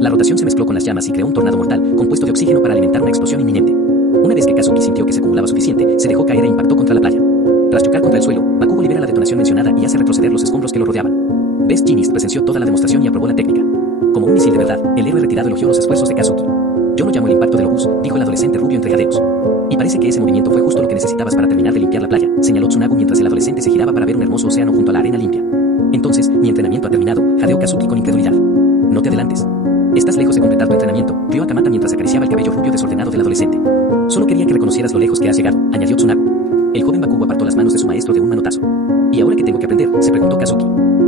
La rotación se mezcló con las llamas y creó un tornado mortal, compuesto de oxígeno para alimentar una explosión inminente. Una vez que Kazuki sintió que se acumulaba suficiente, se dejó caer e impactó contra la playa. Tras chocar contra el suelo, Bakugo libera la detonación mencionada y hace retroceder los escombros que lo rodeaban. Best Jeanist presenció toda la demostración y aprobó la técnica. Como un misil de verdad, el héroe retirado elogió los esfuerzos de Kazuki. Yo lo llamo el impacto del obús, dijo el adolescente rubio entre jadeos. Y parece que ese movimiento fue justo lo que necesitabas para terminar de limpiar la playa, señaló Tsunagu mientras el adolescente se giraba para ver un hermoso océano junto a la arena limpia. Entonces, mi entrenamiento ha terminado, jadeó Kazuki con incredulidad. No te adelantes. Estás lejos de completar tu entrenamiento, rió Akamata mientras acariciaba el cabello rubio desordenado del adolescente. Solo quería que reconocieras lo lejos que has llegado, añadió Tsunagu. El joven Bakugo apartó las manos de su maestro de un manotazo. ¿Y ahora qué tengo que aprender?, se preguntó Kazuki.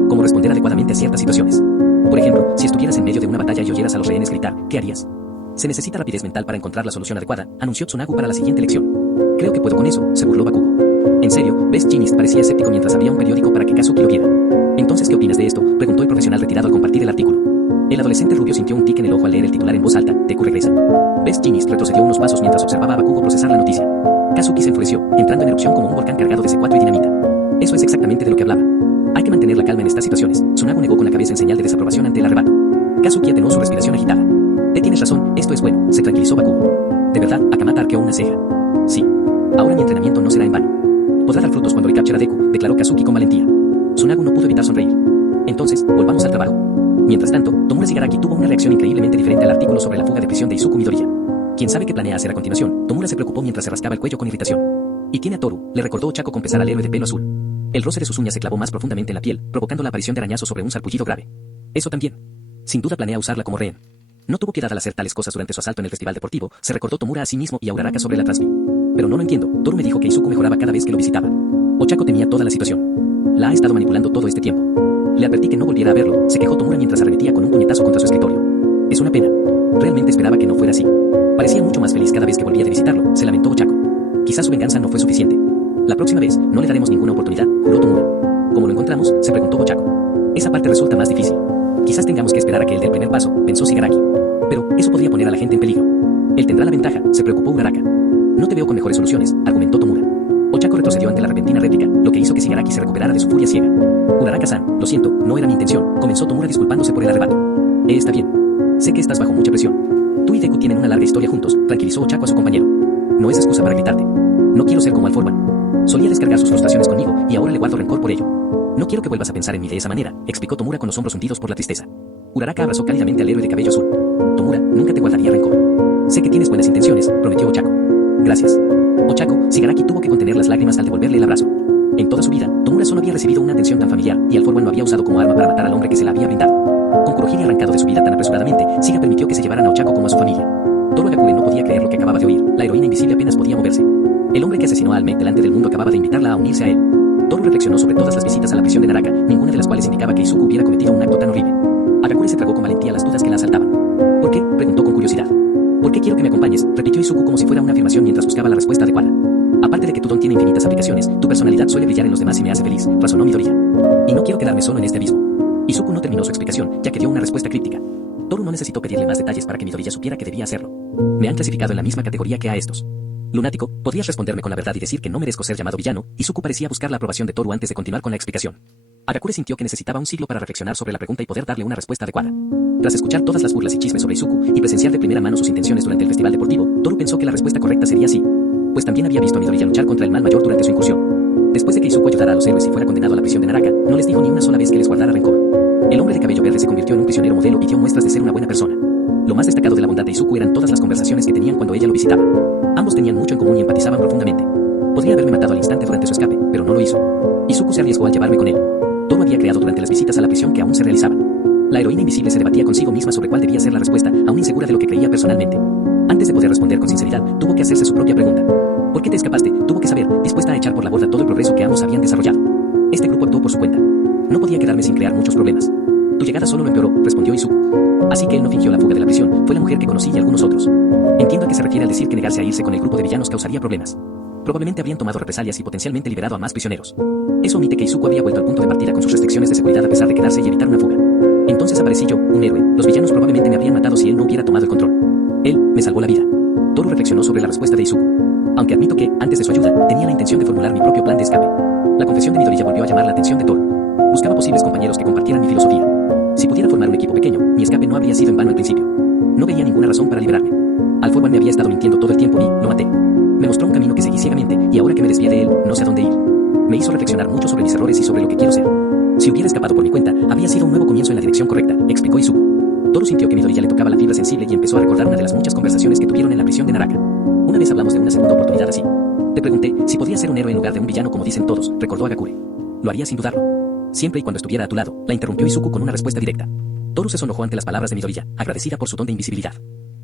¿Cómo responder adecuadamente a ciertas situaciones? Por ejemplo, si estuvieras en medio de una batalla y oyeras a los rehenes gritar, ¿qué harías? Se necesita rapidez mental para encontrar la solución adecuada, anunció Tsunagu para la siguiente lección. Creo que puedo con eso, se burló Bakugo. En serio, Best Jeanist parecía escéptico mientras abría un periódico para que Kazuki lo viera. Entonces, ¿qué opinas de esto?, preguntó el profesional retirado al compartir el artículo. El adolescente rubio sintió un tic en el ojo al leer el titular en voz alta. Deku regresa. Best Jeanist retrocedió unos pasos mientras observaba a Bakugo procesar la noticia. Kazuki se enfureció, entrando en erupción como un volcán cargado de C4 y dinamita. Eso es exactamente de lo que hablaba. Hay que mantener la calma en estas situaciones. Tsunagu negó con la cabeza en señal de desaprobación ante el arrebato. Kazuki atenuó su respiración agitada. Tienes razón, esto es bueno, se tranquilizó Bakugo. De verdad, Akamata arqueó una ceja. Sí. Ahora mi entrenamiento no será en vano. Podrá dar frutos cuando recapture a Deku, declaró Kazuki con valentía. Tsunagu no pudo evitar sonreír. Entonces, volvamos al trabajo. Mientras tanto, Tomura Shigaraki tuvo una reacción increíblemente diferente al artículo sobre la fuga de prisión de Izuku Midoriya. ¿Quién sabe qué planea hacer a continuación? Tomura se preocupó mientras se rascaba el cuello con irritación. Y tiene a Toru, le recordó Ochako con pesar al héroe de pelo azul. El roce de sus uñas se clavó más profundamente en la piel, provocando la aparición de arañazos sobre un sarpullido grave. Eso también. Sin duda planea usarla como rehén. No tuvo piedad al hacer tales cosas durante su asalto en el festival deportivo, se recordó Tomura a sí mismo y a Uraraka sobre la Transmi. Pero no lo entiendo, Toru me dijo que Izuku mejoraba cada vez que lo visitaba. Ochako temía toda la situación. La ha estado manipulando todo este tiempo. Le advertí que no volviera a verlo, se quejó Tomura mientras arremetía con un puñetazo contra su escritorio. Es una pena. Realmente esperaba que no fuera así. Parecía mucho más feliz cada vez que volvía de visitarlo, se lamentó Ochako. Quizás su venganza no fue suficiente. La próxima vez, no le daremos ninguna oportunidad, juró Tomura. ¿Cómo lo encontramos?, se preguntó Ochako. Esa parte resulta más difícil. Quizás tengamos que esperar a que él dé el primer paso, pensó Shigaraki. Pero eso podría poner a la gente en peligro. Él tendrá la ventaja, se preocupó Uraraka. No te veo con mejores soluciones, argumentó Tomura. Ochako retrocedió ante la repentina réplica, lo que hizo que Shigaraki se recuperara de su furia ciega. Uraraka-san, lo siento, no era mi intención, comenzó Tomura disculpándose por el arrebato. Está bien. Sé que estás bajo mucha presión. Tú y Deku tienen una larga historia juntos, tranquilizó Ochako a su compañero. No es excusa para gritarte. No quiero ser como All For One. Solía descargar sus frustraciones conmigo y ahora le guardo rencor por ello. No quiero que vuelvas a pensar en mí de esa manera, explicó Tomura con los hombros hundidos por la tristeza. Uraraka abrazó cálidamente al héroe de cabello azul. Tomura, nunca te guardaría rencor. Sé que tienes buenas intenciones, prometió Ochako. Gracias. Ochako, Shigaraki tuvo que contener las lágrimas al devolverle el abrazo. En toda su vida, Tomura solo había recibido una atención tan familiar y All For One lo había usado como arma para matar al hombre que se la había brindado. Con Kurohige arrancado de su vida tan apresuradamente, Shiga permitió que se llevaran a Ochako como a su familia. Toru Hagakure no podía creer lo que acababa de oír. La heroína invisible apenas podía moverse. El hombre que asesinó a Almec delante del mundo acababa de invitarla a unirse a él. Toru reflexionó sobre todas las visitas a la prisión de Naraka, ninguna de las cuales indicaba que Izuku hubiera cometido un acto tan horrible. Hagakure se tragó con valentía las dudas que la asaltaban. ¿Por qué?, preguntó con curiosidad. ¿Por qué quiero que me acompañes?, repitió Izuku como si fuera una afirmación mientras buscaba la respuesta adecuada. Aparte de que tu don tiene infinitas aplicaciones, tu personalidad suele brillar en los demás y me hace feliz, razonó Midoriya. Y no quiero quedarme solo en este abismo. Izuku no terminó su explicación, ya que dio una respuesta críptica. Toru no necesitó pedirle más detalles para que Midoriya supiera que debía hacerlo. Me han clasificado en la misma categoría que a estos. Lunático, ¿podrías responderme con la verdad y decir que no merezco ser llamado villano? Izuku parecía buscar la aprobación de Toru antes de continuar con la explicación. Hagakure sintió que necesitaba un siglo para reflexionar sobre la pregunta y poder darle una respuesta adecuada. Tras escuchar todas las burlas y chismes sobre Izuku y presenciar de primera mano sus intenciones durante el festival deportivo, Toru pensó que la respuesta correcta sería sí. Pues también había visto a Midoriya luchar contra el mal mayor durante su incursión. Después de que Izuku ayudara a los héroes y fuera condenado a la prisión de Naraka, no les dijo ni una sola vez que les guardara rencor. El hombre de cabello verde se convirtió en un prisionero modelo y dio muestras de ser una buena persona. Lo más destacado de la bondad de Izuku eran todas las conversaciones que tenían cuando ella lo visitaba. Ambos tenían mucho en común y empatizaban profundamente. Podría haberme matado al instante durante su escape, pero no lo hizo. Izuku se arriesgó al llevarme con él. Toru había creado durante las visitas a la prisión que aún se realizaban. La heroína invisible se debatía consigo misma sobre cuál debía ser la respuesta, aún insegura de lo que creía personalmente. Antes de poder responder con sinceridad, tuvo que hacerse su propia pregunta. ¿Por qué te escapaste?, tuvo que saber, dispuesta a echar por la borda todo el progreso que ambos habían desarrollado. Este grupo actuó por su cuenta. No podía quedarme sin crear muchos problemas. Tu llegada solo lo empeoró, respondió Izuku. Así que él no fingió la fuga de la prisión, fue la mujer que conocí y algunos otros. Entiendo a qué se refiere al decir que negarse a irse con el grupo de villanos causaría problemas. Probablemente habrían tomado represalias y potencialmente liberado a más prisioneros. Eso omite que Izuku había vuelto al punto de partida con sus restricciones de seguridad a pesar de quedarse y evitar una fuga. Entonces aparecí yo, un héroe. Los villanos probablemente me habrían matado si él no hubiera tomado el control. Él me salvó la vida. Toru reflexionó sobre la respuesta de Izuku. Aunque admito que, antes de su ayuda, tenía la intención de formular mi propio plan de escape. La confesión de Midoriya volvió a llamar la atención de Toru. Buscaba posibles compañeros que compartieran mi filosofía. Si pudiera formar un equipo pequeño, mi escape no habría sido en vano al principio. No veía ninguna razón para liberarme. All For One me había estado mintiendo todo el tiempo y lo maté. Me mostró un camino que seguí ciegamente, y ahora que me desvié de él, no sé a dónde ir. Me hizo reflexionar mucho sobre mis errores y sobre lo que quiero ser. Si hubiera escapado por mi cuenta, habría sido un nuevo comienzo en la dirección correcta, explicó Izuku. Toru sintió que Midoriya le tocaba la fibra sensible y empezó a recordar una de las muchas conversaciones que tuvieron en la prisión de Naraka. Una vez hablamos de una segunda oportunidad así. Te pregunté si podía ser un héroe en lugar de un villano como dicen todos, recordó Hagakure. Lo haría sin dudarlo. Siempre y cuando estuviera a tu lado, la interrumpió Izuku con una respuesta directa. Toru se sonrojó ante las palabras de Midoriya, agradecida por su don de invisibilidad.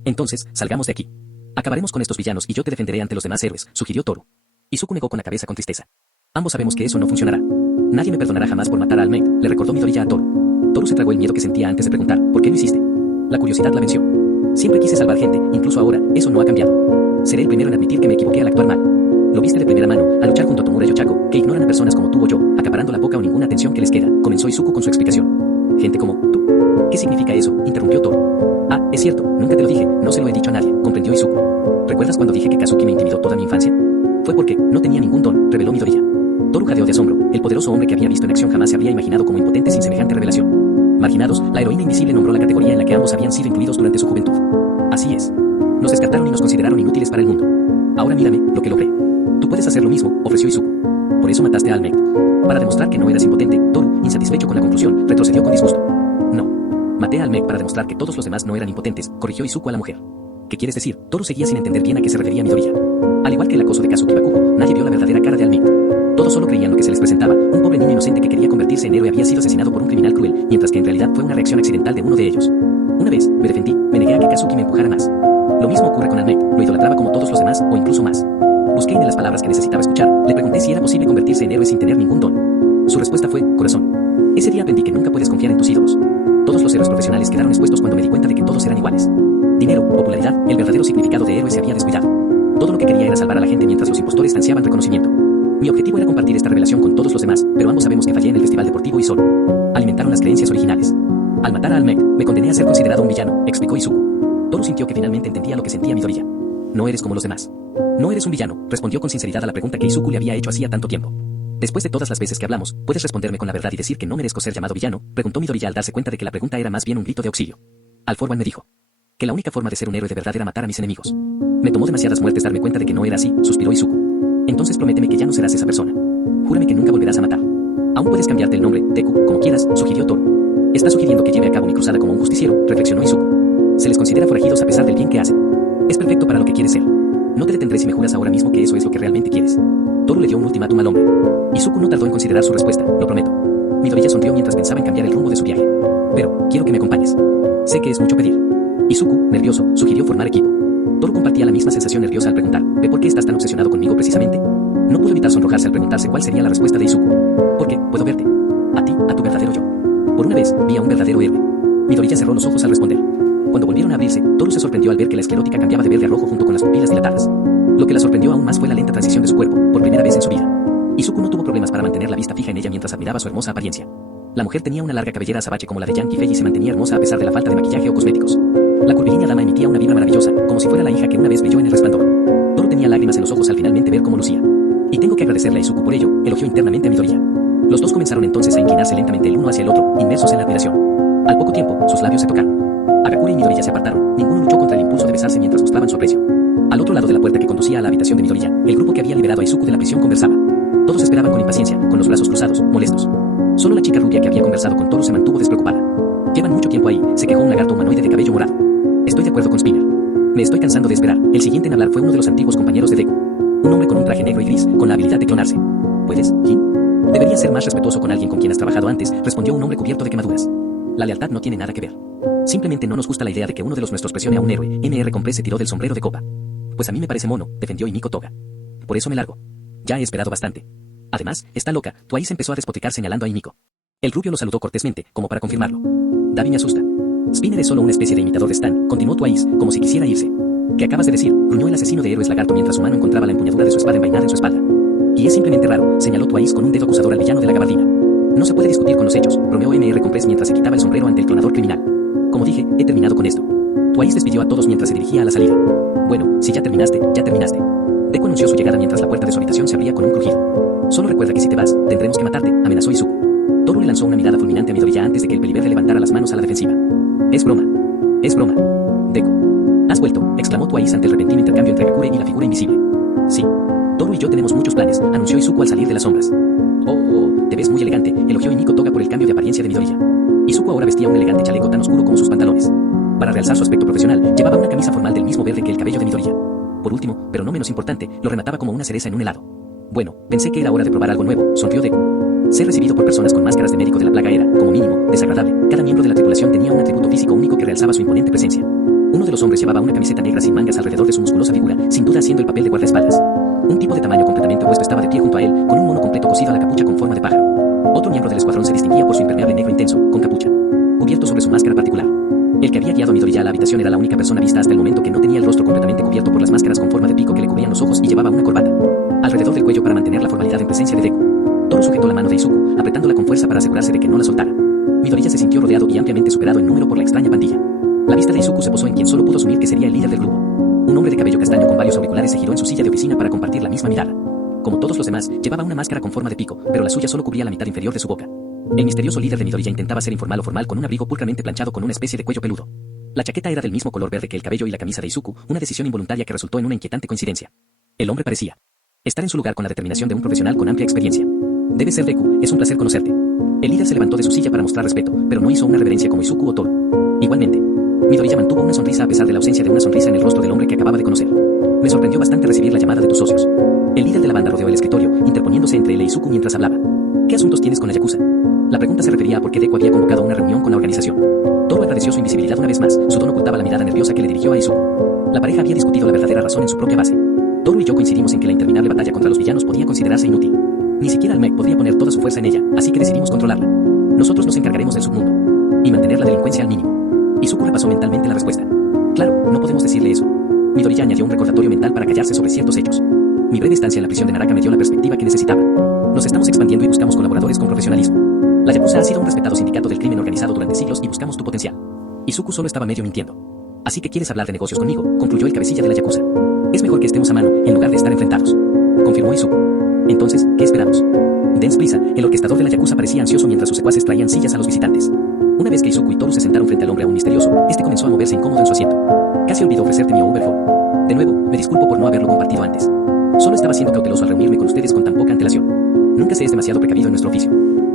Entonces, salgamos de aquí. Acabaremos con estos villanos y yo te defenderé ante los demás héroes, sugirió Toru. Izuku negó con la cabeza con tristeza. Ambos sabemos que eso no funcionará. Nadie me perdonará jamás por matar a Almec, le recordó Midoriya a Toru. Toru se tragó el miedo que sentía antes de preguntar, ¿por qué lo hiciste? La curiosidad la venció. Siempre quise salvar gente, incluso ahora, eso no ha cambiado. Seré el primero en admitir que me equivoqué al actuar mal. Lo viste de primera mano, al luchar junto a Tomura y Ochako, que ignoran a personas como tú o yo, acaparando la poca o ninguna atención que les queda, comenzó Izuku con su explicación. Gente como tú. ¿Qué significa eso?, interrumpió Toru. Ah, es cierto, nunca te lo dije, no se lo he dicho a nadie, comprendió Izuku. ¿Recuerdas cuando dije que Kazuki me intimidó toda mi infancia? Fue porque no tenía ningún don, reveló Midoriya. Toru jadeó de asombro, el poderoso hombre que había visto en acción jamás se habría imaginado como impotente sin semejante revelación. Marginados, la heroína invisible nombró la categoría en la que ambos habían sido incluidos durante su juventud. Así es. Nos descartaron y nos consideraron inútiles para el mundo. Ahora mírame, lo que logré. Tú puedes hacer lo mismo, ofreció Izuku. Por eso mataste a Almec. Para demostrar que no eras impotente, Toru, insatisfecho con la conclusión, retrocedió con disgusto. No. Maté a Almec para demostrar que todos los demás no eran impotentes, corrigió Izuku a la mujer. ¿Qué quieres decir? Toru seguía sin entender bien a qué se refería Midoriya. Al igual que el acoso de Kazuki Bakugo, nadie vio la verdadera cara de Almec. Todos solo creían lo que se les presentaba, un pobre niño inocente que quería convertirse en héroe había sido asesinado por un criminal cruel, mientras que en realidad fue una reacción accidental de uno de ellos. Una vez, me defendí, me negué a que Kazuki me empujara más. Lo mismo ocurre con Almec, lo idolatraba como todos los demás, o incluso más. Busqué en las palabras que necesitaba escuchar, le pregunté si era posible convertirse en héroe sin tener ningún don. Su respuesta fue, corazón. Ese día aprendí que nunca puedes confiar en tus ídolos. Todos los héroes profesionales quedaron expuestos cuando me di cuenta de que todos eran iguales. Dinero, popularidad, el verdadero significado de héroe se había descuidado. Todo lo que quería era salvar a la gente mientras los impostores ansiaban reconocimiento. Mi objetivo era compartir esta revelación con todos los demás, pero ambos sabemos que fallé en el festival deportivo y solo alimentaron las creencias originales. Al matar a Almec, me condené a ser considerado un villano, explicó Izuku. Toru sintió que finalmente entendía lo que sentía Midoriya. No eres como los demás. No eres un villano, respondió con sinceridad a la pregunta que Izuku le había hecho hacía tanto tiempo. Después de todas las veces que hablamos, ¿puedes responderme con la verdad y decir que no merezco ser llamado villano?, preguntó Midoriya al darse cuenta de que la pregunta era más bien un grito de auxilio. All For One me dijo que la única forma de ser un héroe de verdad era matar a mis enemigos. Me tomó demasiadas muertes darme cuenta de que no era así, suspiró Izuku. Entonces prométeme que ya no serás esa persona. Júrame que nunca volverás a matar. Aún puedes cambiarte el nombre, Deku, como quieras, sugirió Toru. Estás sugiriendo que lleve a cabo mi cruzada como un justiciero, reflexionó Izuku. Se les considera forajidos a pesar del bien que hacen. Es perfecto para lo que quieres ser. No te detendré si me juras ahora mismo que eso es lo que realmente quieres. Toru le dio un ultimátum al hombre. Izuku no tardó en considerar su respuesta, lo prometo. Midoriya sonrió mientras pensaba en cambiar el rumbo de su viaje. Pero, quiero que me acompañes. Sé que es mucho pedir. Izuku, nervioso, sugirió formar equipo. Toru compartía la misma sensación nerviosa al preguntar, ¿ve por qué estás tan obsesionado conmigo precisamente? No pudo evitar sonrojarse al preguntarse cuál sería la respuesta de Izuku. Porque, puedo verte. A ti, a tu verdadero yo. Por una vez, vi a un verdadero héroe. Midoriya cerró los ojos al responder. Cuando volvieron a abrirse, Toru se sorprendió al ver que la esclerótica cambiaba de verde a rojo junto con las pupilas dilatadas. Lo que la sorprendió aún más fue la lenta transición de su cuerpo, por primera vez en su vida. Izuku no tuvo problemas para mantener la vista fija en ella mientras admiraba su hermosa apariencia. La mujer tenía una larga cabellera azabache como la de Yankee Fei y se mantenía hermosa a pesar de la falta de maquillaje o cosméticos. La curvilínea dama emitía una vibra maravillosa, como si fuera la hija que una vez brilló en el resplandor. Toru tenía lágrimas en los ojos al finalmente ver cómo lucía. Y tengo que agradecerle a Izuku por ello, elogió internamente a Midoriya. Los dos comenzaron entonces a inclinarse lentamente el uno hacia el otro, inmersos en la admiración. Al poco tiempo, sus labios se tocaron. Agakure y Midoriya se apartaron, ninguno luchó contra el impulso de besarse mientras mostraban su aprecio. Al otro lado de la puerta que conducía a la habitación de Midoriya, el grupo que había liberado a Izuku de la prisión conversaba. Todos esperaban con impaciencia, con los brazos cruzados, molestos. Solo la chica rubia que había conversado con Toru se mantuvo despreocupada. Llevan mucho tiempo ahí, se quejó un lagarto humanoide de cabello morado. Estoy de acuerdo con Spinner. Me estoy cansando de esperar. El siguiente en hablar fue uno de los antiguos compañeros de Deku. Un hombre con un traje negro y gris, con la habilidad de clonarse. ¿Puedes, Jin? Deberías ser más respetuoso con alguien con quien has trabajado antes, respondió un hombre cubierto de quemaduras. La lealtad no tiene nada que ver. Simplemente no nos gusta la idea de que uno de los nuestros presione a un héroe. NR Compré se tiró del sombrero de copa. Pues a mí me parece mono, defendió Himiko Toga. Por eso me largo. Ya he esperado bastante. Además, está loca, Twice empezó a despotricar señalando a Himiko. El rubio lo saludó cortésmente, como para confirmarlo. Davi me asusta. Spinner es solo una especie de imitador de Stan, continuó Twice, como si quisiera irse. ¿Qué acabas de decir? Gruñó el asesino de héroes lagarto mientras su mano encontraba la empuñadura de su espada envainada en su espalda. Y es simplemente raro, señaló Twice con un dedo acusador al villano de la gabardina. No se puede discutir con los hechos, bromeó MR Compress mientras se quitaba el sombrero ante el clonador criminal. Como dije, he terminado con esto. Twice despidió a todos mientras se dirigía a la salida. Bueno, si ya terminaste, ya terminaste. Deku anunció su llegada mientras la puerta de su habitación se abría con un crujido. Solo recuerda que si te vas, tendremos que matarte, amenazó Izuku. Toru le lanzó una mirada fulminante a Midoriya antes de que el peliverde levantara las manos a la defensiva. Es broma. Es broma. Deku. Has vuelto, exclamó Twice ante el repentino intercambio entre Agakure y la figura invisible. Sí. Toru y yo tenemos muchos planes, anunció Izuku al salir de las sombras. Oh, te ves muy elegante, elogió Himiko Toga por el cambio de apariencia de Midoriya. Izuku ahora vestía un elegante chaleco tan oscuro como sus pantalones. Para realzar su aspecto profesional, llevaba una camisa formal del mismo verde que el cabello de Midoriya. Por último, pero no menos importante, lo remataba como una cereza en un helado. Bueno, pensé que era hora de probar algo nuevo, sonrió Deku. Ser recibido por personas con máscaras de médico de la plaga era, como mínimo, desagradable. Cada miembro de la tripulación tenía un atributo físico único que realzaba su imponente presencia. Uno de los hombres llevaba una camiseta negra sin mangas alrededor de su musculosa figura, sin duda haciendo el papel de guardaespaldas. Un tipo de tamaño completamente opuesto estaba de pie junto a él, con un mono completo cosido a la capucha con forma de pájaro. Otro miembro del escuadrón se distinguía por su impermeable negro intenso, con capucha, cubierto sobre su máscara particular. El que había guiado a Midoriya a la habitación era la única persona vista hasta el momento que no tenía el rostro completamente cubierto por las máscaras con forma de pico que le cubrían los ojos y llevaba una corbata alrededor del cuello para mantener la formalidad en presencia de Deku. Toru sujetó la mano de Izuku, apretándola con fuerza para asegurarse de que no la soltara. Midoriya se sintió rodeado y ampliamente superado en número por la extraña pandilla. La vista de Izuku se posó en quien solo pudo asumir que sería el líder del grupo. Un hombre de cabello castaño con varios auriculares se giró en su silla de oficina para compartir la misma mirada. Como todos los demás, llevaba una máscara con forma de pico, pero la suya solo cubría la mitad inferior de su boca. El misterioso líder de Midoriya intentaba ser informal o formal con un abrigo pulcramente planchado con una especie de cuello peludo. La chaqueta era del mismo color verde que el cabello y la camisa de Izuku, una decisión involuntaria que resultó en una inquietante coincidencia. El hombre parecía estar en su lugar con la determinación de un profesional con amplia experiencia. Debe ser Deku, es un placer conocerte. El líder se levantó de su silla para mostrar respeto, pero no hizo una reverencia como Izuku o Toru. Igualmente, Midoriya mantuvo una sonrisa a pesar de la ausencia de una sonrisa en el rostro del hombre que acababa de conocer. Me sorprendió bastante recibir la llamada de tus socios. El líder de la banda rodeó el escritorio, interponiéndose entre él e Izuku mientras hablaba. ¿Qué asuntos tienes con la Yakuza? La pregunta se refería a por qué Deku había convocado una reunión con la organización. Toru agradeció su invisibilidad una vez más, su tono ocultaba la mirada nerviosa que le dirigió a Izuku. La pareja había discutido la verdadera razón en su propia base. Toru y yo coincidimos en que la interminable batalla contra los villanos podía considerarse inútil. Ni siquiera el mech podría poner toda su fuerza en ella, así que decidimos controlarla. Nosotros nos encargaremos del submundo y mantener la delincuencia al mínimo. Izuku repasó mentalmente la respuesta. Claro, no podemos decirle eso. Midoriya añadió un recordatorio mental para callarse sobre ciertos hechos. Mi breve estancia en la prisión de Naraka me dio la perspectiva que necesitaba. Nos estamos expandiendo y buscamos colaboradores con profesionalismo. La Yakuza ha sido un respetado sindicato del crimen organizado durante siglos y buscamos tu potencial. Izuku solo estaba medio mintiendo. Así que quieres hablar de negocios conmigo, concluyó el cabecilla de la Yakuza. Es mejor que estemos a mano, en lugar de estar enfrentados, confirmó Izuku. Entonces, ¿qué esperamos? Dens prisa, el orquestador de la Yakuza parecía ansioso mientras sus secuaces traían sillas a los visitantes. Una vez que Izuku y Toru se sentaron frente al hombre aún misterioso, este comenzó a moverse incómodo en su asiento. Casi olvidó ofrecerte mi overfall. De nuevo, me disculpo por no haberlo compartido antes. Solo estaba siendo cauteloso al reunirme con ustedes con tan poca antelación. Nunca se es demasiado precavido en nuestro oficio.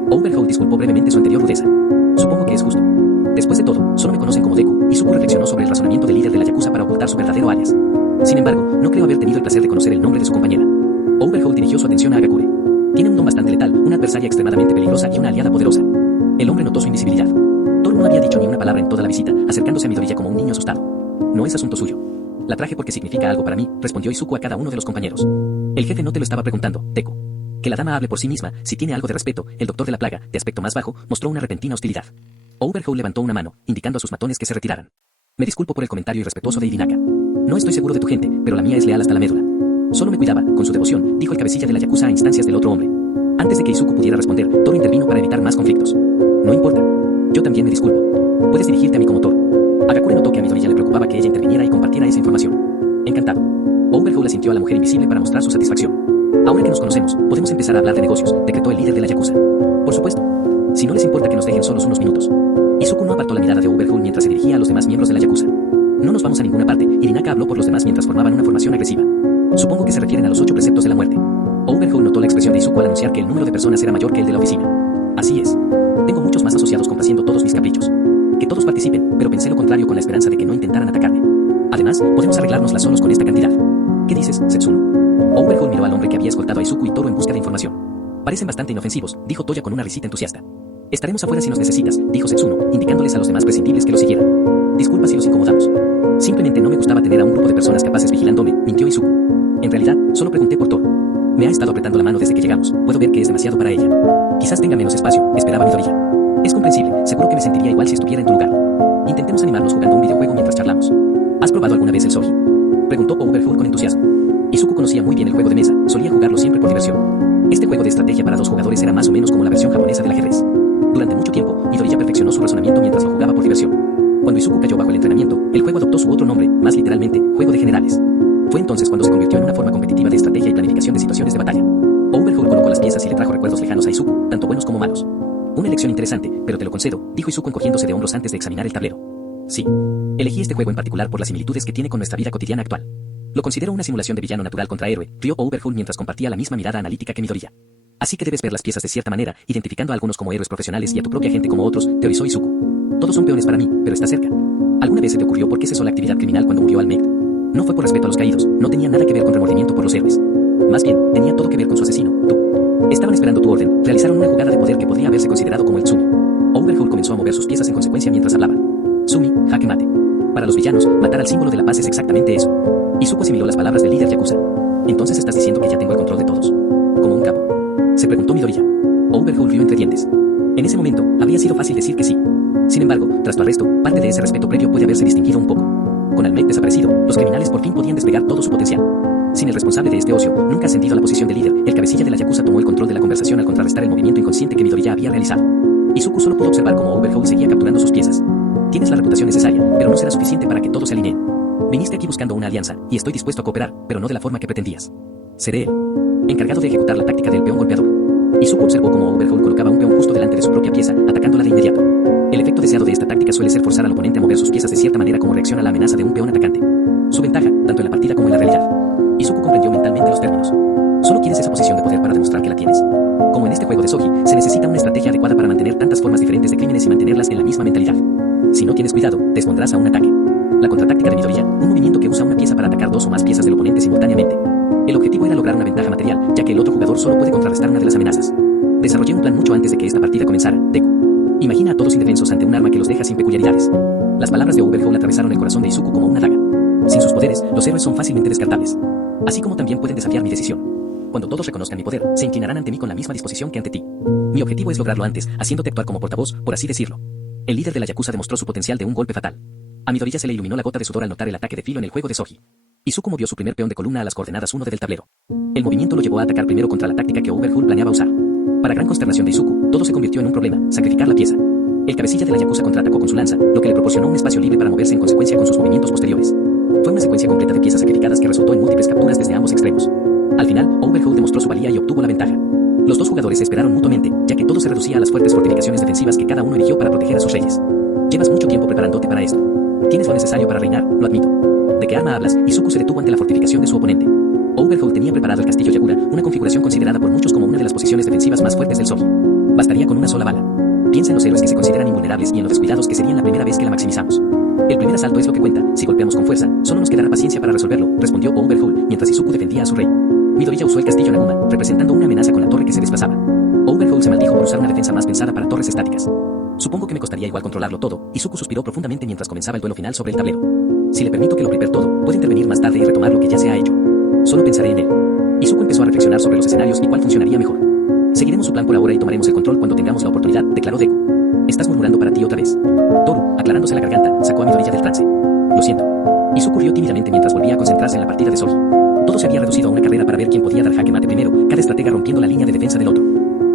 Overhaul disculpó brevemente su anterior rudeza. Supongo que es justo. Después de todo, solo me conocen como Deku, y Izuku reflexionó sobre el razonamiento del líder de la Yakuza para ocultar su verdadero alias. Sin embargo, no creo haber tenido el placer de conocer el nombre de su compañera. Overhaul dirigió su atención a Agakure. Tiene un don bastante letal, una adversaria extremadamente peligrosa y una aliada poderosa. El hombre notó su invisibilidad. Toru no había dicho ni una palabra en toda la visita, acercándose a Midoriya como un niño asustado. No es asunto suyo. La traje porque significa algo para mí, respondió Izuku a cada uno de los compañeros. El jefe no te lo estaba preguntando, Deku. Que la dama hable por sí misma, si tiene algo de respeto. El doctor de la plaga, de aspecto más bajo, mostró una repentina hostilidad. Overhaul levantó una mano, indicando a sus matones que se retiraran. Me disculpo por el comentario irrespetuoso de Ibinaka. No estoy seguro de tu gente, pero la mía es leal hasta la médula. Solo me cuidaba, con su devoción, dijo el cabecilla de la Yakuza a instancias del otro hombre. Antes de que Izuku pudiera responder, Toro intervino para evitar más conflictos. No importa. Yo también me disculpo. Puedes dirigirte a mí como Toro. Agakure notó que a Midoriya le preocupaba que ella interviniera y compartiera esa información. Encantado. Overhaul asintió a la mujer invisible para mostrar su satisfacción. Ahora que nos conocemos, podemos empezar a hablar de negocios, decretó el líder de la Yakuza. Por supuesto. Si no les importa que nos dejen solos unos minutos. Izuku no apartó la mirada de Overhaul mientras se dirigía a los demás miembros de la Yakuza. No nos vamos a ninguna parte, y Hinaka habló por los demás mientras formaban una formación agresiva. Supongo que se refieren a los 8 preceptos de la muerte. Overhaul notó la expresión de Izuku al anunciar que el número de personas era mayor que el de la oficina. Así es. Tengo muchos más asociados complaciendo todos mis caprichos. Que todos participen, pero pensé lo contrario con la esperanza de que no intentaran atacarme. Además, podemos arreglárnoslas solos con esta cantidad. ¿Qué dices, Setsuno? Overhaul miró al hombre que había escoltado a Izuku y Toro en busca de información. Parecen bastante inofensivos, dijo Toya con una risita entusiasta. Estaremos afuera si nos necesitas, dijo Setsuno, indicándoles a los demás prescindibles que lo siguieran. Disculpa si los incomodamos. Simplemente no me gustaba tener a un grupo de personas capaces vigilándome, mintió Izuku. En realidad, solo pregunté por Toro. Me ha estado apretando la mano desde que llegamos, puedo ver que es demasiado para ella. Quizás tenga menos espacio, esperaba Midoriya. Es comprensible, seguro que me sentiría igual si estuviera en tu lugar. Intentemos animarnos jugando un videojuego mientras charlamos. ¿Has probado alguna vez el Soji? Preguntó Overhaul con entusiasmo. Izuku conocía muy bien el juego de mesa, solía jugarlo siempre por diversión. Este juego de estrategia para 2 jugadores era más o menos como la versión japonesa del ajedrez. Durante mucho tiempo, Midoriya perfeccionó su razonamiento mientras lo jugaba por diversión. Cuando Izuku cayó bajo el entrenamiento, el juego adoptó su otro nombre, más literalmente, Juego de Generales. Fue entonces cuando se convirtió en una forma competitiva de estrategia y planificación de situaciones de batalla. Overhaul colocó las piezas y le trajo recuerdos lejanos a Izuku, tanto buenos como malos. Una elección interesante, pero te lo concedo, dijo Izuku encogiéndose de hombros antes de examinar el tablero. Sí. Elegí este juego en particular por las similitudes que tiene con nuestra vida cotidiana actual. Lo considero una simulación de villano natural contra héroe, rió Overhaul mientras compartía la misma mirada analítica que Midoriya. Así que debes ver las piezas de cierta manera, identificando a algunos como héroes profesionales y a tu propia gente como otros, teorizó Izuku. Todos son peones para mí, pero está cerca. ¿Alguna vez se te ocurrió por qué cesó la actividad criminal cuando murió Almec? No fue por respeto a los caídos, no tenía nada que ver con remordimiento por los héroes. Más bien, tenía todo que ver con su asesino, tú. Estaban esperando tu orden, realizaron una jugada de poder que podría haberse considerado como el Tsumi. Overhaul comenzó a mover sus piezas en consecuencia mientras hablaba. Tsumi, jaque mate. Para los villanos, matar al símbolo de la paz es exactamente eso. Izuku asimiló las palabras del líder Yakuza. Entonces estás diciendo que ya tengo el control de todos. ¿Como un capo? Se preguntó Midoriya. Overhaul rió entre dientes. En ese momento, habría sido fácil decir que sí. Sin embargo, tras tu arresto, parte de ese respeto previo puede haberse distinguido un poco. Con Almec desaparecido, los criminales por fin podían desplegar todo su potencial. Sin el responsable de este ocio, nunca ascendido a la posición de líder, el cabecilla de la Yakuza tomó el control de la conversación al contrarrestar el movimiento inconsciente que Midoriya había realizado. Izuku solo pudo observar cómo Overhaul seguía capturando sus piezas. Tienes la reputación necesaria, pero no será suficiente para que todo se alinee. Viniste aquí buscando una alianza, y estoy dispuesto a cooperar, pero no de la forma que pretendías. Seré el encargado de ejecutar la táctica del peón golpeador. Izuku observó cómo Overhaul colocaba un peón justo delante de su propia pieza, atacándola de inmediato. El efecto deseado de esta táctica suele ser forzar al oponente a mover sus piezas de cierta manera como reacciona a la amenaza de un peón atacante. Su ventaja, tanto en la partida como en la realidad. Izuku comprendió mentalmente los términos. ¿Solo quieres esa posición de poder para demostrar que la tienes? Como en este juego de Soji, se necesita una estrategia adecuada para mantener tantas formas diferentes de crímenes y mantenerlas en la misma mentalidad. Si no tienes cuidado, te expondrás a un ataque. La contratáctica de Midoriya, un movimiento que usa una pieza para atacar 2 o más piezas del oponente simultáneamente. El objetivo era lograr una ventaja material, ya que el otro jugador solo puede contrarrestar una de las amenazas. Desarrollé un plan mucho antes de que esta partida comenzara, Deku. Imagina a todos indefensos ante un arma que los deja sin peculiaridades. Las palabras de Overhaul atravesaron el corazón de Izuku como una daga. Sin sus poderes, los héroes son fácilmente descartables. Así como también pueden desafiar mi decisión. Cuando todos reconozcan mi poder, se inclinarán ante mí con la misma disposición que ante ti. Mi objetivo es lograrlo antes, haciéndote actuar como portavoz, por así decirlo. El líder de la Yakuza demostró su potencial de un golpe fatal. A Midoriya se le iluminó la gota de sudor al notar el ataque de filo en el juego de Soji. Izuku movió su primer peón de columna a las coordenadas 1 del tablero. El movimiento lo llevó a atacar primero contra la táctica que Overhaul planeaba usar. Para gran consternación de Izuku, todo se convirtió en un problema, sacrificar la pieza. El cabecilla de la Yakuza contraatacó con su lanza, lo que le proporcionó un espacio libre para moverse en consecuencia con sus movimientos posteriores. Fue una secuencia completa de piezas sacrificadas que resultó en múltiples capturas desde ambos extremos. Al final, Overhaul demostró su valía y obtuvo la ventaja. Los 2 jugadores se esperaron mutuamente, ya que todo se reducía a las fuertes fortificaciones defensivas que cada uno erigió para proteger a sus reyes. Llevas mucho tiempo preparándote para esto. Tienes lo necesario para reinar, lo admito. ¿De qué arma hablas? Izuku se detuvo ante la fortificación de su oponente. Overhaul tenía preparado el castillo Yagura, una configuración considerada por muchos como una de las posiciones defensivas más fuertes del Soji. Bastaría con una sola bala. Piensa en los héroes que se consideran invulnerables y en los descuidados que serían la primera vez que la maximizamos. El primer asalto es lo que cuenta, si golpeamos con fuerza, solo nos quedará paciencia para resolverlo, respondió Overhaul, mientras Izuku defendía a su rey. Midoriya usó el castillo Naguma, representando una amenaza con la torre que se desplazaba. Overhaul se maldijo por usar una defensa más pensada para torres estáticas. Supongo que me costaría igual controlarlo todo. Izuku suspiró profundamente mientras comenzaba el duelo final sobre el tablero. Si le permito que lo prepare todo, puede intervenir más tarde y retomar lo que ya se ha hecho. Solo pensaré en él. Izuku empezó a reflexionar sobre los escenarios y cuál funcionaría mejor. Seguiremos su plan por ahora y tomaremos el control cuando tengamos la oportunidad, declaró Deku. Estás murmurando para ti otra vez. Toru, aclarándose la garganta, sacó a Midoriya del trance. Lo siento. Izuku rió tímidamente mientras volvía a concentrarse en la partida de Soji. Todo se había reducido a una carrera para ver quién podía dar jaque mate primero, cada estratega rompiendo la línea de defensa del otro.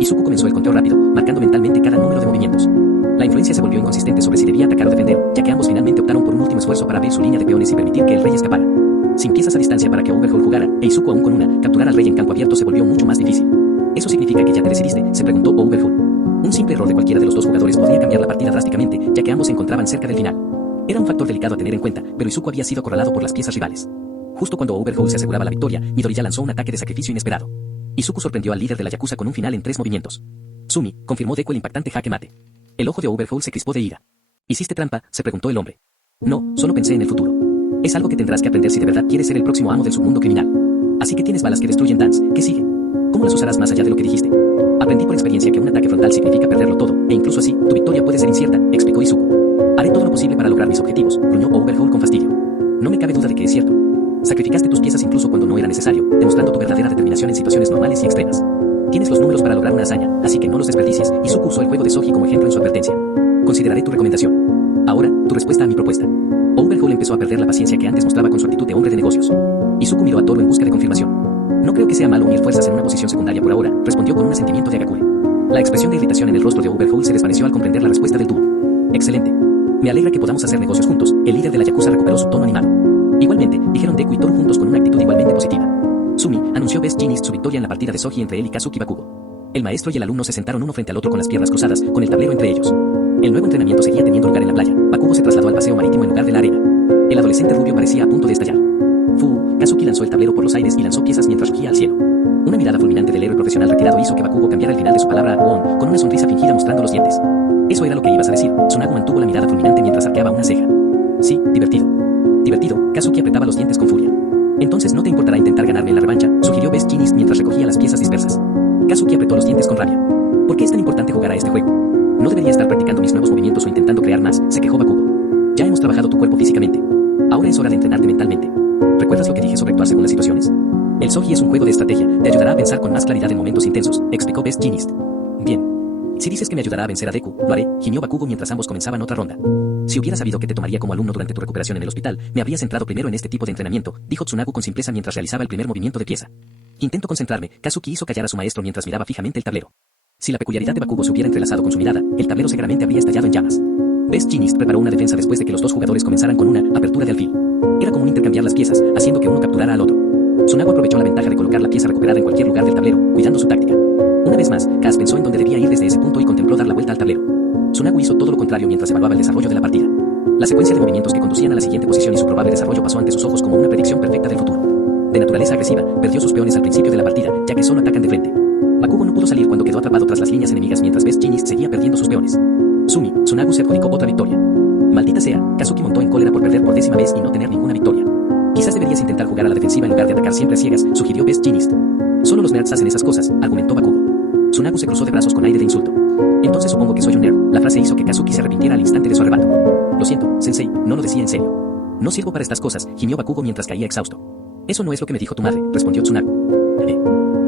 Izuku comenzó el conteo rápido, marcando mentalmente cada número de movimientos. La influencia se volvió inconsistente sobre si debía atacar o defender, ya que ambos finalmente optaron por un último esfuerzo para abrir su línea de peones y permitir que el rey escapara. Sin piezas a distancia para que Overhaul jugara, e Izuku aún con una, capturar al rey en campo abierto se volvió mucho más difícil. ¿Eso significa que ya te decidiste?, se preguntó Overhaul. Un simple error de cualquiera de los dos jugadores podría cambiar la partida drásticamente, ya que ambos se encontraban cerca del final. Era un factor delicado a tener en cuenta, pero Izuku había sido acorralado por las piezas rivales. Justo cuando Overhaul se aseguraba la victoria, Midoriya lanzó un ataque de sacrificio inesperado. Izuku sorprendió al líder de la Yakuza con un final en 3 movimientos. Sumi, confirmó Deku el impactante jaque mate. El ojo de Overhaul se crispó de ira. ¿Hiciste trampa?, se preguntó el hombre. No, solo pensé en el futuro. Es algo que tendrás que aprender si de verdad quieres ser el próximo amo del submundo criminal. Así que tienes balas que destruyen Dance, ¿qué sigue? ¿Cómo las usarás más allá de lo que dijiste? Aprendí por experiencia que un ataque frontal significa perderlo todo, e incluso así, tu victoria puede ser incierta, explicó Izuku. Haré todo lo posible para lograr mis objetivos, gruñó Overhaul con fastidio. No me cabe duda de que es cierto. Sacrificaste tus piezas incluso cuando no era necesario, demostrando tu verdadera determinación en situaciones normales y extremas. Tienes los números para lograr una hazaña, así que no los desperdicies. Izuku usó el juego de Soji como ejemplo en su advertencia. Consideraré tu recomendación. Ahora, tu respuesta a mi propuesta. Overhaul empezó a perder la paciencia que antes mostraba con su actitud de hombre de negocios. Izuku miró a Toru en busca de confirmación. No creo que sea malo unir fuerzas en una posición secundaria por ahora, respondió con un asentimiento de Agakure. La expresión de irritación en el rostro de Overhaul se desvaneció al comprender la respuesta del dúo. Excelente. Me alegra que podamos hacer negocios juntos. El líder de la Yakuza recuperó su tono animado. Igualmente, dijeron Deku y Toru juntos con una actitud igualmente positiva. Sumi anunció Best Jeanist su victoria en la partida de Soji entre él y Kazuki Bakugo. El maestro y el alumno se sentaron uno frente al otro con las piernas cruzadas, con el tablero entre ellos. El nuevo entrenamiento seguía teniendo lugar en la playa. Bakugo se trasladó al paseo marítimo en lugar de la arena. El adolescente rubio parecía a punto de estallar. Kazuki lanzó el tablero por los aires y lanzó piezas mientras rugía al cielo. Una mirada fulminante del héroe profesional retirado hizo que Bakugo cambiara el final de su palabra a Won, con una sonrisa fingida mostrando los dientes. Eso era lo que ibas a decir. Tsunagu mantuvo la mirada fulminante mientras arqueaba una ceja. Sí, divertido. Divertido, Kazuki apretaba los dientes con furia. Entonces no te importará intentar ganarme en la revancha, sugirió Best Jeanist mientras recogía las piezas dispersas. Kazuki apretó los dientes con rabia. ¿Por qué es tan importante jugar a este juego? No debería estar practicando mis nuevos movimientos o intentando crear más, se quejó Bakugo. Ya hemos trabajado tu cuerpo físicamente. Ahora es hora de entrenarte mentalmente. ¿Recuerdas lo que dije sobre actuar según las situaciones? El Soji es un juego de estrategia, te ayudará a pensar con más claridad en momentos intensos, explicó Best Jeanist. Bien. Si dices que me ayudará a vencer a Deku, lo haré, gimió Bakugo mientras ambos comenzaban otra ronda. Si hubiera sabido que te tomaría como alumno durante tu recuperación en el hospital, me habría centrado primero en este tipo de entrenamiento, dijo Tsunagu con simpleza mientras realizaba el primer movimiento de pieza. Intento concentrarme, Kazuki hizo callar a su maestro mientras miraba fijamente el tablero. Si la peculiaridad de Bakugo se hubiera entrelazado con su mirada, el tablero seguramente habría estallado en llamas. Best Jeanist preparó una defensa después de que los dos jugadores comenzaran con una apertura de alfil. Era común intercambiar las piezas, haciendo que uno capturara al otro. Tsunagu aprovechó la ventaja de colocar la pieza recuperada en cualquier lugar del tablero, cuidando su táctica. Una vez más, Kaz pensó en dónde debía ir desde ese punto y contempló dar la vuelta al tablero. Tsunagu hizo todo lo contrario mientras evaluaba el desarrollo de la partida. La secuencia de movimientos que conducían a la siguiente posición y su probable desarrollo pasó ante sus ojos como una predicción perfecta del futuro. De naturaleza agresiva, perdió sus peones al principio de la partida, ya que solo atacan de frente. Bakugo no pudo salir cuando quedó atrapado tras las líneas enemigas mientras Best Jeanist seguía perdiendo sus peones. Tsunagu se adjudicó otra victoria. Maldita sea, Kazuki montó en cólera por perder por 10ª vez y no tener ninguna victoria. Quizás deberías intentar jugar a la defensiva en lugar de atacar siempre a ciegas, sugirió Best Jeanist. Solo los nerds hacen esas cosas, argumentó Bakugo. Tsunagu se cruzó de brazos con aire de insulto. Entonces supongo que soy un nerd. La frase hizo que Kazuki se arrepintiera al instante de su arrebato. Lo siento, sensei, no lo decía en serio. No sirvo para estas cosas, gimió Bakugo mientras caía exhausto. Eso no es lo que me dijo tu madre, respondió Tsunagu.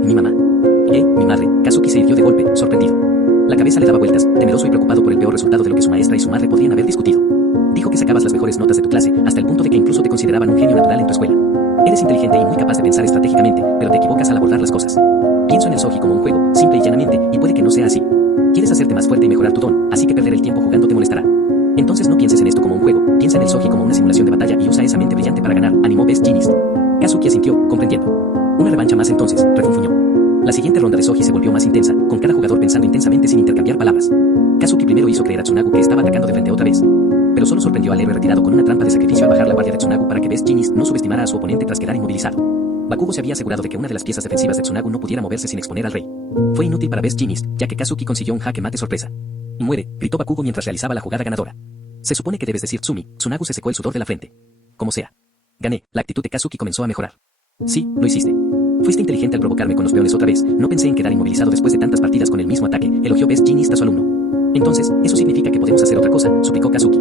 Mi mamá. Mi madre. Kazuki se irguió de golpe, sorprendido. La cabeza le daba vueltas, temeroso y preocupado por el peor resultado de lo que su maestra y su madre podrían haber discutido. Dijo que sacabas las mejores notas de tu clase, hasta el punto de que incluso te consideraban un genio natural en tu escuela. Eres inteligente y muy capaz de pensar estratégicamente, pero te equivocas al abordar las cosas. Pienso en el Soji como un juego, simple y llanamente, y puede que no sea así. Quieres hacerte más fuerte y mejorar tu don, así que perder el tiempo jugando te molestará. Entonces no pienses en esto como un juego, piensa en el Soji como una simulación de batalla y usa esa mente brillante para ganar, animó Best Jeanist. Kazuki asintió, comprendiendo. Una revancha más entonces, refunfuñó. La siguiente ronda de Soji se volvió más intensa, con cada jugador pensando intensamente sin intercambiar palabras. Kazuki primero hizo creer a Tsunagu que estaba atacando de frente otra vez. Pero solo sorprendió al héroe retirado con una trampa de sacrificio al bajar la guardia de Tsunagu para que Best Jeanist no subestimara a su oponente tras quedar inmovilizado. Bakugo se había asegurado de que una de las piezas defensivas de Tsunagu no pudiera moverse sin exponer al rey. Fue inútil para Best Jeanist, ya que Kazuki consiguió un jaque mate sorpresa. Muere, gritó Bakugo mientras realizaba la jugada ganadora. Se supone que debes decir Tsumi. Tsunagu se secó el sudor de la frente. Como sea. Gané, la actitud de Kazuki comenzó a mejorar. Sí, lo hiciste. Fuiste inteligente al provocarme con los peones otra vez, no pensé en quedar inmovilizado después de tantas partidas con el mismo ataque, elogió Best Jeanist a su alumno. Entonces, eso significa que podemos hacer otra cosa, suplicó Kazuki.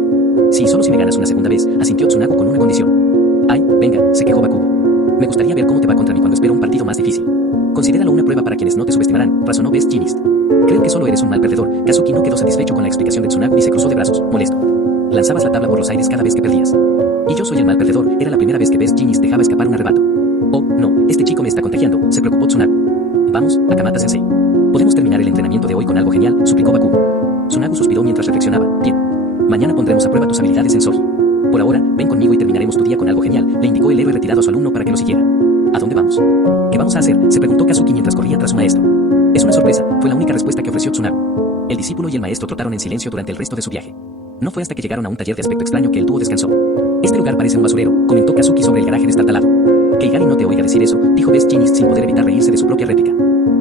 Sí, solo si me ganas una segunda vez, asintió Tsunagu con una condición. Ay, venga, se quejó Bakugo. Me gustaría ver cómo te va contra mí cuando espero un partido más difícil. Considéralo una prueba para quienes no te subestimarán, razonó Best Jeanist. Creo que solo eres un mal perdedor. Kazuki no quedó satisfecho con la explicación de Tsunagu y se cruzó de brazos, molesto. Lanzabas la tabla por los aires cada vez que perdías. Y yo soy el mal perdedor, era la primera vez que Best Jeanist dejaba escapar un arrebato. Oh, no, este chico me está contagiando, se preocupó Tsunagu. Vamos, Akamata-sensei. Podemos terminar el entrenamiento de hoy con algo genial, suplicó Bakugo. Tsunagu suspiró mientras reflexionaba. Bien. Mañana pondremos a prueba tus habilidades en Soji. Por ahora, ven conmigo y terminaremos tu día con algo genial, le indicó el héroe retirado a su alumno para que lo siguiera. ¿A dónde vamos? ¿Qué vamos a hacer?, se preguntó Kazuki mientras corría tras su maestro. Es una sorpresa, fue la única respuesta que ofreció Tsunagu. El discípulo y el maestro trotaron en silencio durante el resto de su viaje. No fue hasta que llegaron a un taller de aspecto extraño que el dúo descansó. Este lugar parece un basurero, comentó Kazuki sobre el garaje destartalado. Que Igari no te oiga decir eso, dijo Best Jeanist sin poder evitar reírse de su propia réplica.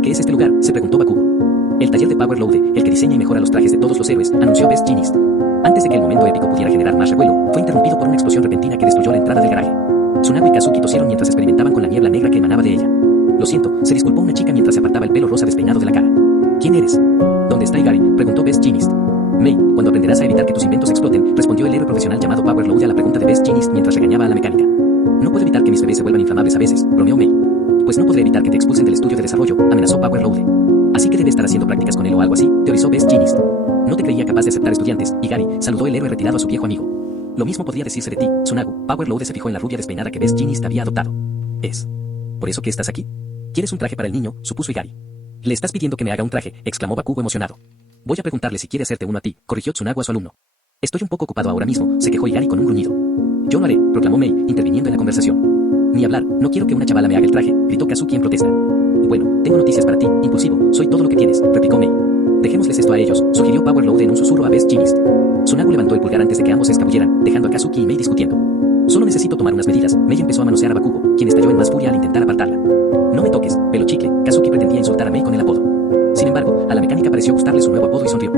¿Qué es este lugar?, se preguntó Bakugo. El taller de Power Loade, el que diseña y mejora los trajes de todos los héroes, anunció Best Jeanist. Antes de que el momento épico pudiera generar más revuelo, fue interrumpido por una explosión repentina que destruyó la entrada del garaje. Tsunagu y Kazuki tosieron mientras experimentaban con la niebla negra que emanaba de ella. Lo siento, se disculpó una chica mientras se apartaba el pelo rosa despeinado de la cara. ¿Quién eres? ¿Dónde está Igari?, preguntó Best Jeanist. Mei, cuando aprenderás a evitar que tus inventos exploten, respondió el héroe profesional llamado Power Loade a la pregunta de Best Jeanist mientras regañaba a la mecánica. No puedo evitar que mis bebés se vuelvan inflamables a veces, bromeó Mei. Pues no podré evitar que te expulsen del estudio de desarrollo, amenazó Power Loade. Así que debe estar haciendo prácticas con él o algo así, teorizó Best Jeanist. No te creía capaz de aceptar estudiantes, Igari, saludó el héroe retirado a su viejo amigo. Lo mismo podría decirse de ti, Tsunagu. Power Loade se fijó en la rubia despeinada que Best Jeanist había adoptado. ¿Es por eso que estás aquí? ¿Quieres un traje para el niño?, supuso Igari. Le estás pidiendo que me haga un traje, exclamó Bakugo emocionado. Voy a preguntarle si quiere hacerte uno a ti, corrigió Tsunagu a su alumno. Estoy un poco ocupado ahora mismo, se quejó Igari con un gruñido. Yo lo haré, proclamó Mei, interviniendo en la conversación. Ni hablar, no quiero que una chavala me haga el traje, gritó Kazuki en protesta. Bueno, tengo noticias para ti, impulsivo, soy todo lo que tienes, replicó Mei. Dejémosles esto a ellos, sugirió Power Loade en un susurro a Best Jeanist. Tsunagu levantó el pulgar antes de que ambos se escabulleran, dejando a Kazuki y Mei discutiendo. Solo necesito tomar unas medidas. Mei empezó a manosear a Bakugo, quien estalló en más furia al intentar apartarla. No me toques, pelo chicle. Kazuki pretendía insultar a Mei con el apodo. Sin embargo, a la mecánica pareció gustarle su nuevo apodo y sonrió.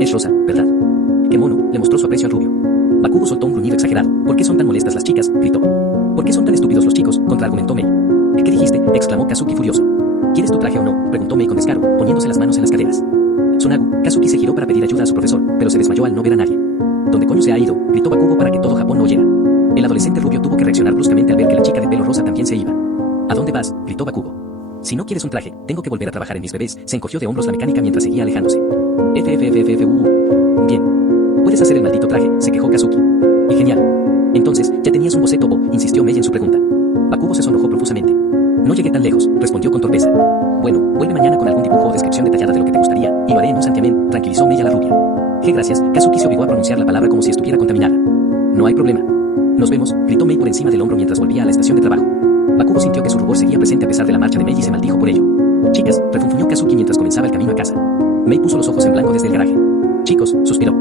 Es rosa, ¿verdad? Qué mono, le mostró su aprecio al rubio. Bakugo soltó un gruñido exagerado. ¿Por qué son tan molestas las chicas?, gritó. ¿Por qué son tan estúpidos los chicos?, contraargumentó Mei. ¿Qué dijiste?, exclamó Kazuki furioso. ¿Quieres tu traje o no?, preguntó Mei con descaro, poniéndose las manos en las caderas. Tsunagu, Kazuki se giró para pedir ayuda a su profesor, pero se desmayó al no ver a nadie. ¿Dónde coño se ha ido?, gritó Bakugo para que todo Japón no oyera. El adolescente rubio tuvo que reaccionar bruscamente al ver que la chica de pelo rosa también se iba. ¿A dónde vas?, gritó Bakugo. Si no quieres un traje, tengo que volver a trabajar en mis bebés, se encogió de hombros la mecánica mientras seguía alejándose. Bien. Puedes hacer el maldito traje, se quejó Kazuki. Y genial. Entonces, ¿ya tenías un boceto o?, insistió Mei en su pregunta. Bakugo se sonrojó profusamente. No llegué tan lejos, respondió con torpeza. Bueno, vuelve mañana con algún dibujo o descripción detallada de lo que te gustaría, y lo haré en un santiamén, tranquilizó Mei a la rubia. Gracias, Kazuki se obligó a pronunciar la palabra como si estuviera contaminada. No hay problema. Nos vemos, gritó Mei por encima del hombro mientras volvía a la estación de trabajo. Bakugo sintió que su rubor seguía presente a pesar de la marcha de Mei y se maldijo por ello. Chicas, refunfuñó Kazuki mientras comenzaba el camino a casa. Mei puso los ojos en blanco desde el garaje. Chicos, suspiró.